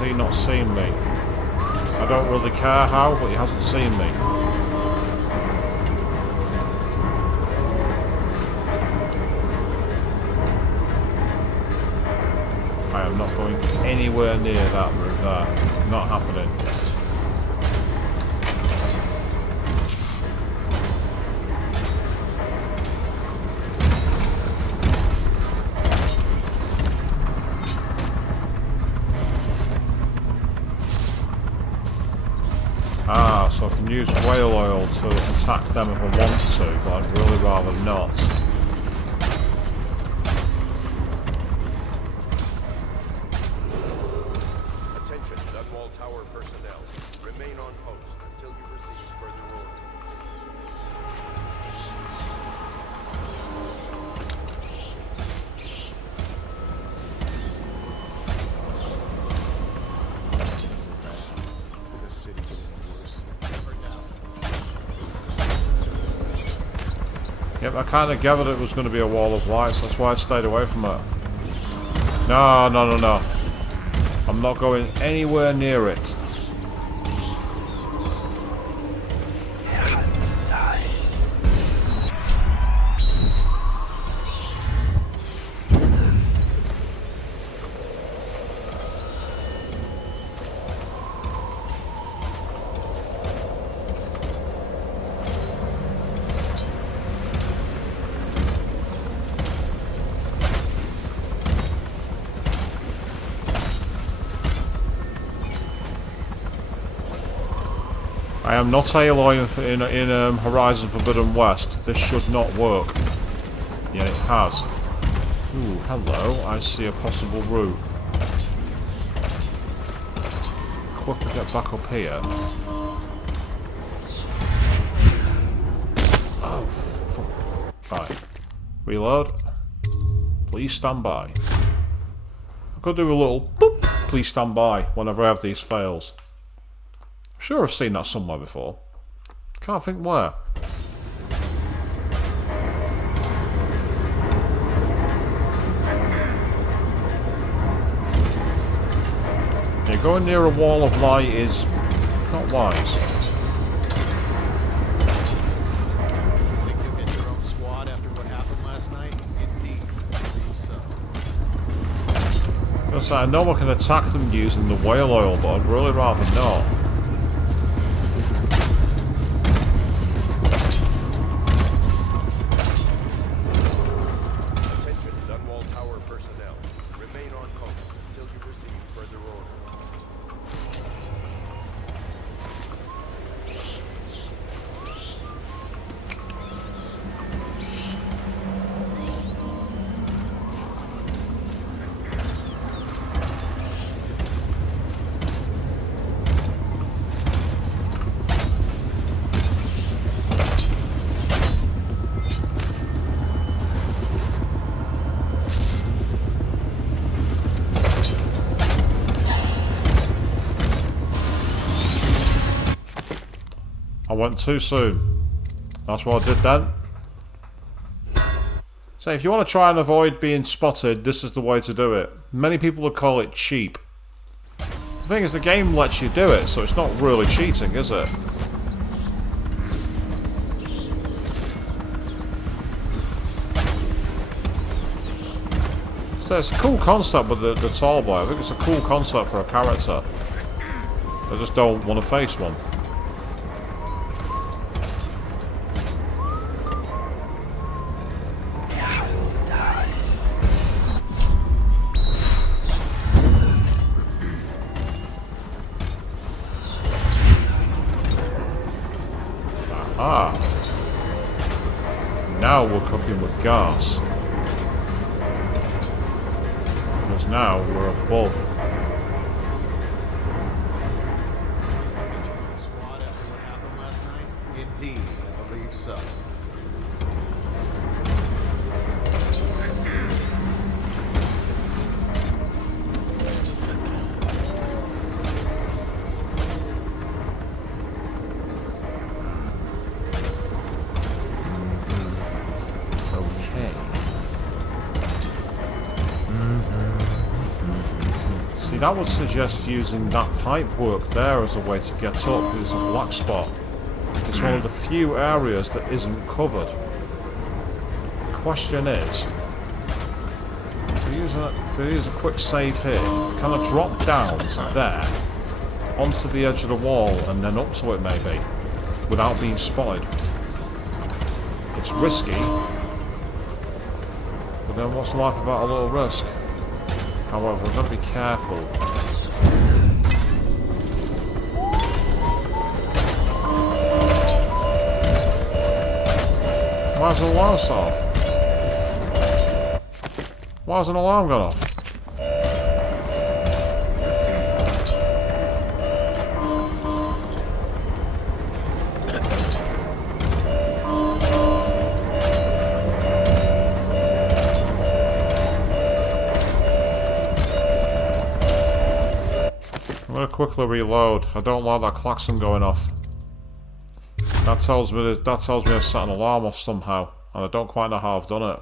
has he not seen me? I don't really care how, but he hasn't seen me. I am not going anywhere near that room there. Not happening. So I can use whale oil to attack them if I want to, but I'd really rather not. Attention, Dunwall Tower personnel. Remain on post until you receive further orders. Yep, I kind of gathered it was going to be a wall of lights, that's why I stayed away from it. No, no, no, no. I'm not going anywhere near it. I am not Aloy in Horizon Forbidden West. This should not work. Yeah, it has. Ooh, hello. I see a possible route. Quickly get back up here. Oh, fuck. Right. Reload. Please stand by. I could do a little boop. Please stand by whenever I have these fails. I'm sure I've seen that somewhere before. Can't think where. Yeah, going near a wall of light is not wise. Think you'll get your own squad after what happened last night? Indeed, I believe so. Because I know I can attack them using the whale oil, but I'd really rather not. I went too soon. That's what I did then. So if you want to try and avoid being spotted, this is the way to do it. Many people would call it cheap. The thing is, the game lets you do it, so it's not really cheating, is it? So it's a cool concept with the tall boy. I think it's a cool concept for a character. I just don't want to face one. Ah. Now we're cooking with gas. Because now we're above. Squad after what happened last night? Indeed, I believe so. that would suggest using that pipe work there as a way to get up. There's a black spot. It's one of the few areas that isn't covered. The question is, if we use a quick save here, can I drop down to there, onto the edge of the wall, and then up to it maybe, without being spotted? It's risky, but then what's life without a little risk? However, we've got to be careful. Why is the alarm off? Why has an alarm gone off? I'm gonna quickly reload. I don't like that klaxon going off. That tells me I've set an alarm off somehow, and I don't quite know how I've done it.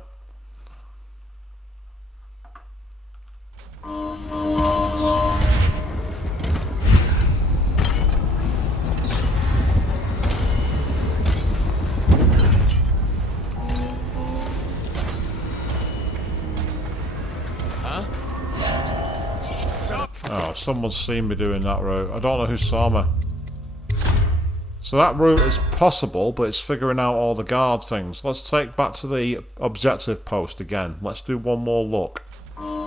Oh, someone's seen me doing that route. I don't know who saw me. So that route is possible, but it's figuring out all the guard things. Let's take back to the objective post again. Let's do one more look.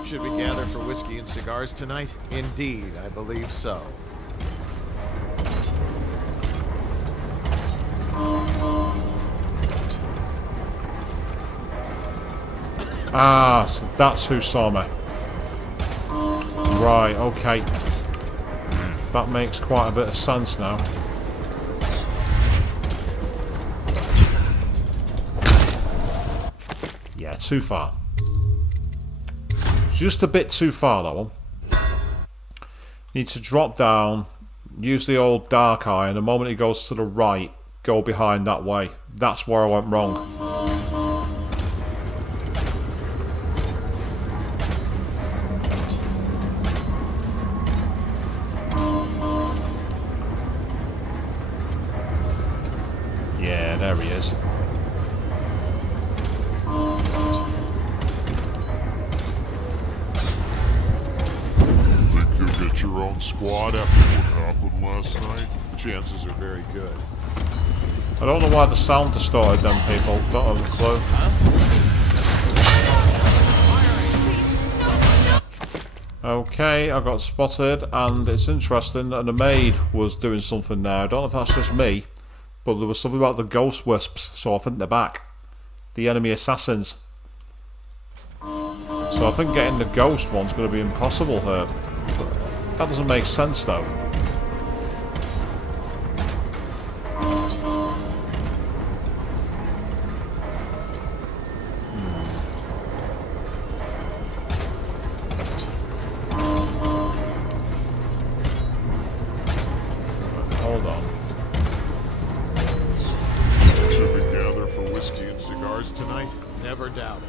Should we gather for whiskey and cigars tonight? Indeed, I believe so. Ah, so that's who saw me. Right, okay. That makes quite a bit of sense now. Yeah, too far. Just a bit too far, that one. Need to drop down, use the old dark eye, and the moment he goes to the right, go behind that way. That's where I went wrong. Yeah, there he is. Your own squad after what happened last night? Chances are very good. I don't know why the sound distorted them people. Don't have a clue. Okay, I got spotted, and it's interesting that the maid was doing something there. I don't know if that's just me, but there was something about the ghost wisps, so I think they're back. The enemy assassins. So I think getting the ghost one's going to be impossible here. That doesn't make sense though. Hold on. Should we gather for whiskey and cigars tonight? Never doubt it.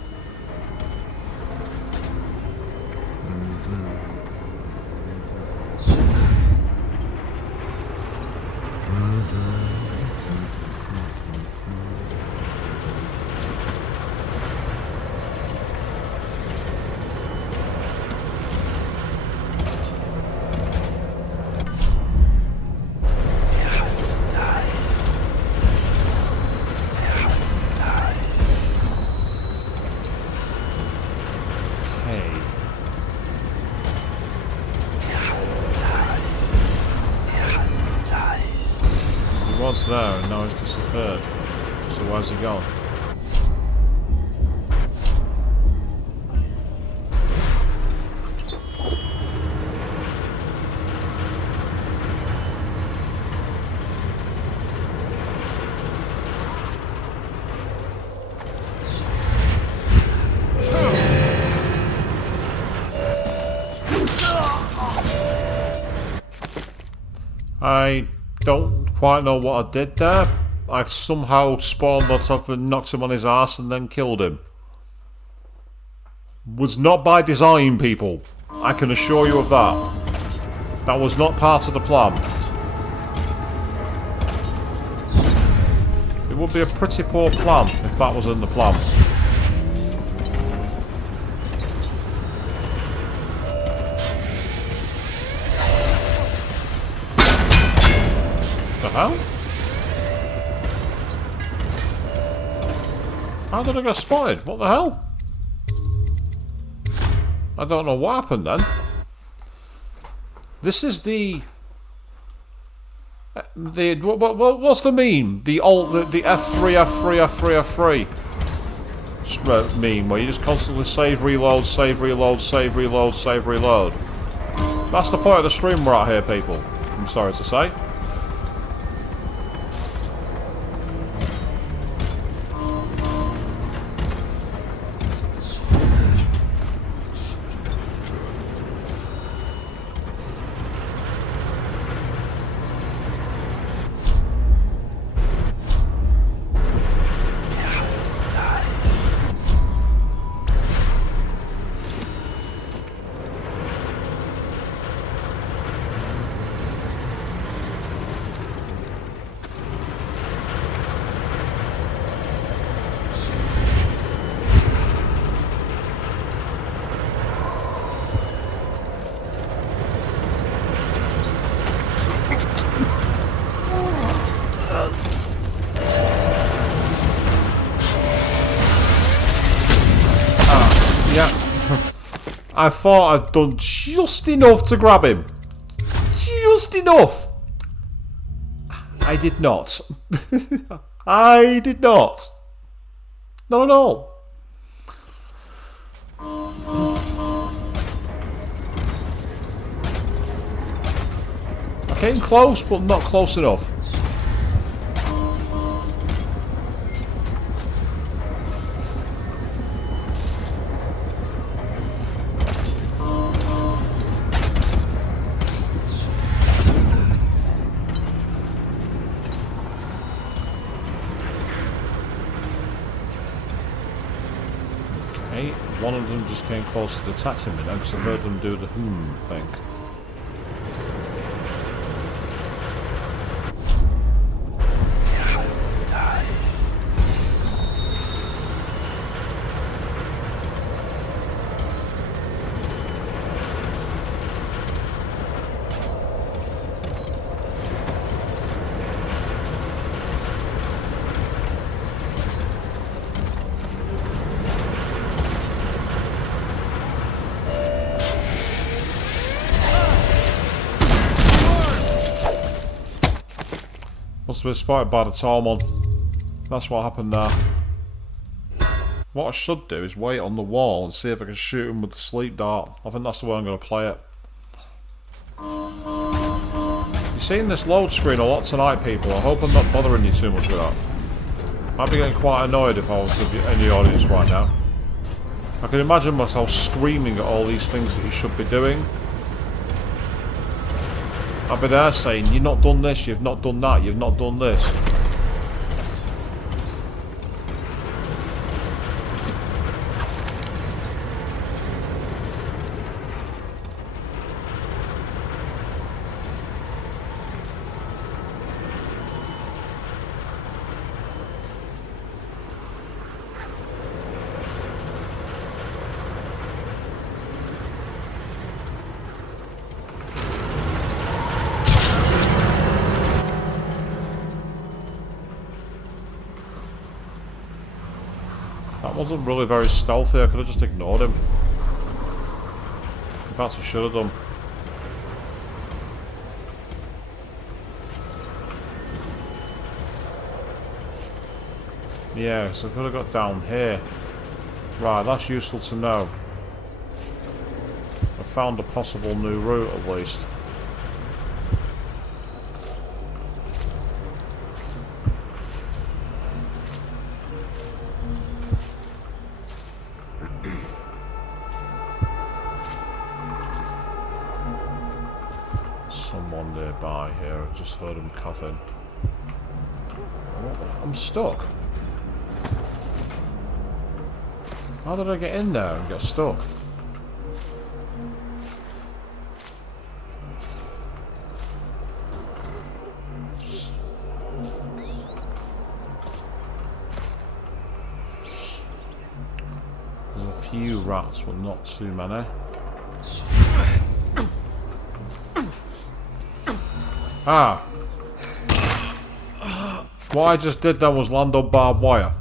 There and now he's disappeared. So where's he gone? I don't quite know what I did there. I somehow spawned on top and knocked him on his ass and then killed him. Was not by design, people. I can assure you of that. That was not part of the plan. It would be a pretty poor plan if that was in the plans. The hell? How did I get spotted? What the hell? I don't know what happened then. This is the what's the meme? The F3 F3 F3 meme where you just constantly save, reload, save, reload, save, reload, save, reload. That's the point of the stream we're at here, people. I'm sorry to say. I thought I'd done just enough to grab him. Just enough. I did not. I did not. Not at all. I came close, but not close enough. One of them just came close to attacking me now because I heard them do the thing. Nice. Must have been spotted by the Tormon. That's what happened there. What I should do is wait on the wall and see if I can shoot him with the sleep dart. I think that's the way I'm going to play it. You've seen this load screen a lot tonight, people. I hope I'm not bothering you too much with that. I'd be getting quite annoyed if I was in the audience right now. I can imagine myself screaming at all these things that you should be doing. I'll be there saying, you've not done this, you've not done that, you've not done this. Wasn't really very stealthy. I could have just ignored him. In fact, I should have done. Yeah, so I could have got down here. Right, that's useful to know. I found a possible new route at least. Just heard him coughing. I'm stuck. How did I get in there and get stuck? few rats, but not too many. Ah! What I just did then was land on barbed wire.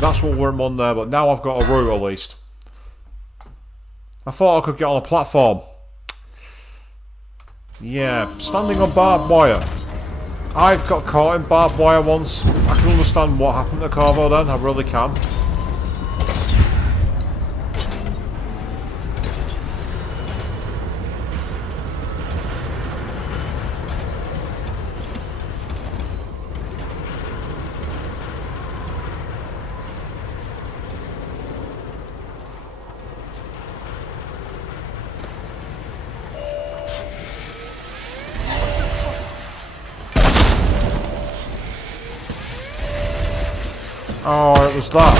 That's what we're on there, but now I've got a route at least. I thought I could get on a platform. Yeah, standing on barbed wire. I've got caught in barbed wire once. I can understand what happened to Corvo then, I really can. Oh, it was that.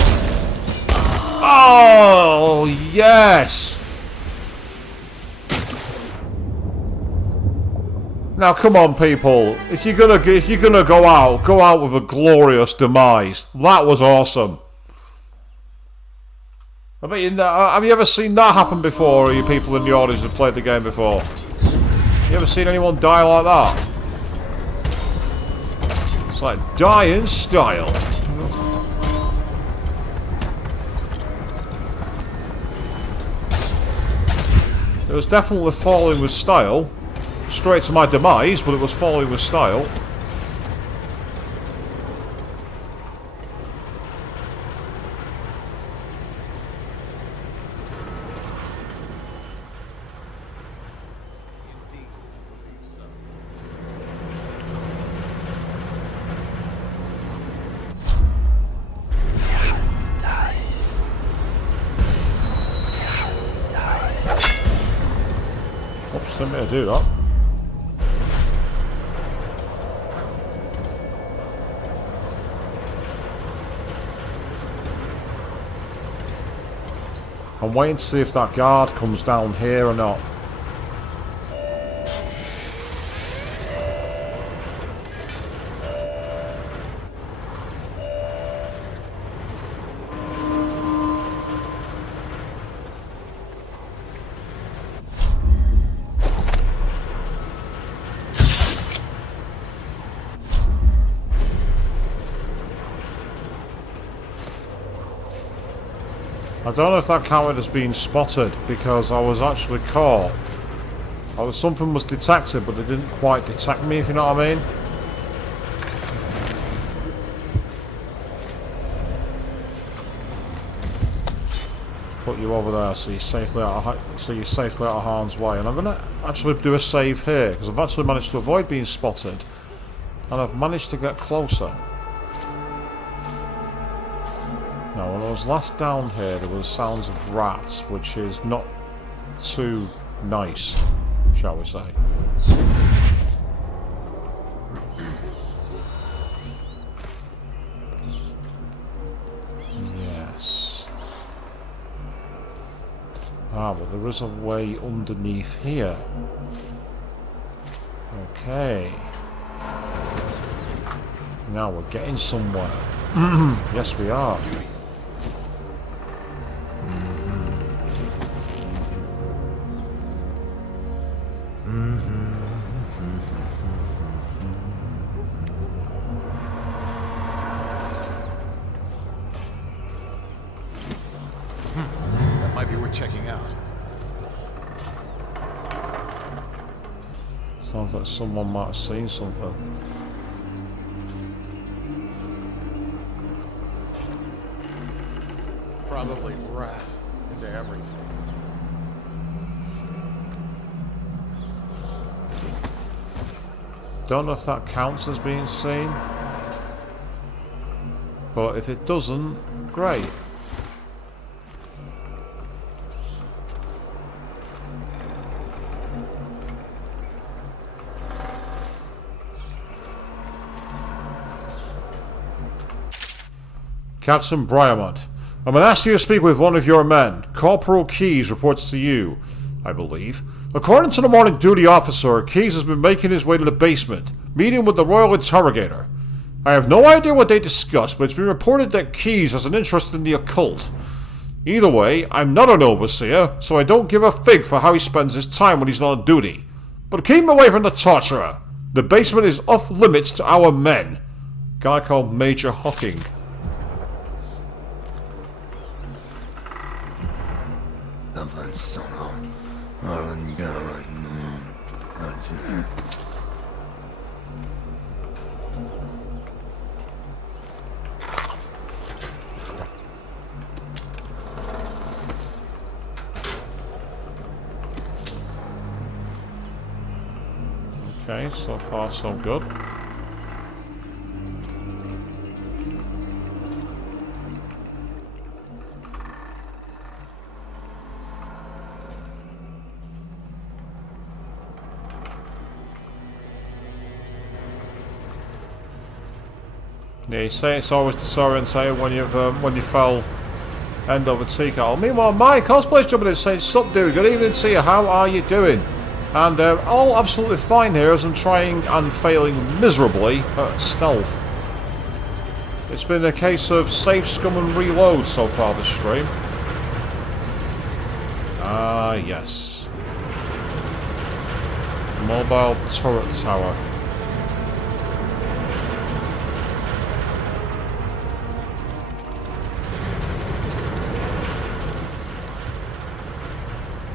Oh, yes! Now, come on, people. If you're gonna go out with a glorious demise. That was awesome. I mean, have you ever seen that happen before, or you people in the audience have played the game before? You ever seen anyone die like that? It's like, die in style. It was definitely falling with style. Straight to my demise, but it was falling with style. Oops, didn't mean to do that. I'm waiting to see if that guard comes down here or not. I don't know if that counted as being spotted, because I was actually caught. Something was detected, but it didn't quite detect me, if you know what I mean. Put you over there so you're safely out of harm's way. And I'm going to actually do a save here, because I've actually managed to avoid being spotted. And I've managed to get closer. Now, when I was last down here, there was sounds of rats, which is not too nice, shall we say. Yes. Ah, but there is a way underneath here. Okay. Now we're getting somewhere. Yes, we are. That might be worth checking out. Sounds like someone might have seen something. Probably rats into everything. Don't know if that counts as being seen, but if it doesn't, great. Captain Bryamont, I'm going to ask you to speak with one of your men. Corporal Keyes reports to you, I believe. According to the morning duty officer, Keyes has been making his way to the basement, meeting with the Royal Interrogator. I have no idea what they discussed, but it's been reported that Keyes has an interest in the occult. Either way, I'm not an overseer, so I don't give a fig for how he spends his time when he's not on duty. But keep him away from the torturer. The basement is off limits to our men. Guy called Major Hocking. Okay, so far so good. Yeah, you say it's always disorientating when you fell end over tea kettle. Meanwhile, my cosplay's jumping in saying, "Sup, dude? Good evening to you. How are you doing?" And all absolutely fine here as I'm trying and failing miserably at stealth. It's been a case of save, scum and reload so far this stream. Ah, yes. Mobile turret tower.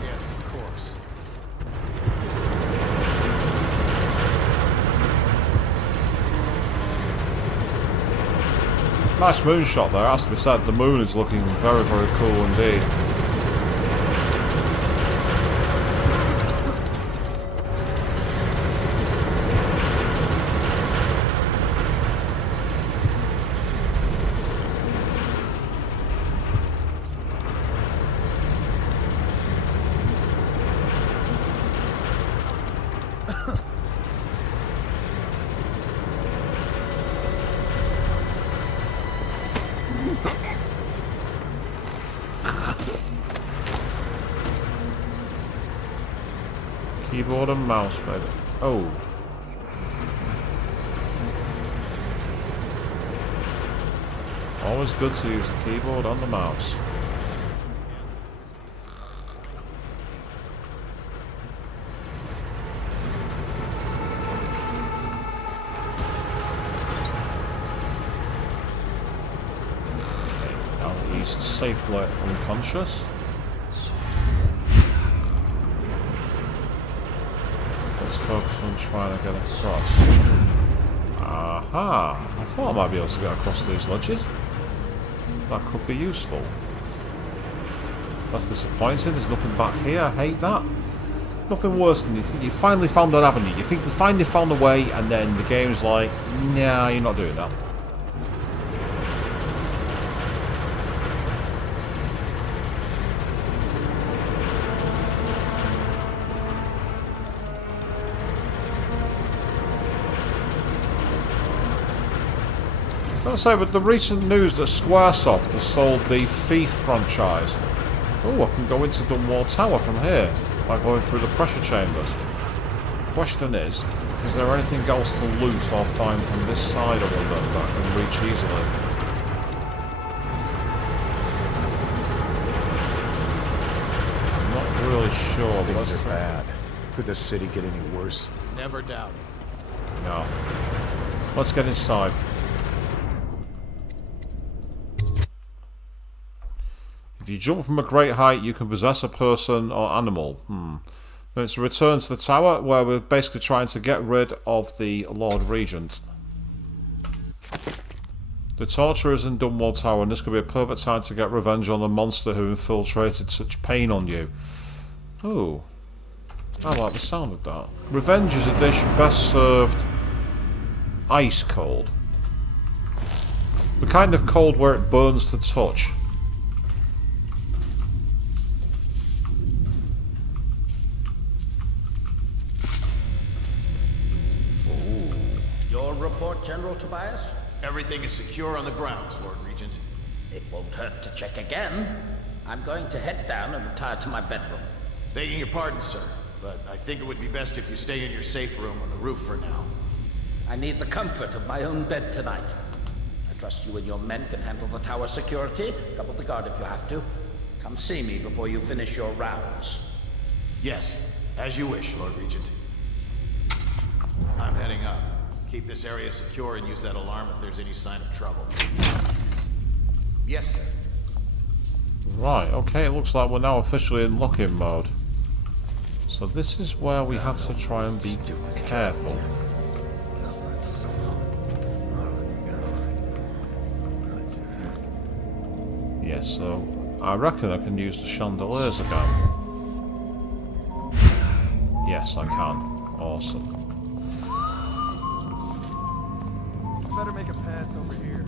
Yes, of course. Nice moonshot there, has to be said. The moon is looking very, very cool indeed. Keyboard and mouse, baby. Oh. Always good to use the keyboard and the mouse. Okay, now he's safely unconscious. Focus on trying to get across. Aha! I thought I might be able to get across these ledges. That could be useful. That's disappointing. There's nothing back here. I hate that. Nothing worse than you think you finally found an avenue. You think you finally found a way, and then the game's like, nah, you're not doing that. Let's say, with the recent news that Squaresoft has sold the Thief franchise. Oh, I can go into Dunwall Tower from here by going through the pressure chambers. Question is there anything else to loot or find from this side, I wonder, that I can reach easily? I'm not really sure. Things are bad. Could the city get any worse? Never doubt it. No. Let's get inside. If you jump from a great height, you can possess a person or animal. It's a return to the tower, where we're basically trying to get rid of the Lord Regent. The torturer is in Dunwall Tower, and this could be a perfect time to get revenge on the monster who infiltrated such pain on you. Oh. I like the sound of that. Revenge is a dish best served ice cold. The kind of cold where it burns to touch. Your report, General Tobias? Everything is secure on the grounds, Lord Regent. It won't hurt to check again. I'm going to head down and retire to my bedroom. Begging your pardon, sir, but I think it would be best if you stay in your safe room on the roof for now. I need the comfort of my own bed tonight. I trust you and your men can handle the tower security. Double the guard if you have to. Come see me before you finish your rounds. Yes, as you wish, Lord Regent. I'm heading up. Keep this area secure and use that alarm if there's any sign of trouble. Yes, sir. Right, okay, it looks like we're now officially in lock-in mode. So this is where we have to try and be careful. Yes, so I reckon I can use the chandeliers again. Yes, I can. Awesome. Better make a pass over here.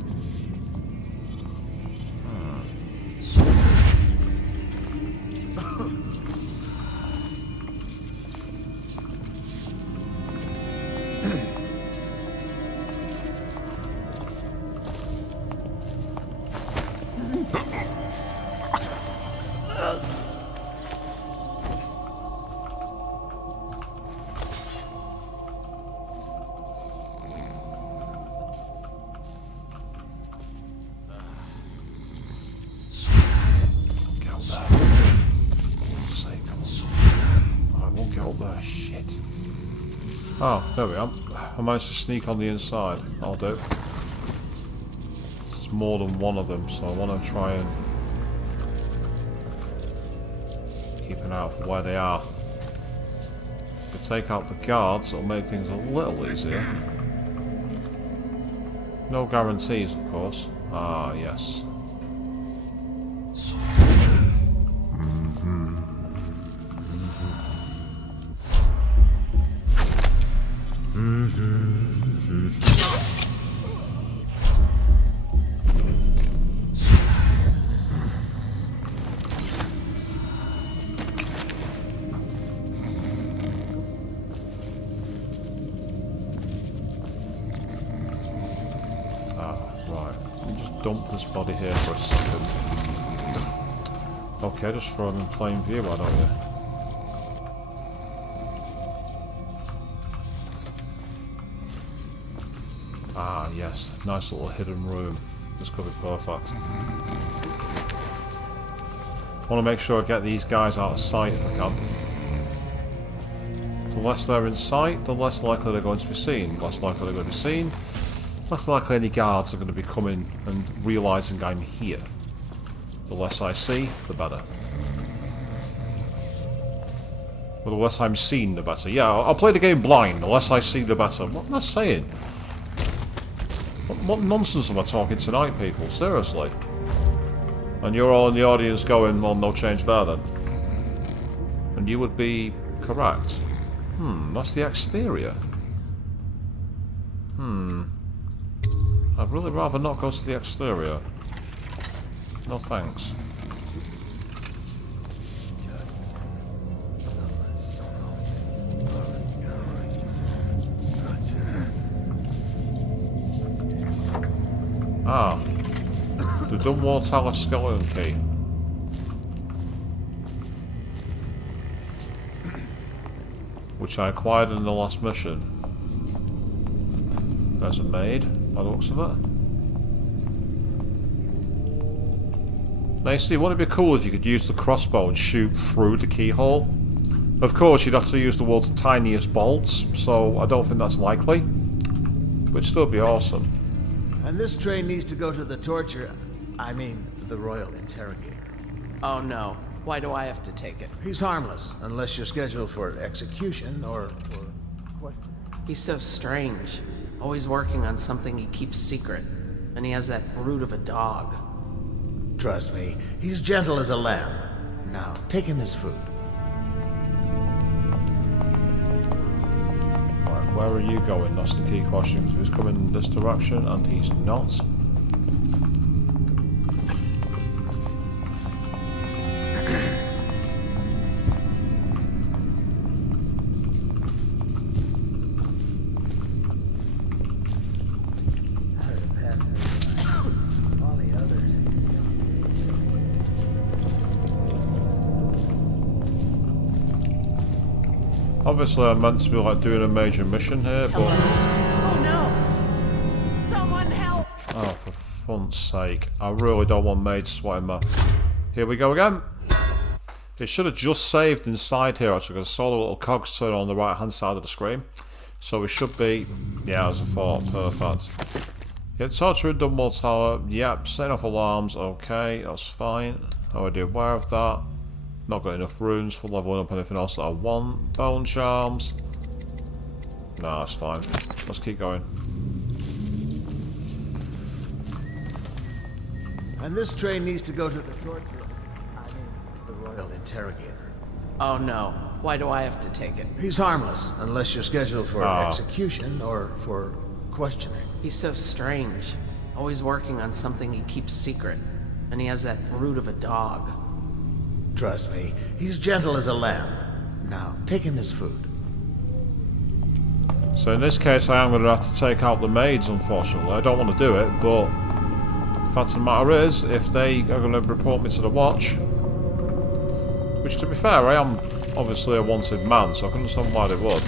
Oh, there we are. I managed to sneak on the inside. That'll do. There's more than one of them, so I want to try and keep an eye out for where they are. If I take out the guards, it'll make things a little easier. No guarantees, of course. Ah, yes. Dump this body here for a second. Okay, just throw him in plain view, why don't you? Ah, yes. Nice little hidden room. This could be perfect. I want to make sure I get these guys out of sight if I can. The less they're in sight, the less likely they're going to be seen. The less likely they're going to be seen, less likely any guards are going to be coming and realising I'm here. The less I see, the better. Well, the less I'm seen, the better. Yeah, I'll play the game blind. The less I see, the better. What am I saying? What nonsense am I talking tonight, people? Seriously. And you're all in the audience going, well, no change there then. And you would be correct. That's the exterior. I'd really rather not go to the exterior. No thanks. Ah. The Dunwall Tower Skeleton Key. Which I acquired in the last mission. There's a maid, by the looks of it. Now, Steve, wouldn't it be cool if you could use the crossbow and shoot through the keyhole? Of course, you'd have to use the world's tiniest bolts, so I don't think that's likely. But it'd still be awesome. And this train needs to go to the the royal interrogator. Oh no. Why do I have to take it? He's harmless, unless you're scheduled for execution or what? He's so strange. Always working on something he keeps secret. And he has that brute of a dog. Trust me, he's gentle as a lamb. Now, take him his food. Alright, where are you going? That's the key question. He's coming in this direction, and he's not. Obviously, I'm meant to be like doing a major mission here, but oh no! Someone help! Oh, for fun's sake! I really don't want maids swatting my Here we go again. It should have just saved inside here actually, because I saw the little cogs turn on the right hand side of the screen. So it should be, yeah, as I thought, perfect. Yeah, torture in Dunwall Tower, yep, setting off alarms, okay, that's fine. Already aware of that. Not got enough runes for leveling up anything else that I want. Bone charms. Nah, that's fine. Let's keep going. And this train needs to go to the torture. The Royal Interrogator. Oh no. Why do I have to take it? He's harmless, unless you're scheduled for execution or for questioning. He's so strange. Always working on something he keeps secret. And he has that brute of a dog. Trust me, he's gentle as a lamb. Now, take him his food. So in this case I am going to have to take out the maids, unfortunately. I don't want to do it, but the fact of the matter is, if they are going to report me to the watch, which to be fair, I am obviously a wanted man, so I can understand why they would.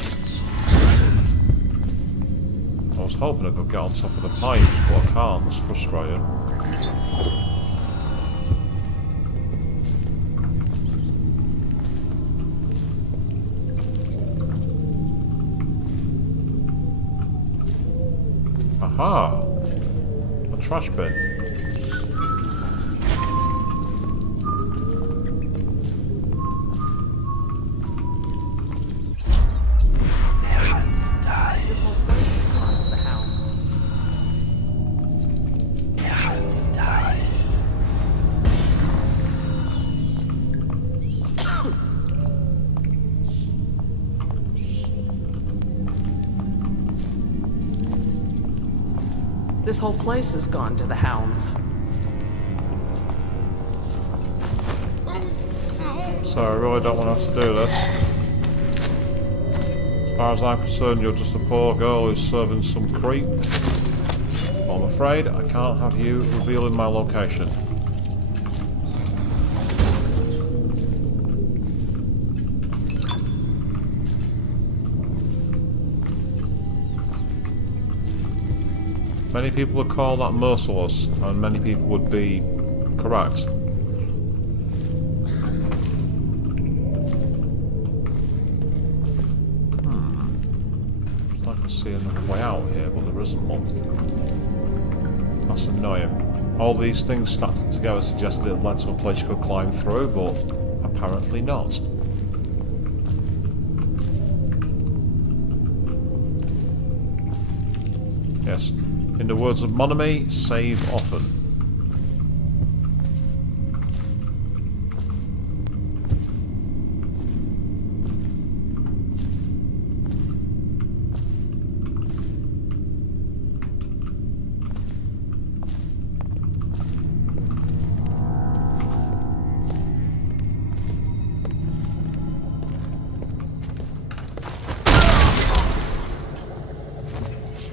I was hoping I could get on top of the pipes, but I can't. That's frustrating. Aha! A trash bin. This whole place has gone to the hounds. So I really don't want to have to do this. As far as I'm concerned, you're just a poor girl who's serving some creep. Well, I'm afraid I can't have you revealing my location. Many people would call that merciless, and many people would be correct. I can see another way out here, but there isn't one. That's annoying. All these things stacked together suggested it led to a place you could climb through, but apparently not. Yes. In the words of Monami, save often.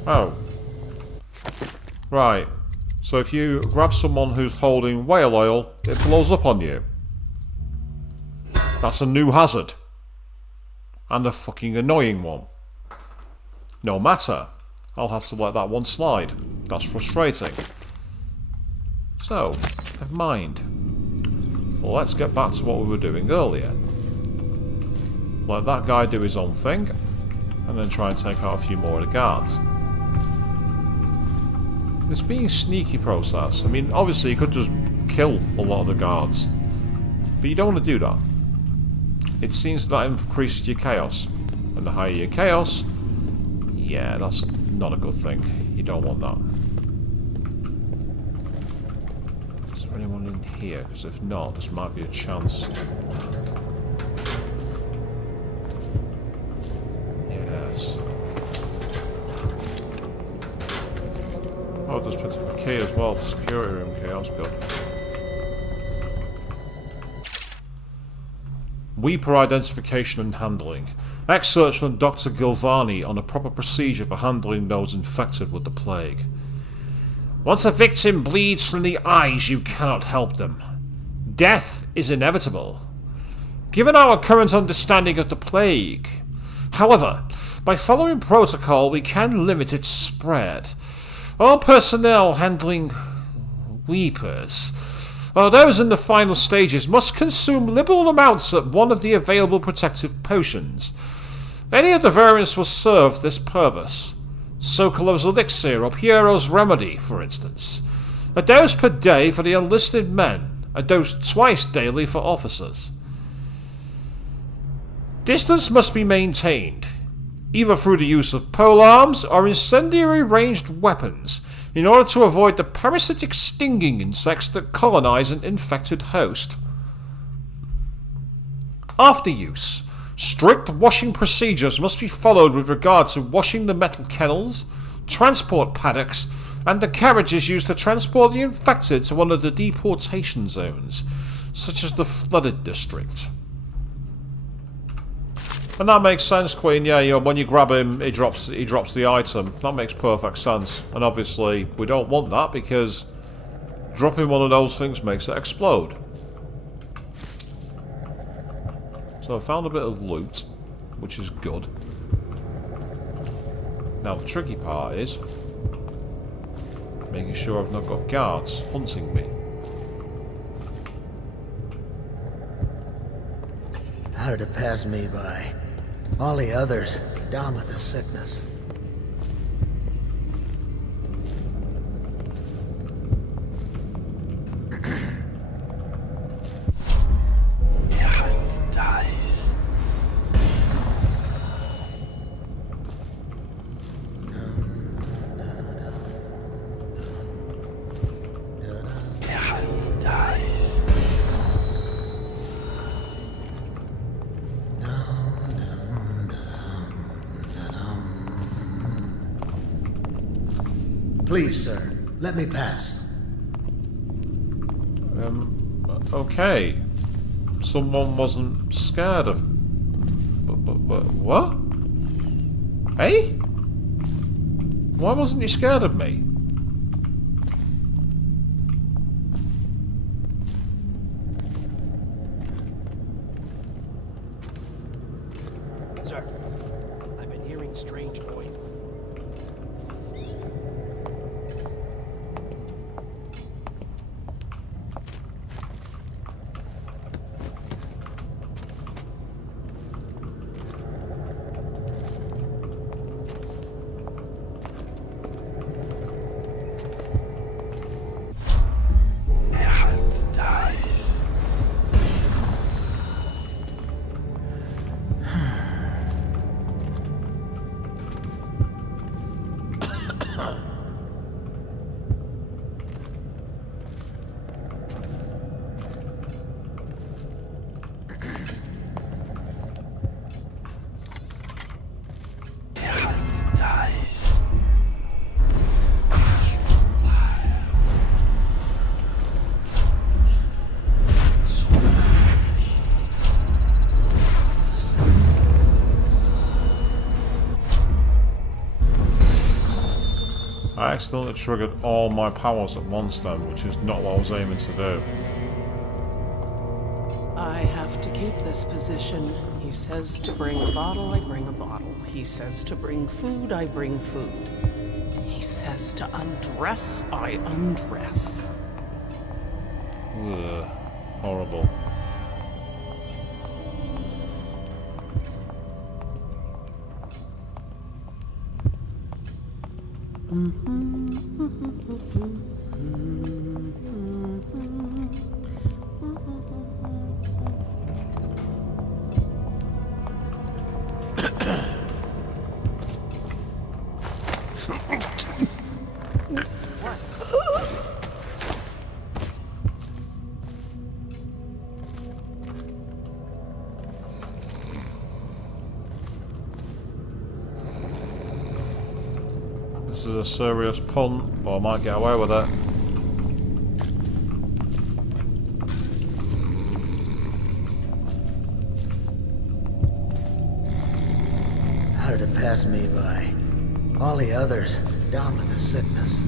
Oh. Right. So if you grab someone who's holding whale oil, it blows up on you. That's a new hazard. And a fucking annoying one. No matter. I'll have to let that one slide. That's frustrating. So, never mind. Well, let's get back to what we were doing earlier. Let that guy do his own thing, and then try and take out a few more of the guards. It's being a sneaky process. I mean, obviously you could just kill a lot of the guards, but you don't want to do that. It seems that increases your chaos, and the higher your chaos, yeah, that's not a good thing. You don't want that. Is there anyone in here? Because if not, this might be a chance. Yes. Oh, there's picked up a key as well, the security room key, that's good. Weeper identification and handling. Excerpts from Dr. Gilvani on a proper procedure for handling those infected with the plague. Once a victim bleeds from the eyes, you cannot help them. Death is inevitable. Given our current understanding of the plague, however, by following protocol, we can limit its spread. All personnel handling weepers Those in the final stages must consume liberal amounts of one of the available protective potions. Any of the variants will serve this purpose. Sokolov's elixir or Piero's remedy, for instance. A dose per day for the enlisted men, a dose twice daily for officers. Distance must be maintained, either through the use of polearms or incendiary ranged weapons, in order to avoid the parasitic stinging insects that colonize an infected host. After use, strict washing procedures must be followed with regard to washing the metal kennels, transport paddocks, and the carriages used to transport the infected to one of the deportation zones, such as the flooded district. And that makes sense, Queen. Yeah, you know, when you grab him, he drops the item. That makes perfect sense. And obviously, we don't want that because dropping one of those things makes it explode. So I found a bit of loot, which is good. Now the tricky part is making sure I've not got guards hunting me. How did it pass me by? All the others down with the sickness. Please, sir, let me pass. Okay. Someone wasn't scared of... But what? Hey? Why wasn't he scared of me? Sir, I've been hearing strange noises. I accidentally triggered all my powers at once then, which is not what I was aiming to do. I have to keep this position. He says to bring a bottle, I bring a bottle. He says to bring food, I bring food. He says to undress, I undress. Ugh, horrible. This is a serious punt, but I might get away with it. How did it pass me by? All the others down with the sickness.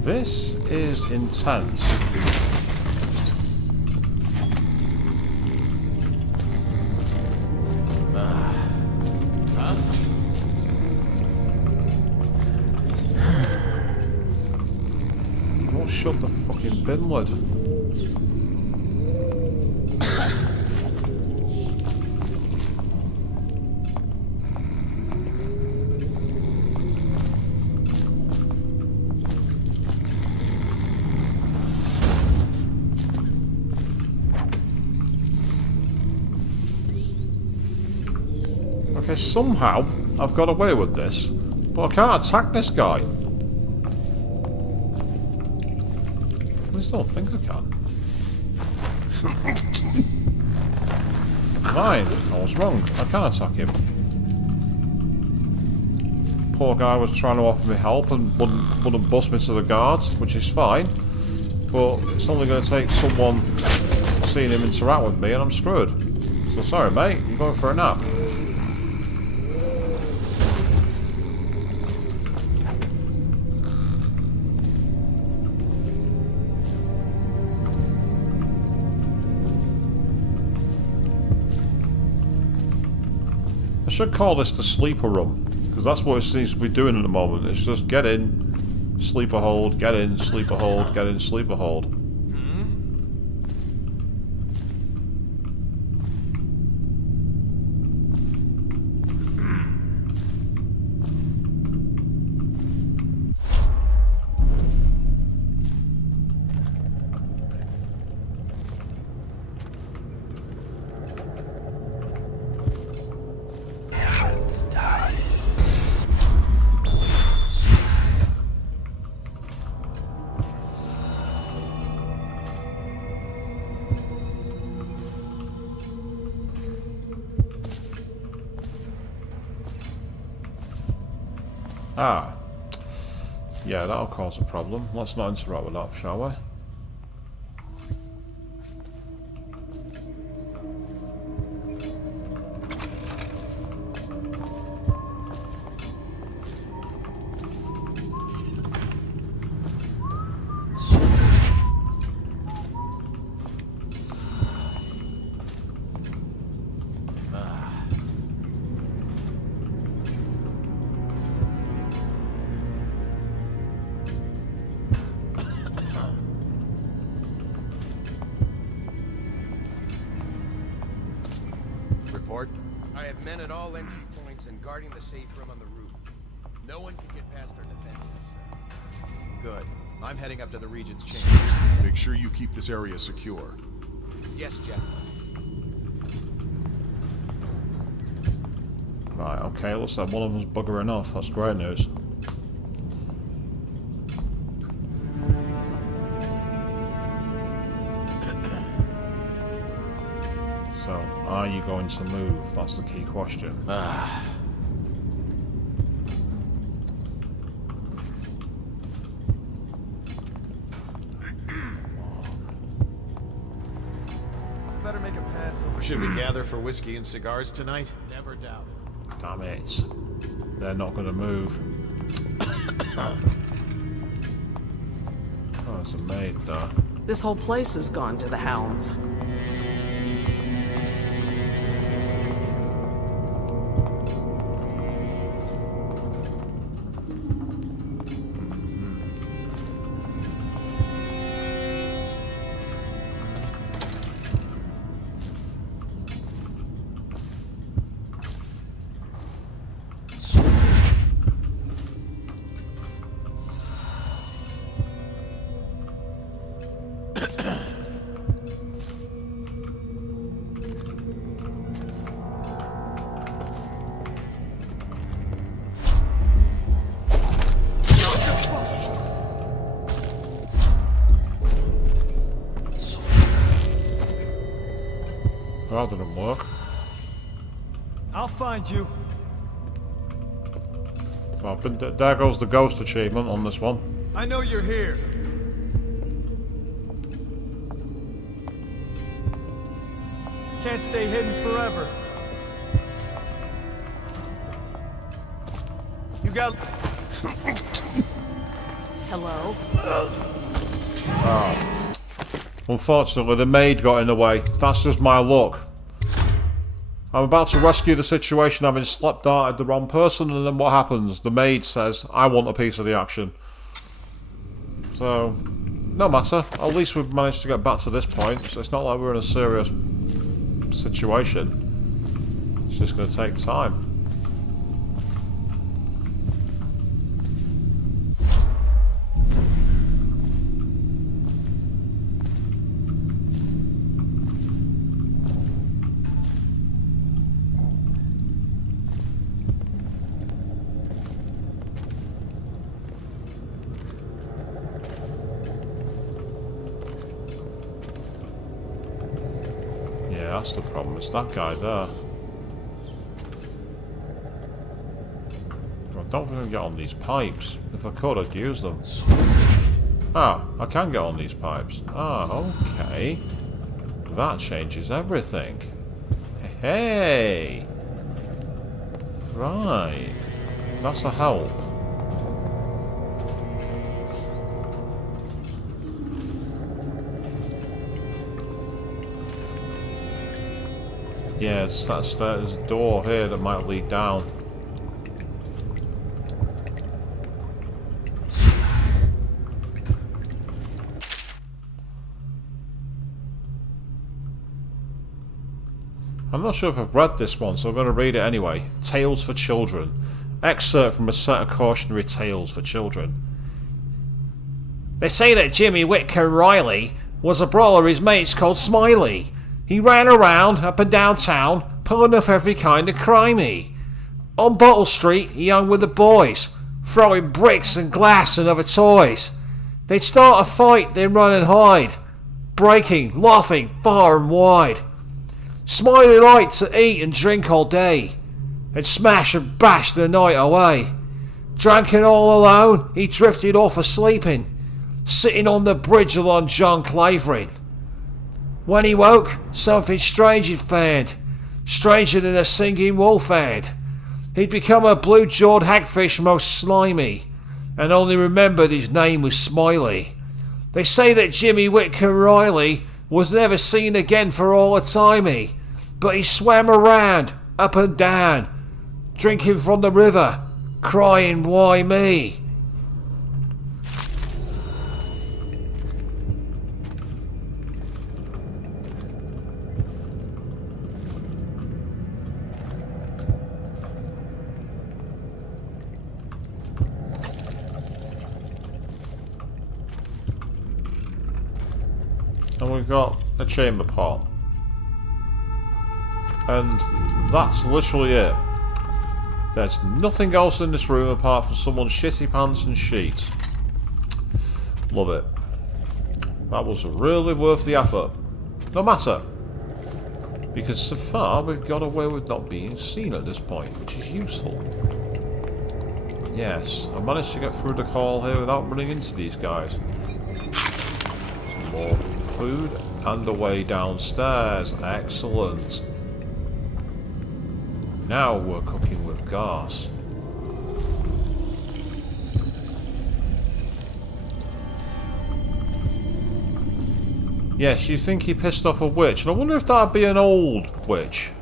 This is intense. shut the fucking bin lid. Okay, somehow I've got away with this, but I can't attack this guy. I just don't think I can. Fine, I was wrong. I can attack him. Poor guy was trying to offer me help and wouldn't bust me to the guards, which is fine. But it's only going to take someone seeing him interact with me and I'm screwed. So sorry mate, you're going for a nap. I should call this the sleeper room, because that's what it seems to be doing at the moment. It's just get in, sleeper hold, get in, sleeper hold, get in, sleeper hold. Ah. Yeah, that'll cause a problem. Let's not interact with that, shall we? I have men at all entry points and guarding the safe room on the roof. No one can get past our defenses. Good. I'm heading up to the Regent's chamber. Make sure you keep this area secure. Yes, Jeff. Right, okay, looks like one of them's buggering off. That's great news. So, are you going to move? That's the key question. Better make a pass over. Should we gather for whiskey and cigars tonight? Never doubt it. Damn it. They're not going to move. Oh, there's a maid there. This whole place has gone to the hounds. That didn't work. I'll find you. Well, there goes the ghost achievement on this one. I know you're here. Can't stay hidden forever. You got... Hello? Oh. Unfortunately, the maid got in the way. That's just my luck. I'm about to rescue the situation having slept darted the wrong person, and then what happens? The maid says, I want a piece of the action. So, no matter. At least we've managed to get back to this point, so it's not like we're in a serious situation. It's just going to take time. That's the problem, it's that guy there. I don't think I can get on these pipes. If I could, I'd use them. Ah, I can get on these pipes. Ah, okay. That changes everything. Hey! Right. That's a help. Yeah, it's that there's a door here that might lead down. I'm not sure if I've read this one, so I'm going to read it anyway. Tales for Children. Excerpt from a set of cautionary tales for children. They say that Jimmy Whitcomb Riley was a brawler his mates called Smiley. He ran around, up and down town, pulling off every kind of crimey. On Bottle Street, he hung with the boys, throwing bricks and glass and other toys. They'd start a fight, then run and hide, breaking, laughing far and wide. Smiley liked to eat and drink all day, and smash and bash the night away. Drinking all alone, he drifted off asleeping, sitting on the bridge along John Clavering. When he woke, something strange he'd found, stranger than a singing wolf had. He'd become a blue-jawed hagfish most slimy, and only remembered his name was Smiley. They say that Jimmy Whitcomb Riley was never seen again for all a timey, but he swam around, up and down, drinking from the river, crying, why me? And we've got a chamber pot. And that's literally it. There's nothing else in this room apart from someone's shitty pants and sheets. Love it. That was really worth the effort. No matter. Because so far we've got away with not being seen at this point, which is useful. Yes, I managed to get through the hall here without running into these guys. Some more food and a way downstairs. Excellent. Now we're cooking with gas. Yes, you think he pissed off a witch, and I wonder if that'd be an old witch.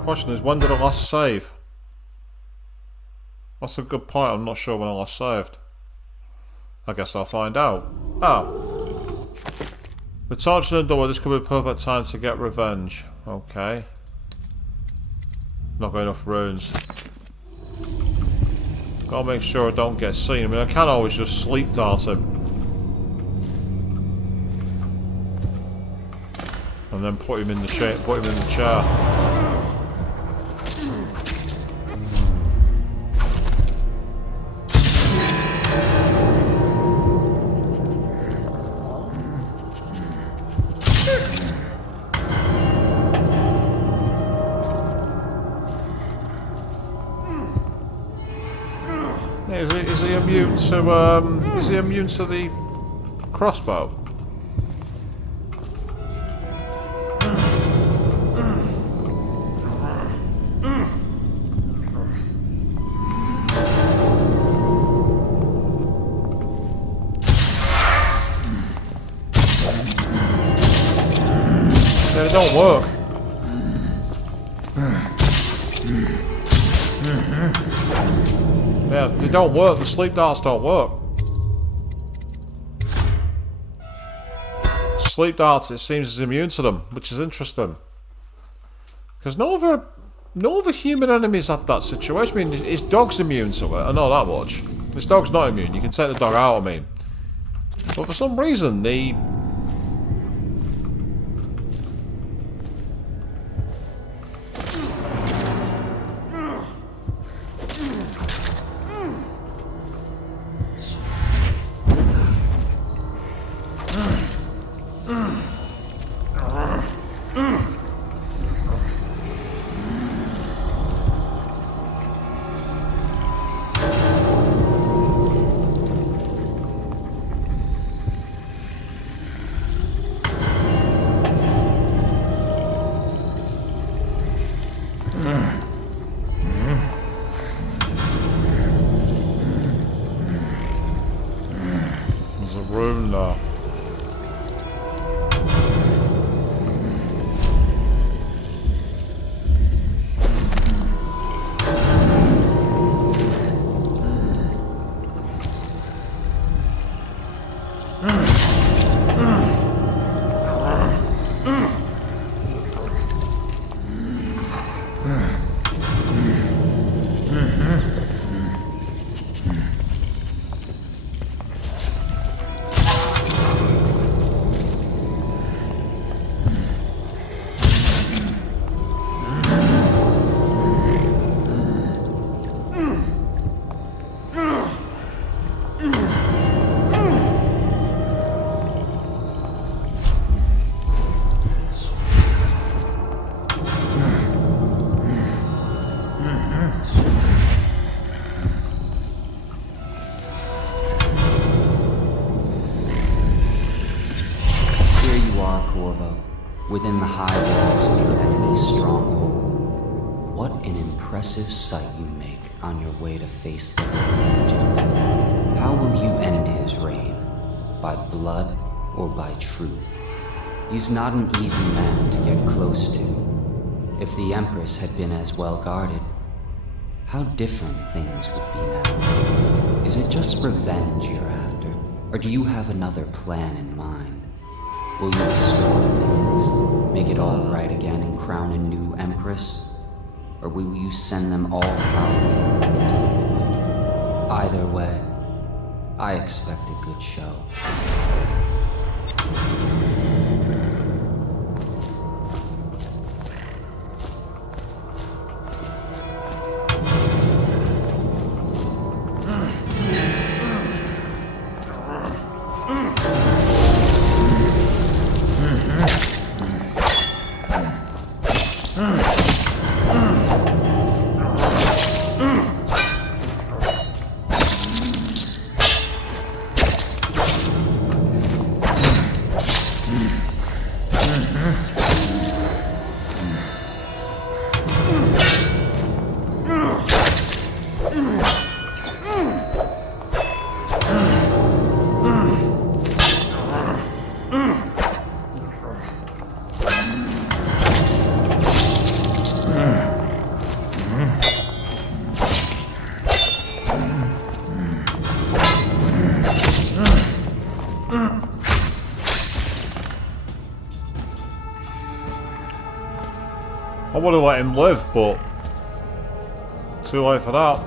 Question is, when did I last save? That's a good point. I'm not sure when I last saved. I guess I'll find out. Ah. The torch and door. This could be a perfect time to get revenge. Okay. Not got enough runes. Gotta make sure I don't get seen. I mean, I can always just sleep dart him. And then put him in the chair. Put him in the chair. Is he immune to the crossbow? They don't work. Yeah, they don't work. The sleep darts don't work. Sleep darts, it seems, is immune to them, which is interesting. Because no other human enemies had that situation. I mean, his dog's immune to it. I know that much. This dog's not immune. You can take the dog out, I mean. But for some reason, the... Corvo, within the high walls of your enemy's stronghold. What an impressive sight you make on your way to face the Regent. How will you end his reign? By blood or by truth? He's not an easy man to get close to. If the Empress had been as well guarded, how different things would be now. Is it just revenge you're after, or do you have another plan in mind? Will you restore things, make it all right again and crown a new Empress? Or will you send them all howling into the void? Either way, I expect a good show. I would have let him live, but too late for that.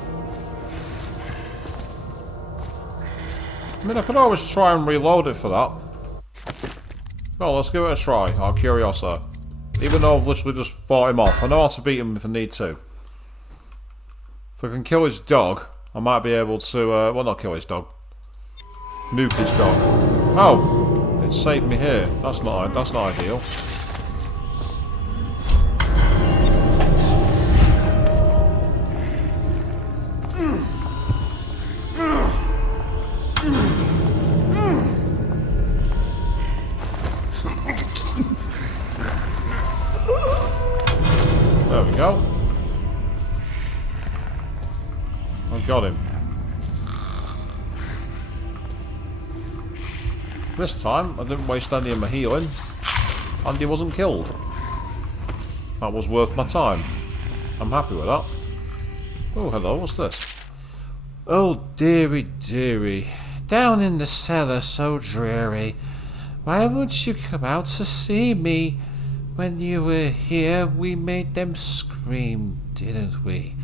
I mean, I could always try and reload it for that. Well, let's give it a try, out of curiosity. Even though I've literally just fought him off. I know how to beat him if I need to. If I can kill his dog, I might be able to, well, not kill his dog. Nuke his dog. Oh! It saved me here. That's not ideal. There we go. I got him. This time, I didn't waste any of my healing. and he wasn't killed. That was worth my time. I'm happy with that. Oh, hello, what's this? Oh, dearie, dearie. Down in the cellar, so dreary. Why won't you come out to see me? When you were here, we made them scream, didn't we?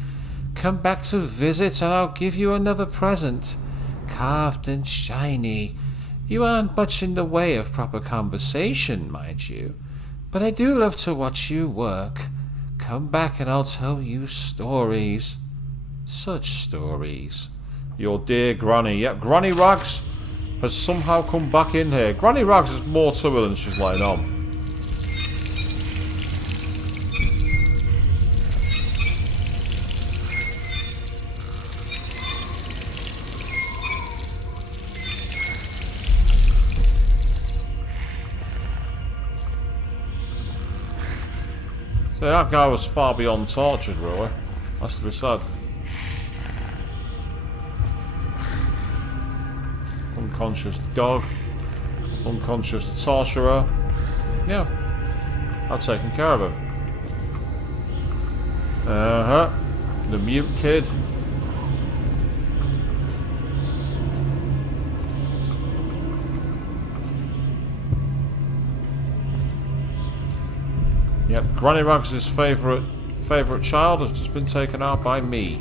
Come back to visit and I'll give you another present. Carved and shiny. You aren't much in the way of proper conversation, mind you. But I do love to watch you work. Come back and I'll tell you stories. Such stories. Your dear Granny. Yep, Granny Rags has somehow come back in here. Granny Rags is more to her than she's letting on. So that guy was far beyond tortured, really. Has to be said. Unconscious dog. Unconscious torturer. Yeah. I've taken care of him. The mute kid. Yep, Granny Rags' favourite child has just been taken out by me.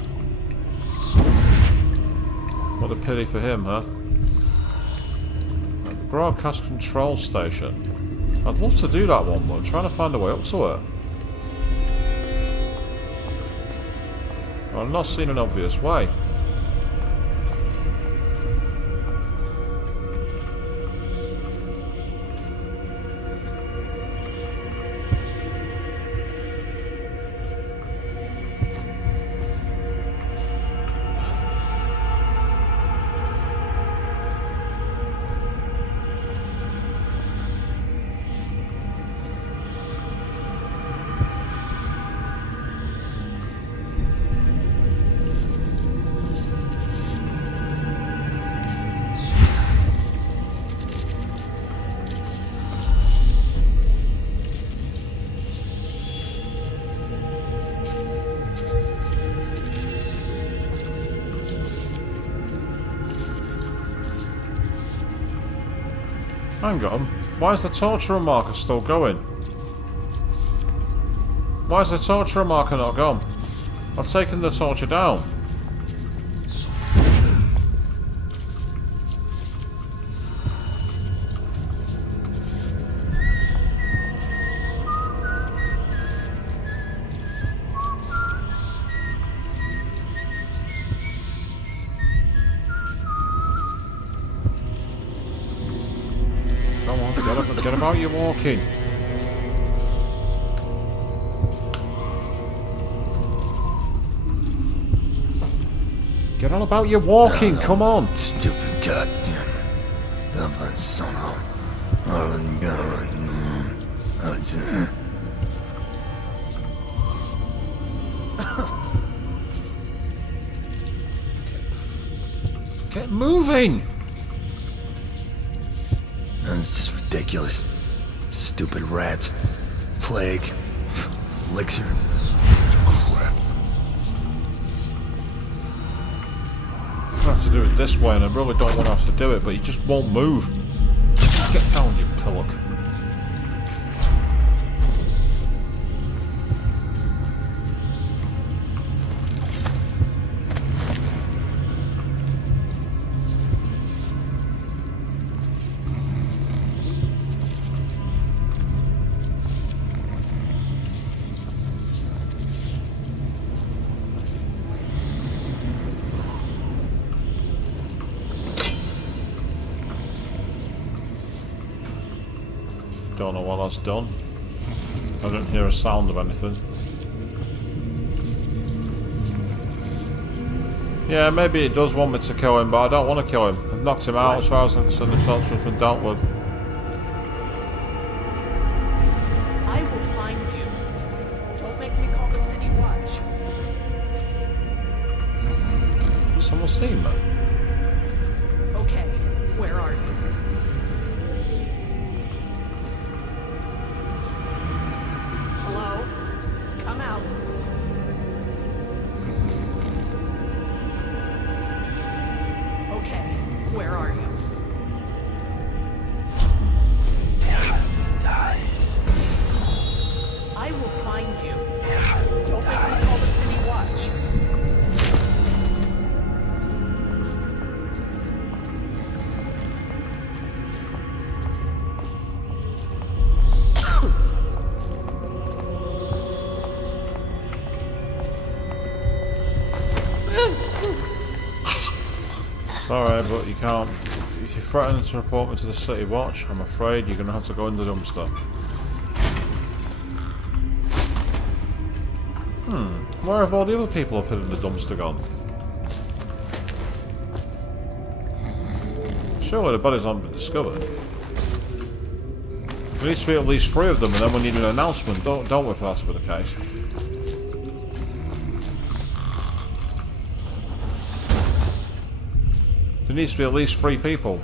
What a pity for him, huh? The broadcast control station. I'd love to do that one, but I'm trying to find a way up to it. Well, I've not seen an obvious way. Hang on, why is the torturer marker still going? Why is the torturer marker not gone? I've taken the torture down. Get about your walking. Get on about your walking, come on. Stupid goddamn Dublin son of Ireland God. Get moving. It's just ridiculous. Stupid rats. Plague. Elixir. Crap. I have to do it this way and I really don't want to have to do it, but he just won't move. Get down, you pillock. Don't know what that's done. I don't hear a sound of anything. Yeah, maybe it does want me to kill him, but I don't want to kill him. I've knocked him out as far as I'm concerned. The torture has been dealt with. I will find you. Don't make me call the city watch. Has someone seen me? Okay, where are you? I will find you. Don't make me call the city watch. Sorry, but you can't. If you're threatening to report me to the City Watch, I'm afraid you're going to have to go in the dumpster. Where have all the other people who've hidden the dumpster gone? Surely the bodies haven't been discovered. There needs to be at least 3 of them, and then we need an announcement, don't we, if that's the case? There needs to be at least 3 people.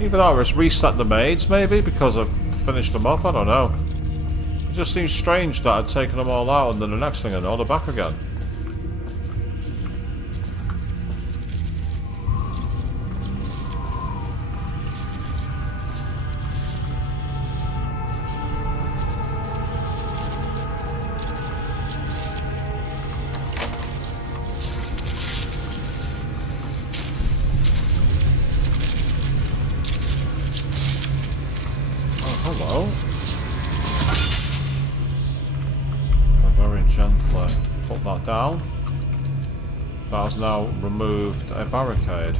Either that or it's reset the maids, maybe, because I've finished them off, I don't know. It just seems strange that I'd taken them all out and then the next thing I know, they're back again. Hello. Very gently put that down. That has now removed a barricade.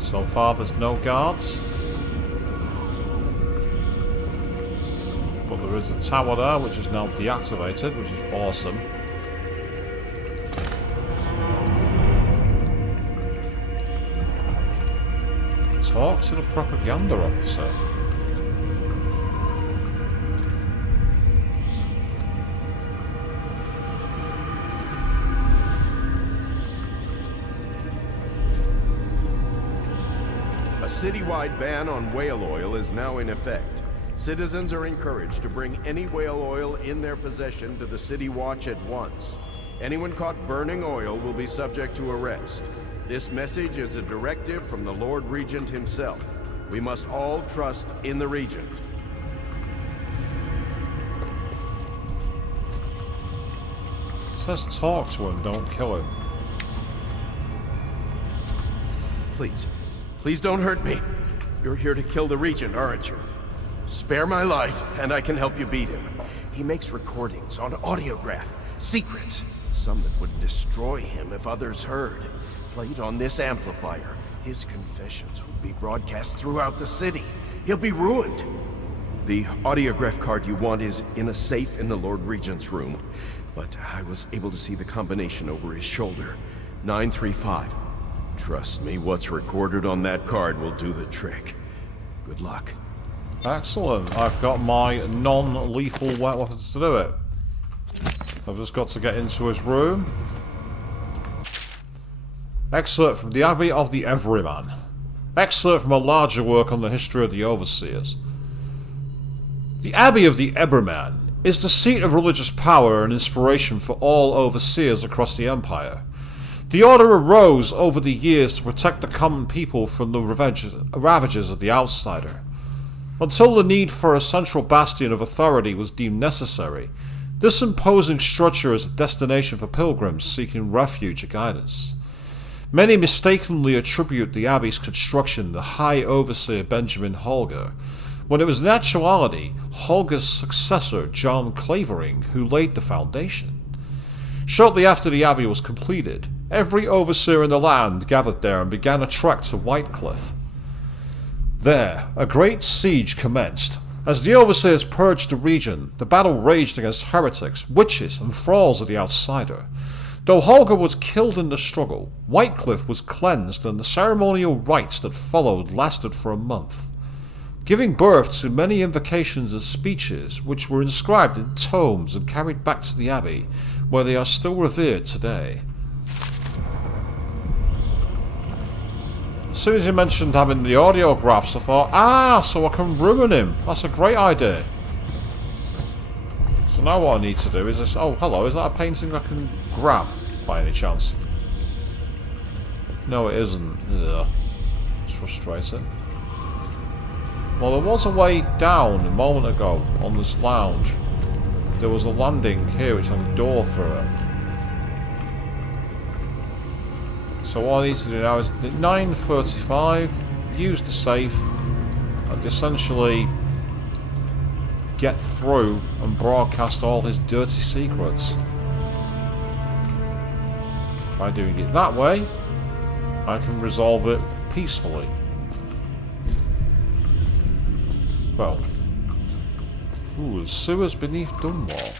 So far there's no guards. There is a tower there, which is now deactivated, which is awesome. Talk to the propaganda officer. A citywide ban on whale oil is now in effect. Citizens are encouraged to bring any whale oil in their possession to the City Watch at once. Anyone caught burning oil will be subject to arrest. This message is a directive from the Lord Regent himself. We must all trust in the Regent. It says talk to him, don't kill him. Please don't hurt me. You're here to kill the Regent, aren't you? Spare my life, and I can help you beat him. He makes recordings on audiograph, secrets. Some that would destroy him if others heard. Played on this amplifier, his confessions would be broadcast throughout the city. He'll be ruined. The audiograph card you want is in a safe in the Lord Regent's room. But I was able to see the combination over his shoulder. 935. Trust me, what's recorded on that card will do the trick. Good luck. Excellent. I've got my non-lethal weapons to do it. I've just got to get into his room. Excerpt from the Abbey of the Everyman. Excerpt from a larger work on the history of the Overseers. The Abbey of the Everyman is the seat of religious power and inspiration for all Overseers across the Empire. The Order arose over the years to protect the common people from the ravages of the outsider. Until the need for a central bastion of authority was deemed necessary, this imposing structure is a destination for pilgrims seeking refuge or guidance. Many mistakenly attribute the Abbey's construction to the High Overseer Benjamin Holger, when it was in actuality Holger's successor John Clavering who laid the foundation. Shortly after the Abbey was completed, every overseer in the land gathered there and began a trek to Whitecliff. There, a great siege commenced. As the overseers purged the region, the battle raged against heretics, witches, and thralls of the outsider. Though Holger was killed in the struggle, Whitecliff was cleansed and the ceremonial rites that followed lasted for a month, giving birth to many invocations and speeches which were inscribed in tomes and carried back to the Abbey, where they are still revered today. soon as you mentioned having the audiographs, I thought, so I can ruin him. That's a great idea. So now what I need to do is this. Oh, hello. Is that a painting I can grab by any chance? No, it isn't. Ugh. It's frustrating. Well, there was a way down a moment ago on this lounge. There was a landing here which had a door through it. So what I need to do now is at 9:35, use the safe, and essentially get through and broadcast all his dirty secrets. By doing it that way, I can resolve it peacefully. Well, the sewers beneath Dunwall.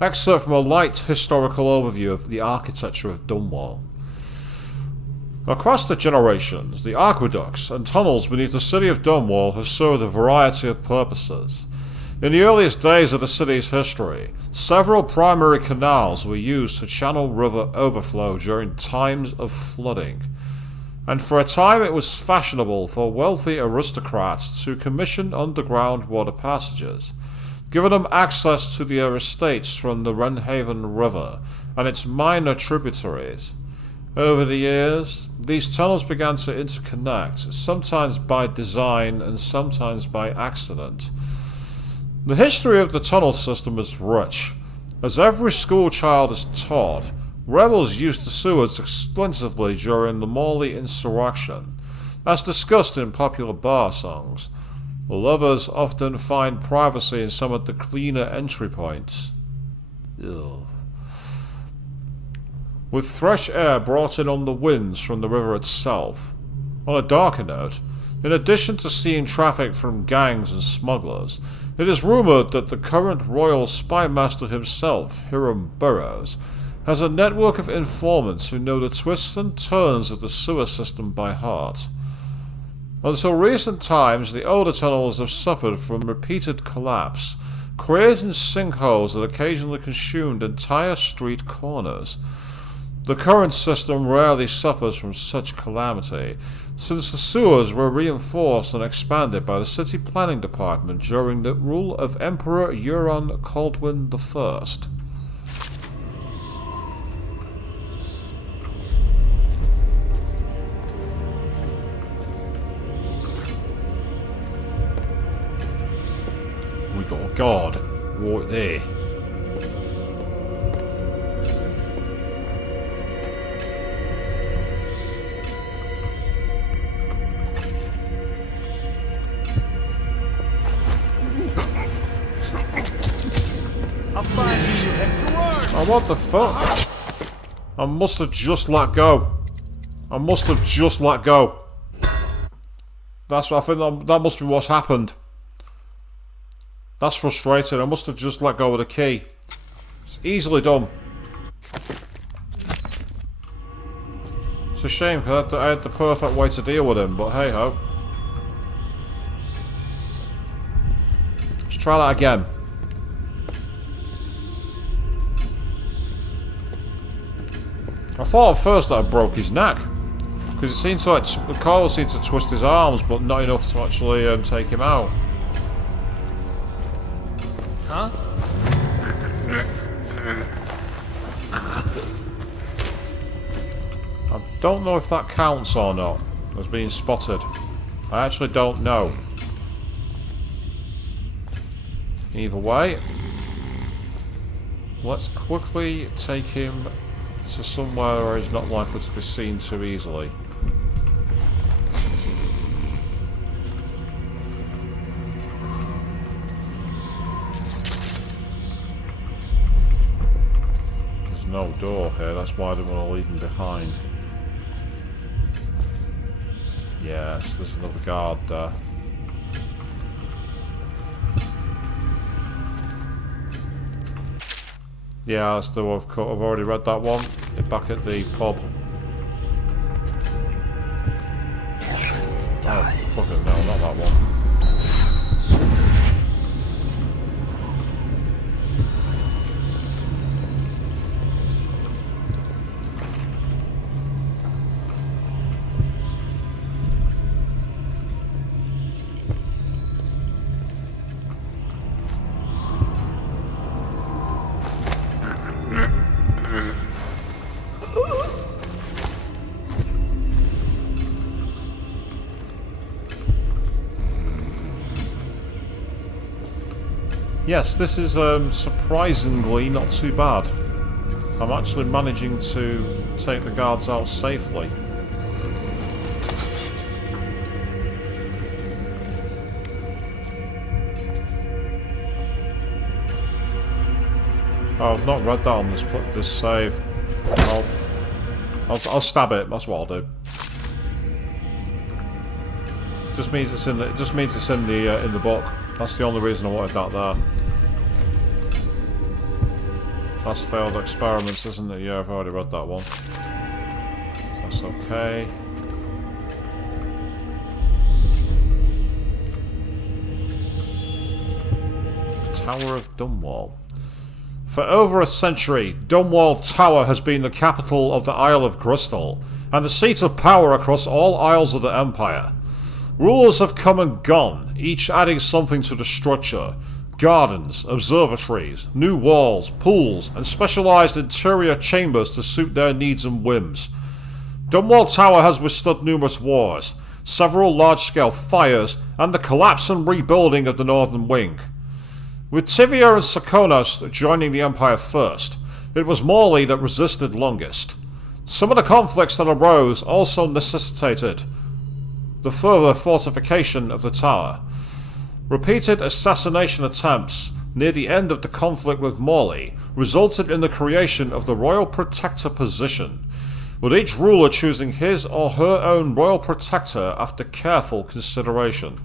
Excerpt from a light historical overview of the architecture of Dunwall. Across the generations, the aqueducts and tunnels beneath the city of Dunwall have served a variety of purposes. In the earliest days of the city's history, several primary canals were used to channel river overflow during times of flooding, and for a time it was fashionable for wealthy aristocrats to commission underground water passages, giving them access to their estates from the Wrenhaven River and its minor tributaries. Over the years, these tunnels began to interconnect, sometimes by design and sometimes by accident. The history of the tunnel system is rich. As every schoolchild is taught, rebels used the sewers extensively during the Morley insurrection. As discussed in popular bar songs, lovers often find privacy in some of the cleaner entry points. Ugh. With fresh air brought in on the winds from the river itself. On a darker note, in addition to seeing traffic from gangs and smugglers, it is rumoured that the current royal spy master himself, Hiram Burrows, has a network of informants who know the twists and turns of the sewer system by heart. Until recent times, the older tunnels have suffered from repeated collapse, creating sinkholes that occasionally consumed entire street corners. The current system rarely suffers from such calamity, since the sewers were reinforced and expanded by the city planning department during the rule of Emperor Euron Caldwin I. We got a guard right there. Oh, what the fuck? I must have just let go. I must have just let go. That's what I think. That must be what's happened. That's frustrating. I must have just let go of the key. It's easily done. It's a shame because I had the perfect way to deal with him, but hey ho. Let's try that again. I thought at first that I broke his neck, because it seemed to the coil seemed to twist his arms, but not enough to actually take him out. Huh? I don't know if that counts or not as being spotted. I actually don't know. Either way, let's quickly take him to somewhere where he's not likely to be seen too easily. There's no door here, that's why I didn't want to leave him behind. Yes, there's another guard there. Yeah, that's the one I've already read that one. Back at the pub. Oh, fuck it, no, not that one. Yes, this is surprisingly not too bad. I'm actually managing to take the guards out safely. Oh, I've not read that on this save. I'll stab it. That's what I'll do. Just means it's in the. It just means it's in the book. That's the only reason I wanted that there. That's failed experiments, isn't it? Yeah, I've already read that one. That's okay. Tower of Dunwall. For over a century, Dunwall Tower has been the capital of the Isle of Crystal, and the seat of power across all isles of the Empire. Rulers have come and gone, each adding something to the structure. Gardens, observatories, new walls, pools, and specialised interior chambers to suit their needs and whims. Dunwall Tower has withstood numerous wars, several large-scale fires, and the collapse and rebuilding of the Northern Wing. With Tivia and Sakonos joining the Empire first, it was Morley that resisted longest. Some of the conflicts that arose also necessitated the further fortification of the tower. Repeated assassination attempts near the end of the conflict with Morley resulted in the creation of the Royal Protector position, with each ruler choosing his or her own Royal Protector after careful consideration.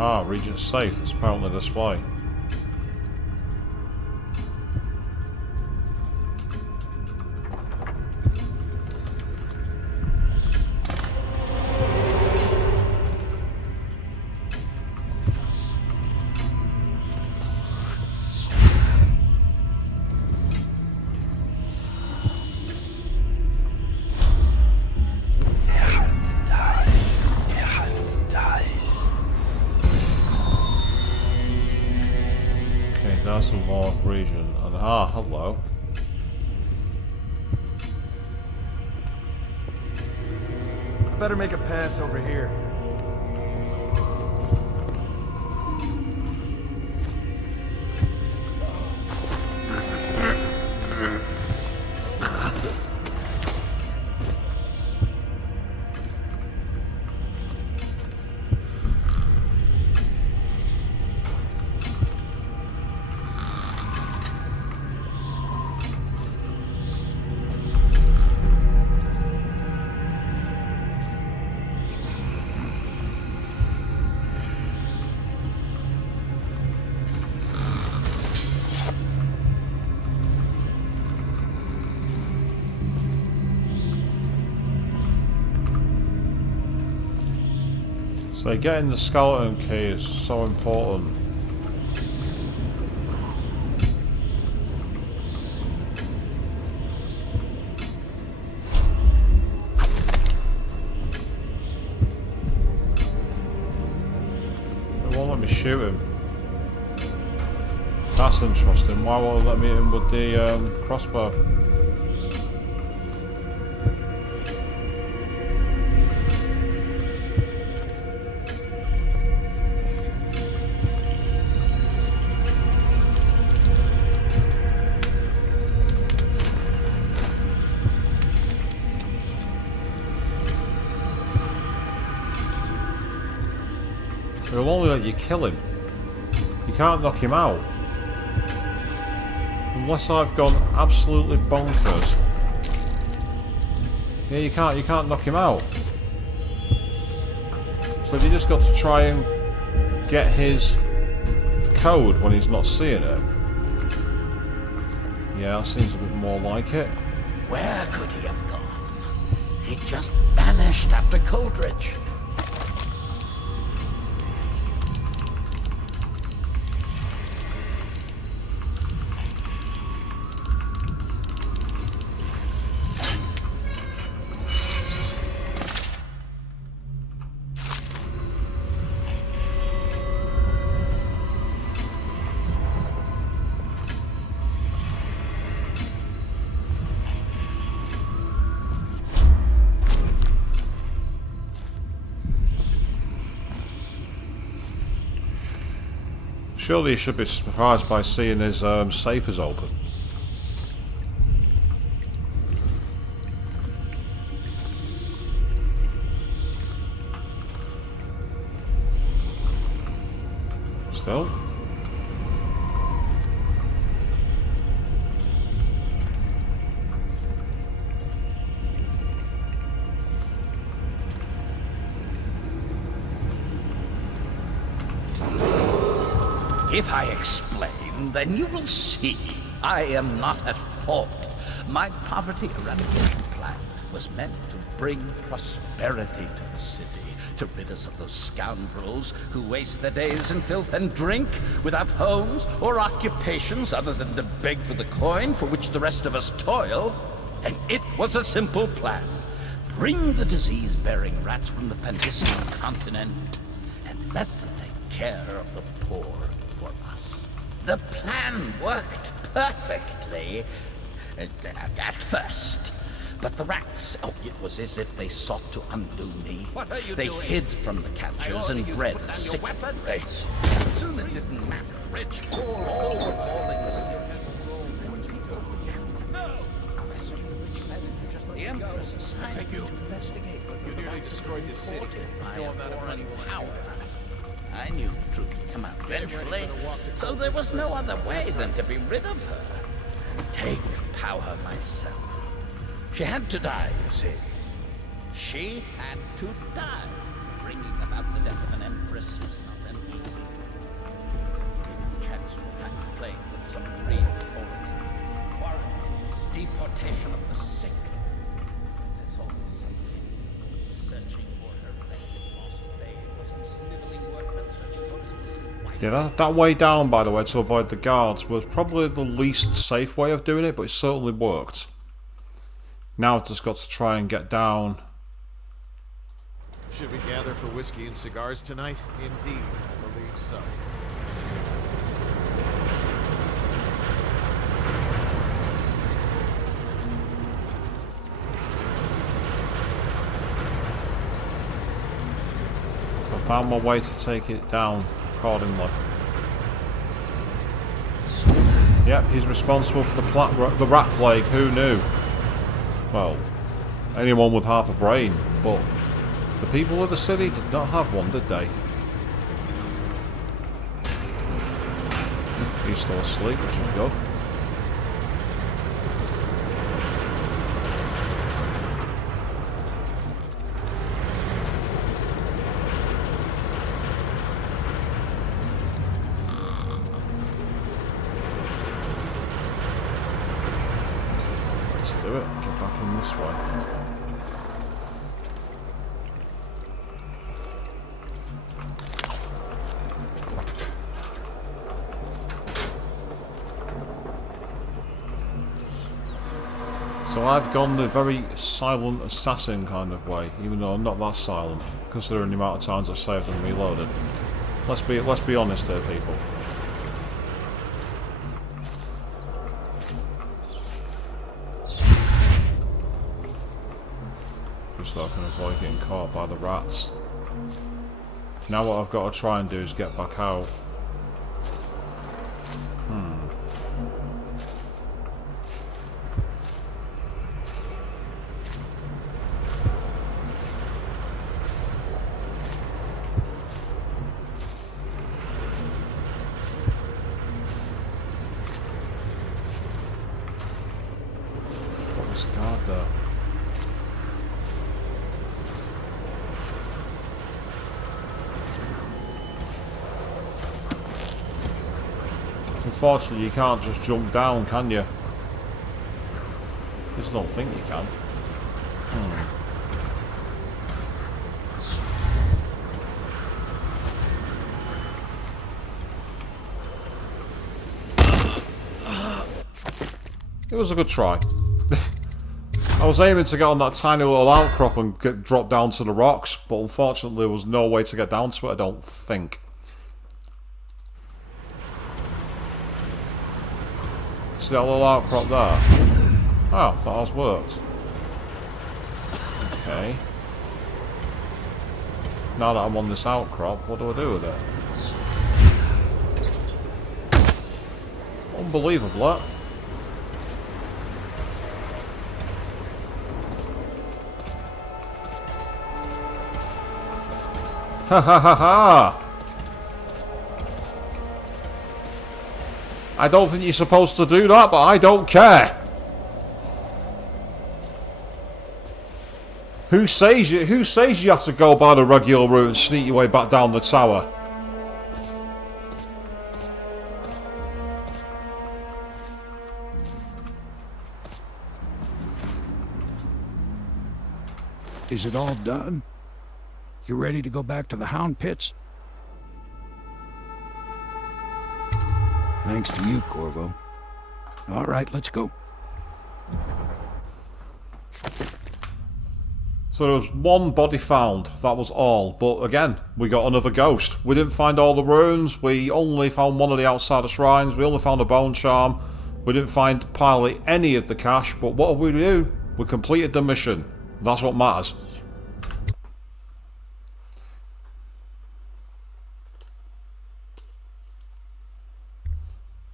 Ah, Regent's safe. It's apparently this way. Region and hello. Better make a pass over here. So getting the skeleton key is so important. It won't let me shoot him. That's interesting. Why won't it let me hit him with the crossbow? It'll only let you kill him. You can't knock him out. Unless I've gone absolutely bonkers. Yeah, you can't knock him out. So have you just got to try and get his code when he's not seeing it? Yeah, that seems a bit more like it. Where could he have gone? He just vanished after Coldridge. Surely he should be surprised by seeing his safe is open. Still? If I explain, then you will see I am not at fault. My poverty eradication plan was meant to bring prosperity to the city, to rid us of those scoundrels who waste their days in filth and drink, without homes or occupations other than to beg for the coin for which the rest of us toil. And it was a simple plan. Bring the disease-bearing rats from the Pandician continent and let them take care of the poor for us. The plan worked perfectly at first. But the rats, it was as if they sought to undo me. What are you They doing? hid from the catchers and bred a sick race. Soon it didn't matter. Rich, poor, overfalling sick. The Empress assigned you to investigate whether You nearly destroyed the city. by No a amount of money foreign will power. I knew the truth would come out eventually, so there was no other way than to be rid of her. Take power myself. She had to die, you see. She had to die. Bringing about the death of an empress is not an easy. Give the chance to attack the plague with some real authority. Quarantines, deportation of the sick. There's always something. Searching for her wretched lost babe was some sniveling workman searching for his missing wife. Yeah, that way down, by the way, to avoid the guards, was probably the least safe way of doing it, but it certainly worked. Now I've just got to try and get down. Should we gather for whiskey and cigars tonight? Indeed, I believe so. I found my way to take it down accordingly. Yep, he's responsible for the rat plague, who knew? Well, anyone with half a brain, but the people of the city did not have one, did they? He's still asleep, which is good. Let's do it. Get back in this way. So I've gone the very silent assassin kind of way, even though I'm not that silent, considering the amount of times I've saved and reloaded. Let's be honest here, people. Just so I can avoid getting caught by the rats. Now what I've got to try and do is get back out. God, though. Unfortunately, you can't just jump down, can you? I just don't think you can. It was a good try. I was aiming to get on that tiny little outcrop and get dropped down to the rocks, but unfortunately there was no way to get down to it, I don't think. See that little outcrop there? Oh, that has worked. Okay. Now that I'm on this outcrop, what do I do with it? Unbelievable. Ha ha ha ha! I don't think you're supposed to do that, but I don't care. Who says you have to go by the regular route and sneak your way back down the tower? Is it all done? You ready to go back to the Hound Pits? Thanks to you, Corvo. All right, let's go. So there was one body found, that was all. But again, we got another ghost. We didn't find all the runes, we only found one of the outsider shrines, we only found a bone charm. We didn't find hardly any of the cash, but what did we do? We completed the mission. That's what matters.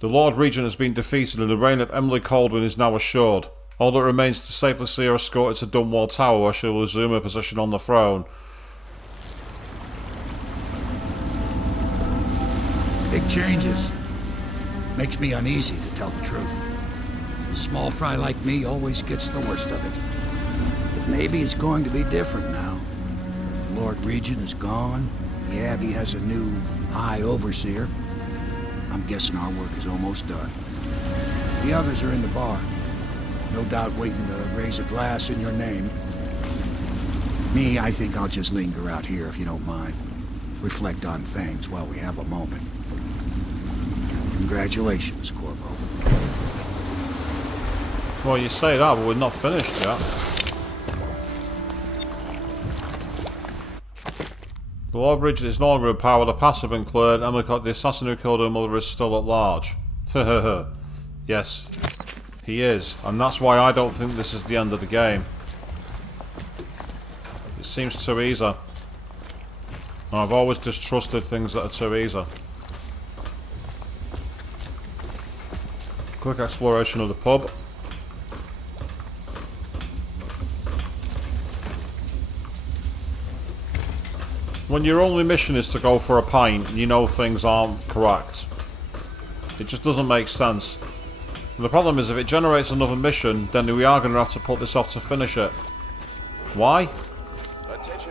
The Lord Regent has been defeated and the reign of Emily Caldwin is now assured. All that remains is to safely see her escorted to Dunwall Tower where she will resume her position on the throne. Big changes. Makes me uneasy, to tell the truth. A small fry like me always gets the worst of it. But maybe it's going to be different now. The Lord Regent is gone. The Abbey has a new High Overseer. I'm guessing our work is almost done. The others are in the bar. No doubt waiting to raise a glass in your name. Me, I think I'll just linger out here if you don't mind. Reflect on things while we have a moment. Congratulations, Corvo. Well, you say that, but we're not finished yet. The Lord Regent is no longer in power, the past have been cleared, and the assassin who killed her mother is still at large. Yes, he is, and that's why I don't think this is the end of the game. It seems too easy. And I've always distrusted things that are too easy. Quick exploration of the pub. When your only mission is to go for a pint, you know things aren't correct. It just doesn't make sense. And the problem is if it generates another mission, then we are going to have to put this off to finish it. Why?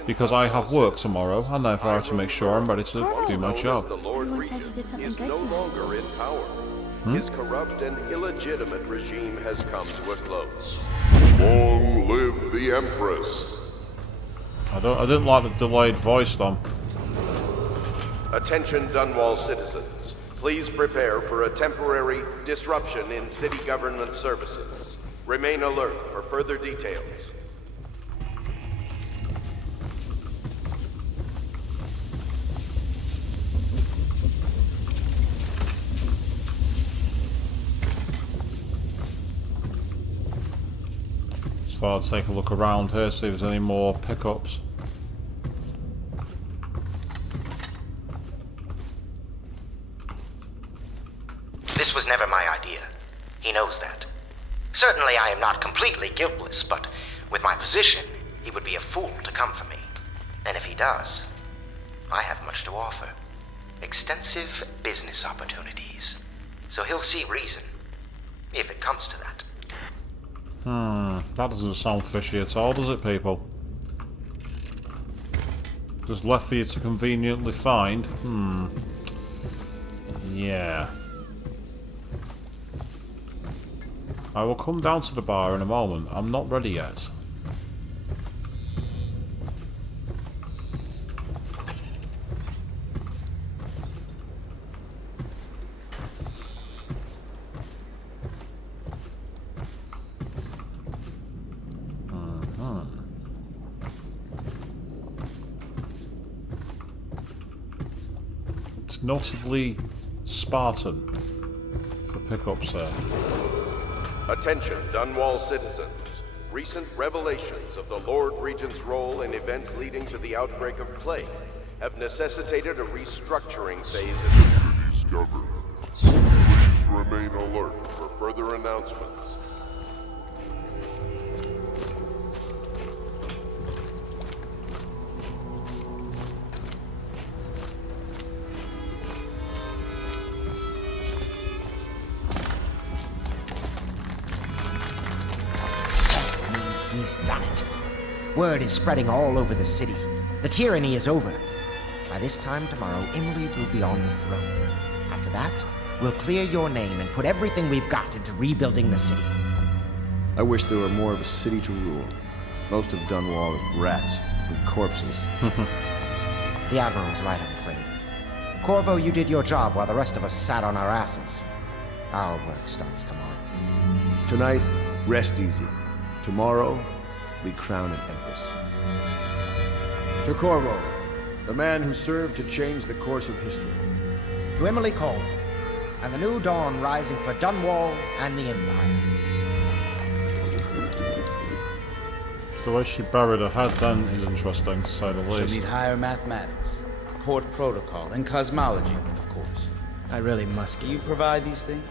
Because I have work tomorrow, and therefore I have to make sure I'm ready to do my job. Everyone says he did something good to him. No longer in power. His corrupt and illegitimate regime has come to a close. Long live the Empress. I didn't like the delayed voice though. Attention Dunwall citizens. Please prepare for a temporary disruption in city government services. Remain alert for further details. So I'll take a look around here, see if there's any more pickups. This was never my idea. He knows that. Certainly I am not completely guiltless, but with my position, he would be a fool to come for me. And if he does, I have much to offer. Extensive business opportunities. So he'll see reason, if it comes to that. That doesn't sound fishy at all, does it, people? Just left for you to conveniently find? Yeah. I will come down to the bar in a moment. I'm not ready yet. It's notably Spartan for pickups there. Attention, Dunwall citizens. Recent revelations of the Lord Regent's role in events leading to the outbreak of plague have necessitated a restructuring phase of government. remain alert for further announcements. He's done it. Word is spreading all over the city. The tyranny is over. By this time tomorrow, Emily will be on the throne. After that, we'll clear your name and put everything we've got into rebuilding the city. I wish there were more of a city to rule. Most of Dunwall is rats and corpses. The Admiral's right, I'm afraid. Corvo, you did your job while the rest of us sat on our asses. Our work starts tomorrow. Tonight, rest easy. Tomorrow, we crown an empress. To Corvo, the man who served to change the course of history. To Emily Cole, and the new dawn rising for Dunwall and the Empire. The way she buried her head then is interesting, to say the least. She'll need higher mathematics, court protocol, and cosmology, of course. I really must. Do you provide these things?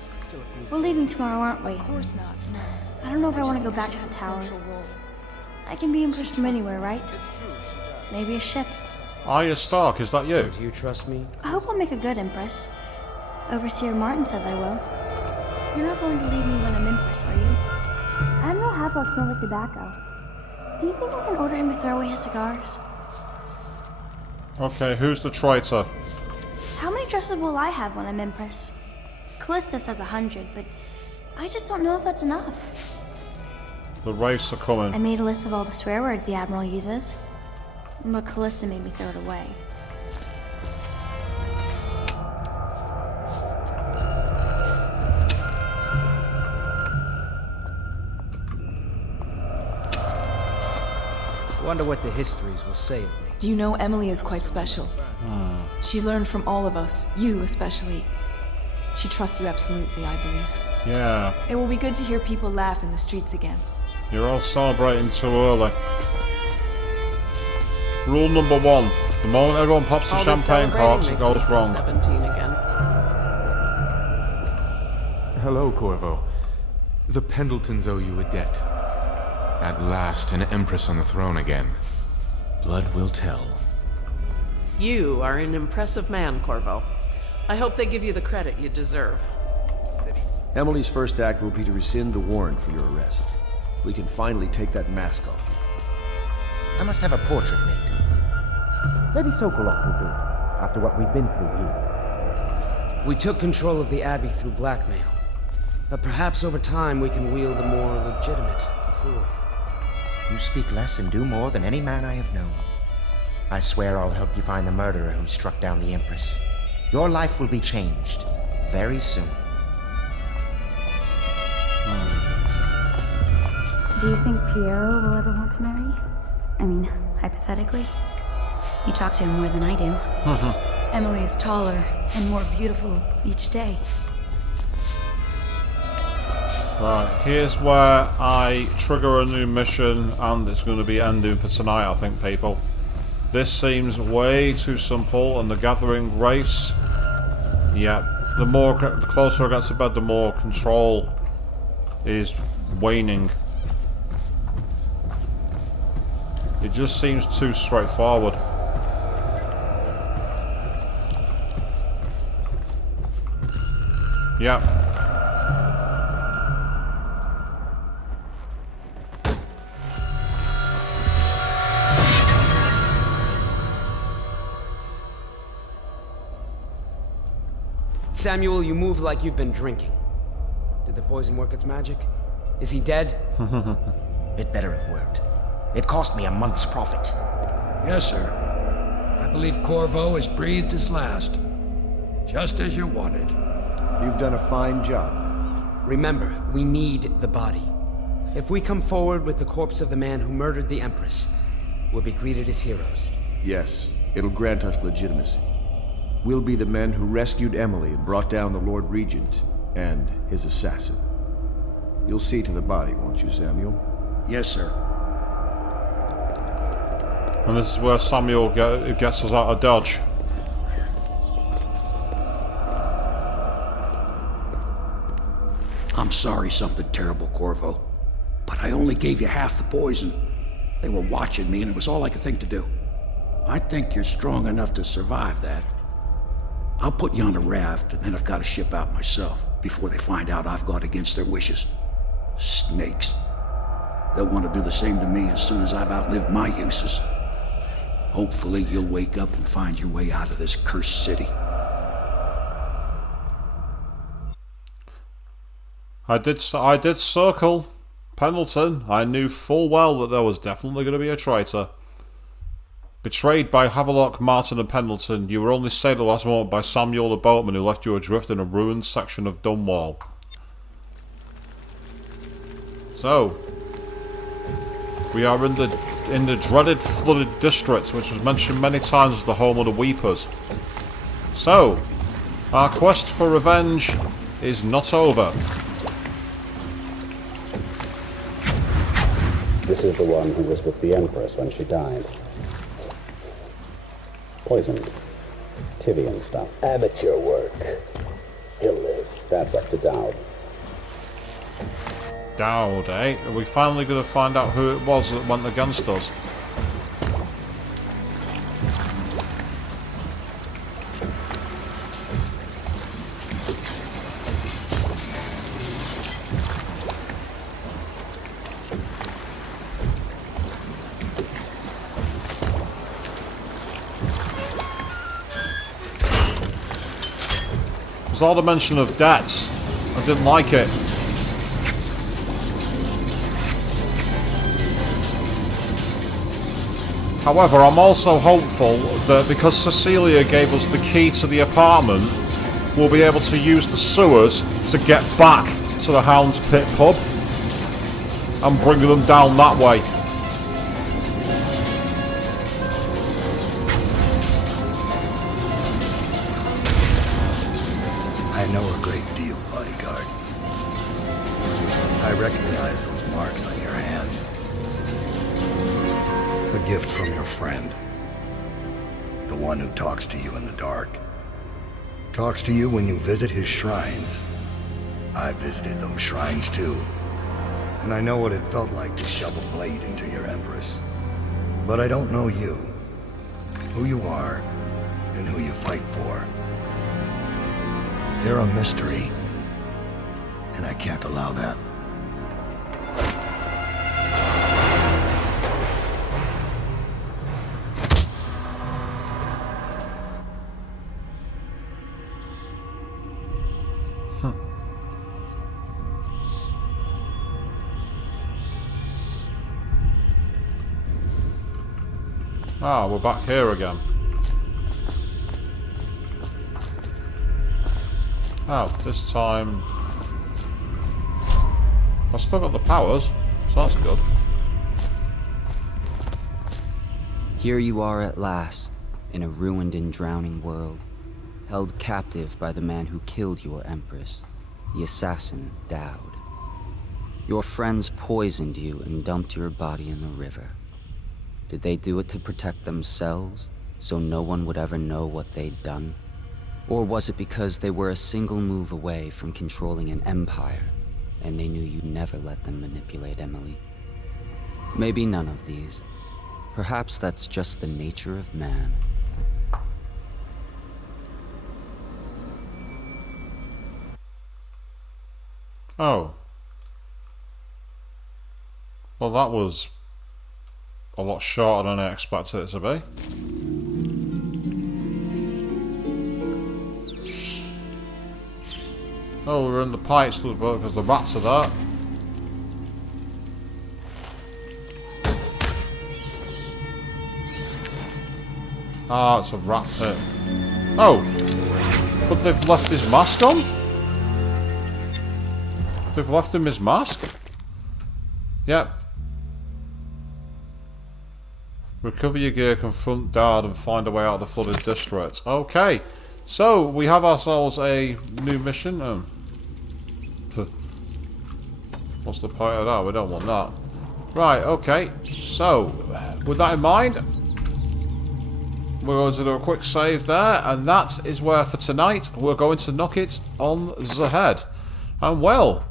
We're leaving tomorrow, aren't we? Of course not, no. I don't know if I want to go back to the tower. I can be Empress from anywhere, right? Maybe a ship. Arya Stark, is that you? Do you trust me? I hope I'll make a good Empress. Overseer Martin says I will. You're not going to leave me when I'm Empress, are you? Admiral Havelock smells like tobacco. Do you think I can order him to throw away his cigars? Okay, who's the traitor? How many dresses will I have when I'm Empress? Callista says 100, but I just don't know if that's enough. The wraiths are coming. I made a list of all the swear words the Admiral uses, but Callista made me throw it away. I wonder what the histories will say of me. Do you know Emily is quite special? She's learned from all of us, you especially. She trusts you absolutely, I believe. Yeah. It will be good to hear people laugh in the streets again. You're all celebrating too early. Rule number 1. The moment everyone pops the champagne corks, it goes wrong. 17 again. Hello, Corvo. The Pendletons owe you a debt. At last, an Empress on the throne again. Blood will tell. You are an impressive man, Corvo. I hope they give you the credit you deserve. Emily's first act will be to rescind the warrant for your arrest. We can finally take that mask off you. I must have a portrait made. Maybe Sokolov will do it, after what we've been through here. We took control of the Abbey through blackmail. But perhaps over time we can wield a more legitimate authority. You speak less and do more than any man I have known. I swear I'll help you find the murderer who struck down the Empress. Your life will be changed very soon. Do you think Piero will ever want to marry? I mean, hypothetically? You talk to him more than I do. Emily is taller and more beautiful each day. Right, here's where I trigger a new mission, and it's going to be ending for tonight, I think, people. This seems way too simple, and the gathering race. Yeah, the closer I get to bed, the more control is waning. It just seems too straightforward. Yeah. Samuel, you move like you've been drinking. Did the poison work its magic? Is he dead? It better have worked. It cost me a month's profit. Yes, sir. I believe Corvo has breathed his last. Just as you wanted. You've done a fine job. Remember, we need the body. If we come forward with the corpse of the man who murdered the Empress, we'll be greeted as heroes. Yes, it'll grant us legitimacy. We'll be the men who rescued Emily and brought down the Lord Regent and his assassin. You'll see to the body, won't you, Samuel? Yes, sir. And this is where Samuel gets us out of dodge. I'm sorry something terrible, Corvo. But I only gave you half the poison. They were watching me and it was all I could think to do. I think you're strong enough to survive that. I'll put you on a raft and then I've got to ship out myself before they find out I've gone against their wishes. Snakes. They'll want to do the same to me as soon as I've outlived my uses. Hopefully you'll wake up and find your way out of this cursed city. I did circle Pendleton. I knew full well that there was definitely going to be a traitor. Betrayed by Havelock, Martin and Pendleton, you were only saved at the last moment by Samuel the boatman who left you adrift in a ruined section of Dunwall. So, we are in the dreaded flooded district, which was mentioned many times as the home of the Weepers. So, our quest for revenge is not over. This is the one who was with the Empress when she died. Poisoned. Tivian stuff. Amateur work. He'll live. That's up to Dowd. Dowd, eh? Are we finally going to find out who it was that went against us? There's all the mention of debts. I didn't like it. However, I'm also hopeful that because Cecilia gave us the key to the apartment, we'll be able to use the sewers to get back to the Hound's Pit pub and bring them down that way. I know a great deal, bodyguard. I recognize those marks on your hand. A gift from your friend. The one who talks to you in the dark. Talks to you when you visit his shrines. I visited those shrines too. And I know what it felt like to shove a blade into your Empress. But I don't know you. Who you are, and who you fight for. You're a mystery, and I can't allow that. Ah, we're back here again. Oh, this time I've still got the powers, so that's good. Here you are at last, in a ruined and drowning world, held captive by the man who killed your Empress, the assassin Dowd. Your friends poisoned you and dumped your body in the river. Did they do it to protect themselves, so no one would ever know what they'd done? Or was it because they were a single move away from controlling an empire, and they knew you'd never let them manipulate Emily? Maybe none of these. Perhaps that's just the nature of man. Oh. Well, that was a lot shorter than I expected it to be. Oh, we're in the pipes because the rats are there. Ah, it's a rat pit. Oh! But they've left his mask on? They've left him his mask? Yep. Recover your gear, confront Dowd and find a way out of the flooded district. Okay. So, we have ourselves a new mission. What's the point of that? We don't want that. Right, okay. So, with that in mind, we're going to do a quick save there, and that is where for tonight we're going to knock it on the head. And well,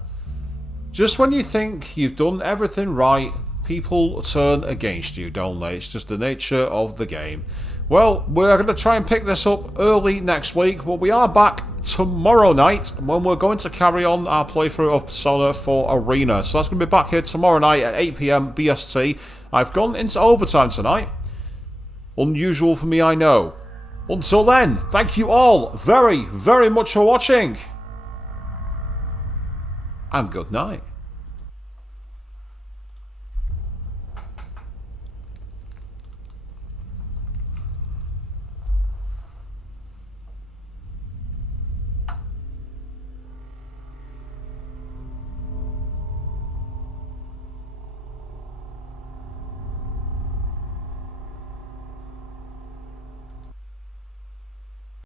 Just when you think you've done everything right, people turn against you, don't they? It's just the nature of the game. Well, we're going to try and pick this up early next week, but we are back tomorrow night when we're going to carry on our playthrough of Persona 4 Arena. So that's going to be back here tomorrow night at 8 PM BST. I've gone into overtime tonight. Unusual for me, I know. Until then, thank you all very, very much for watching. And good night.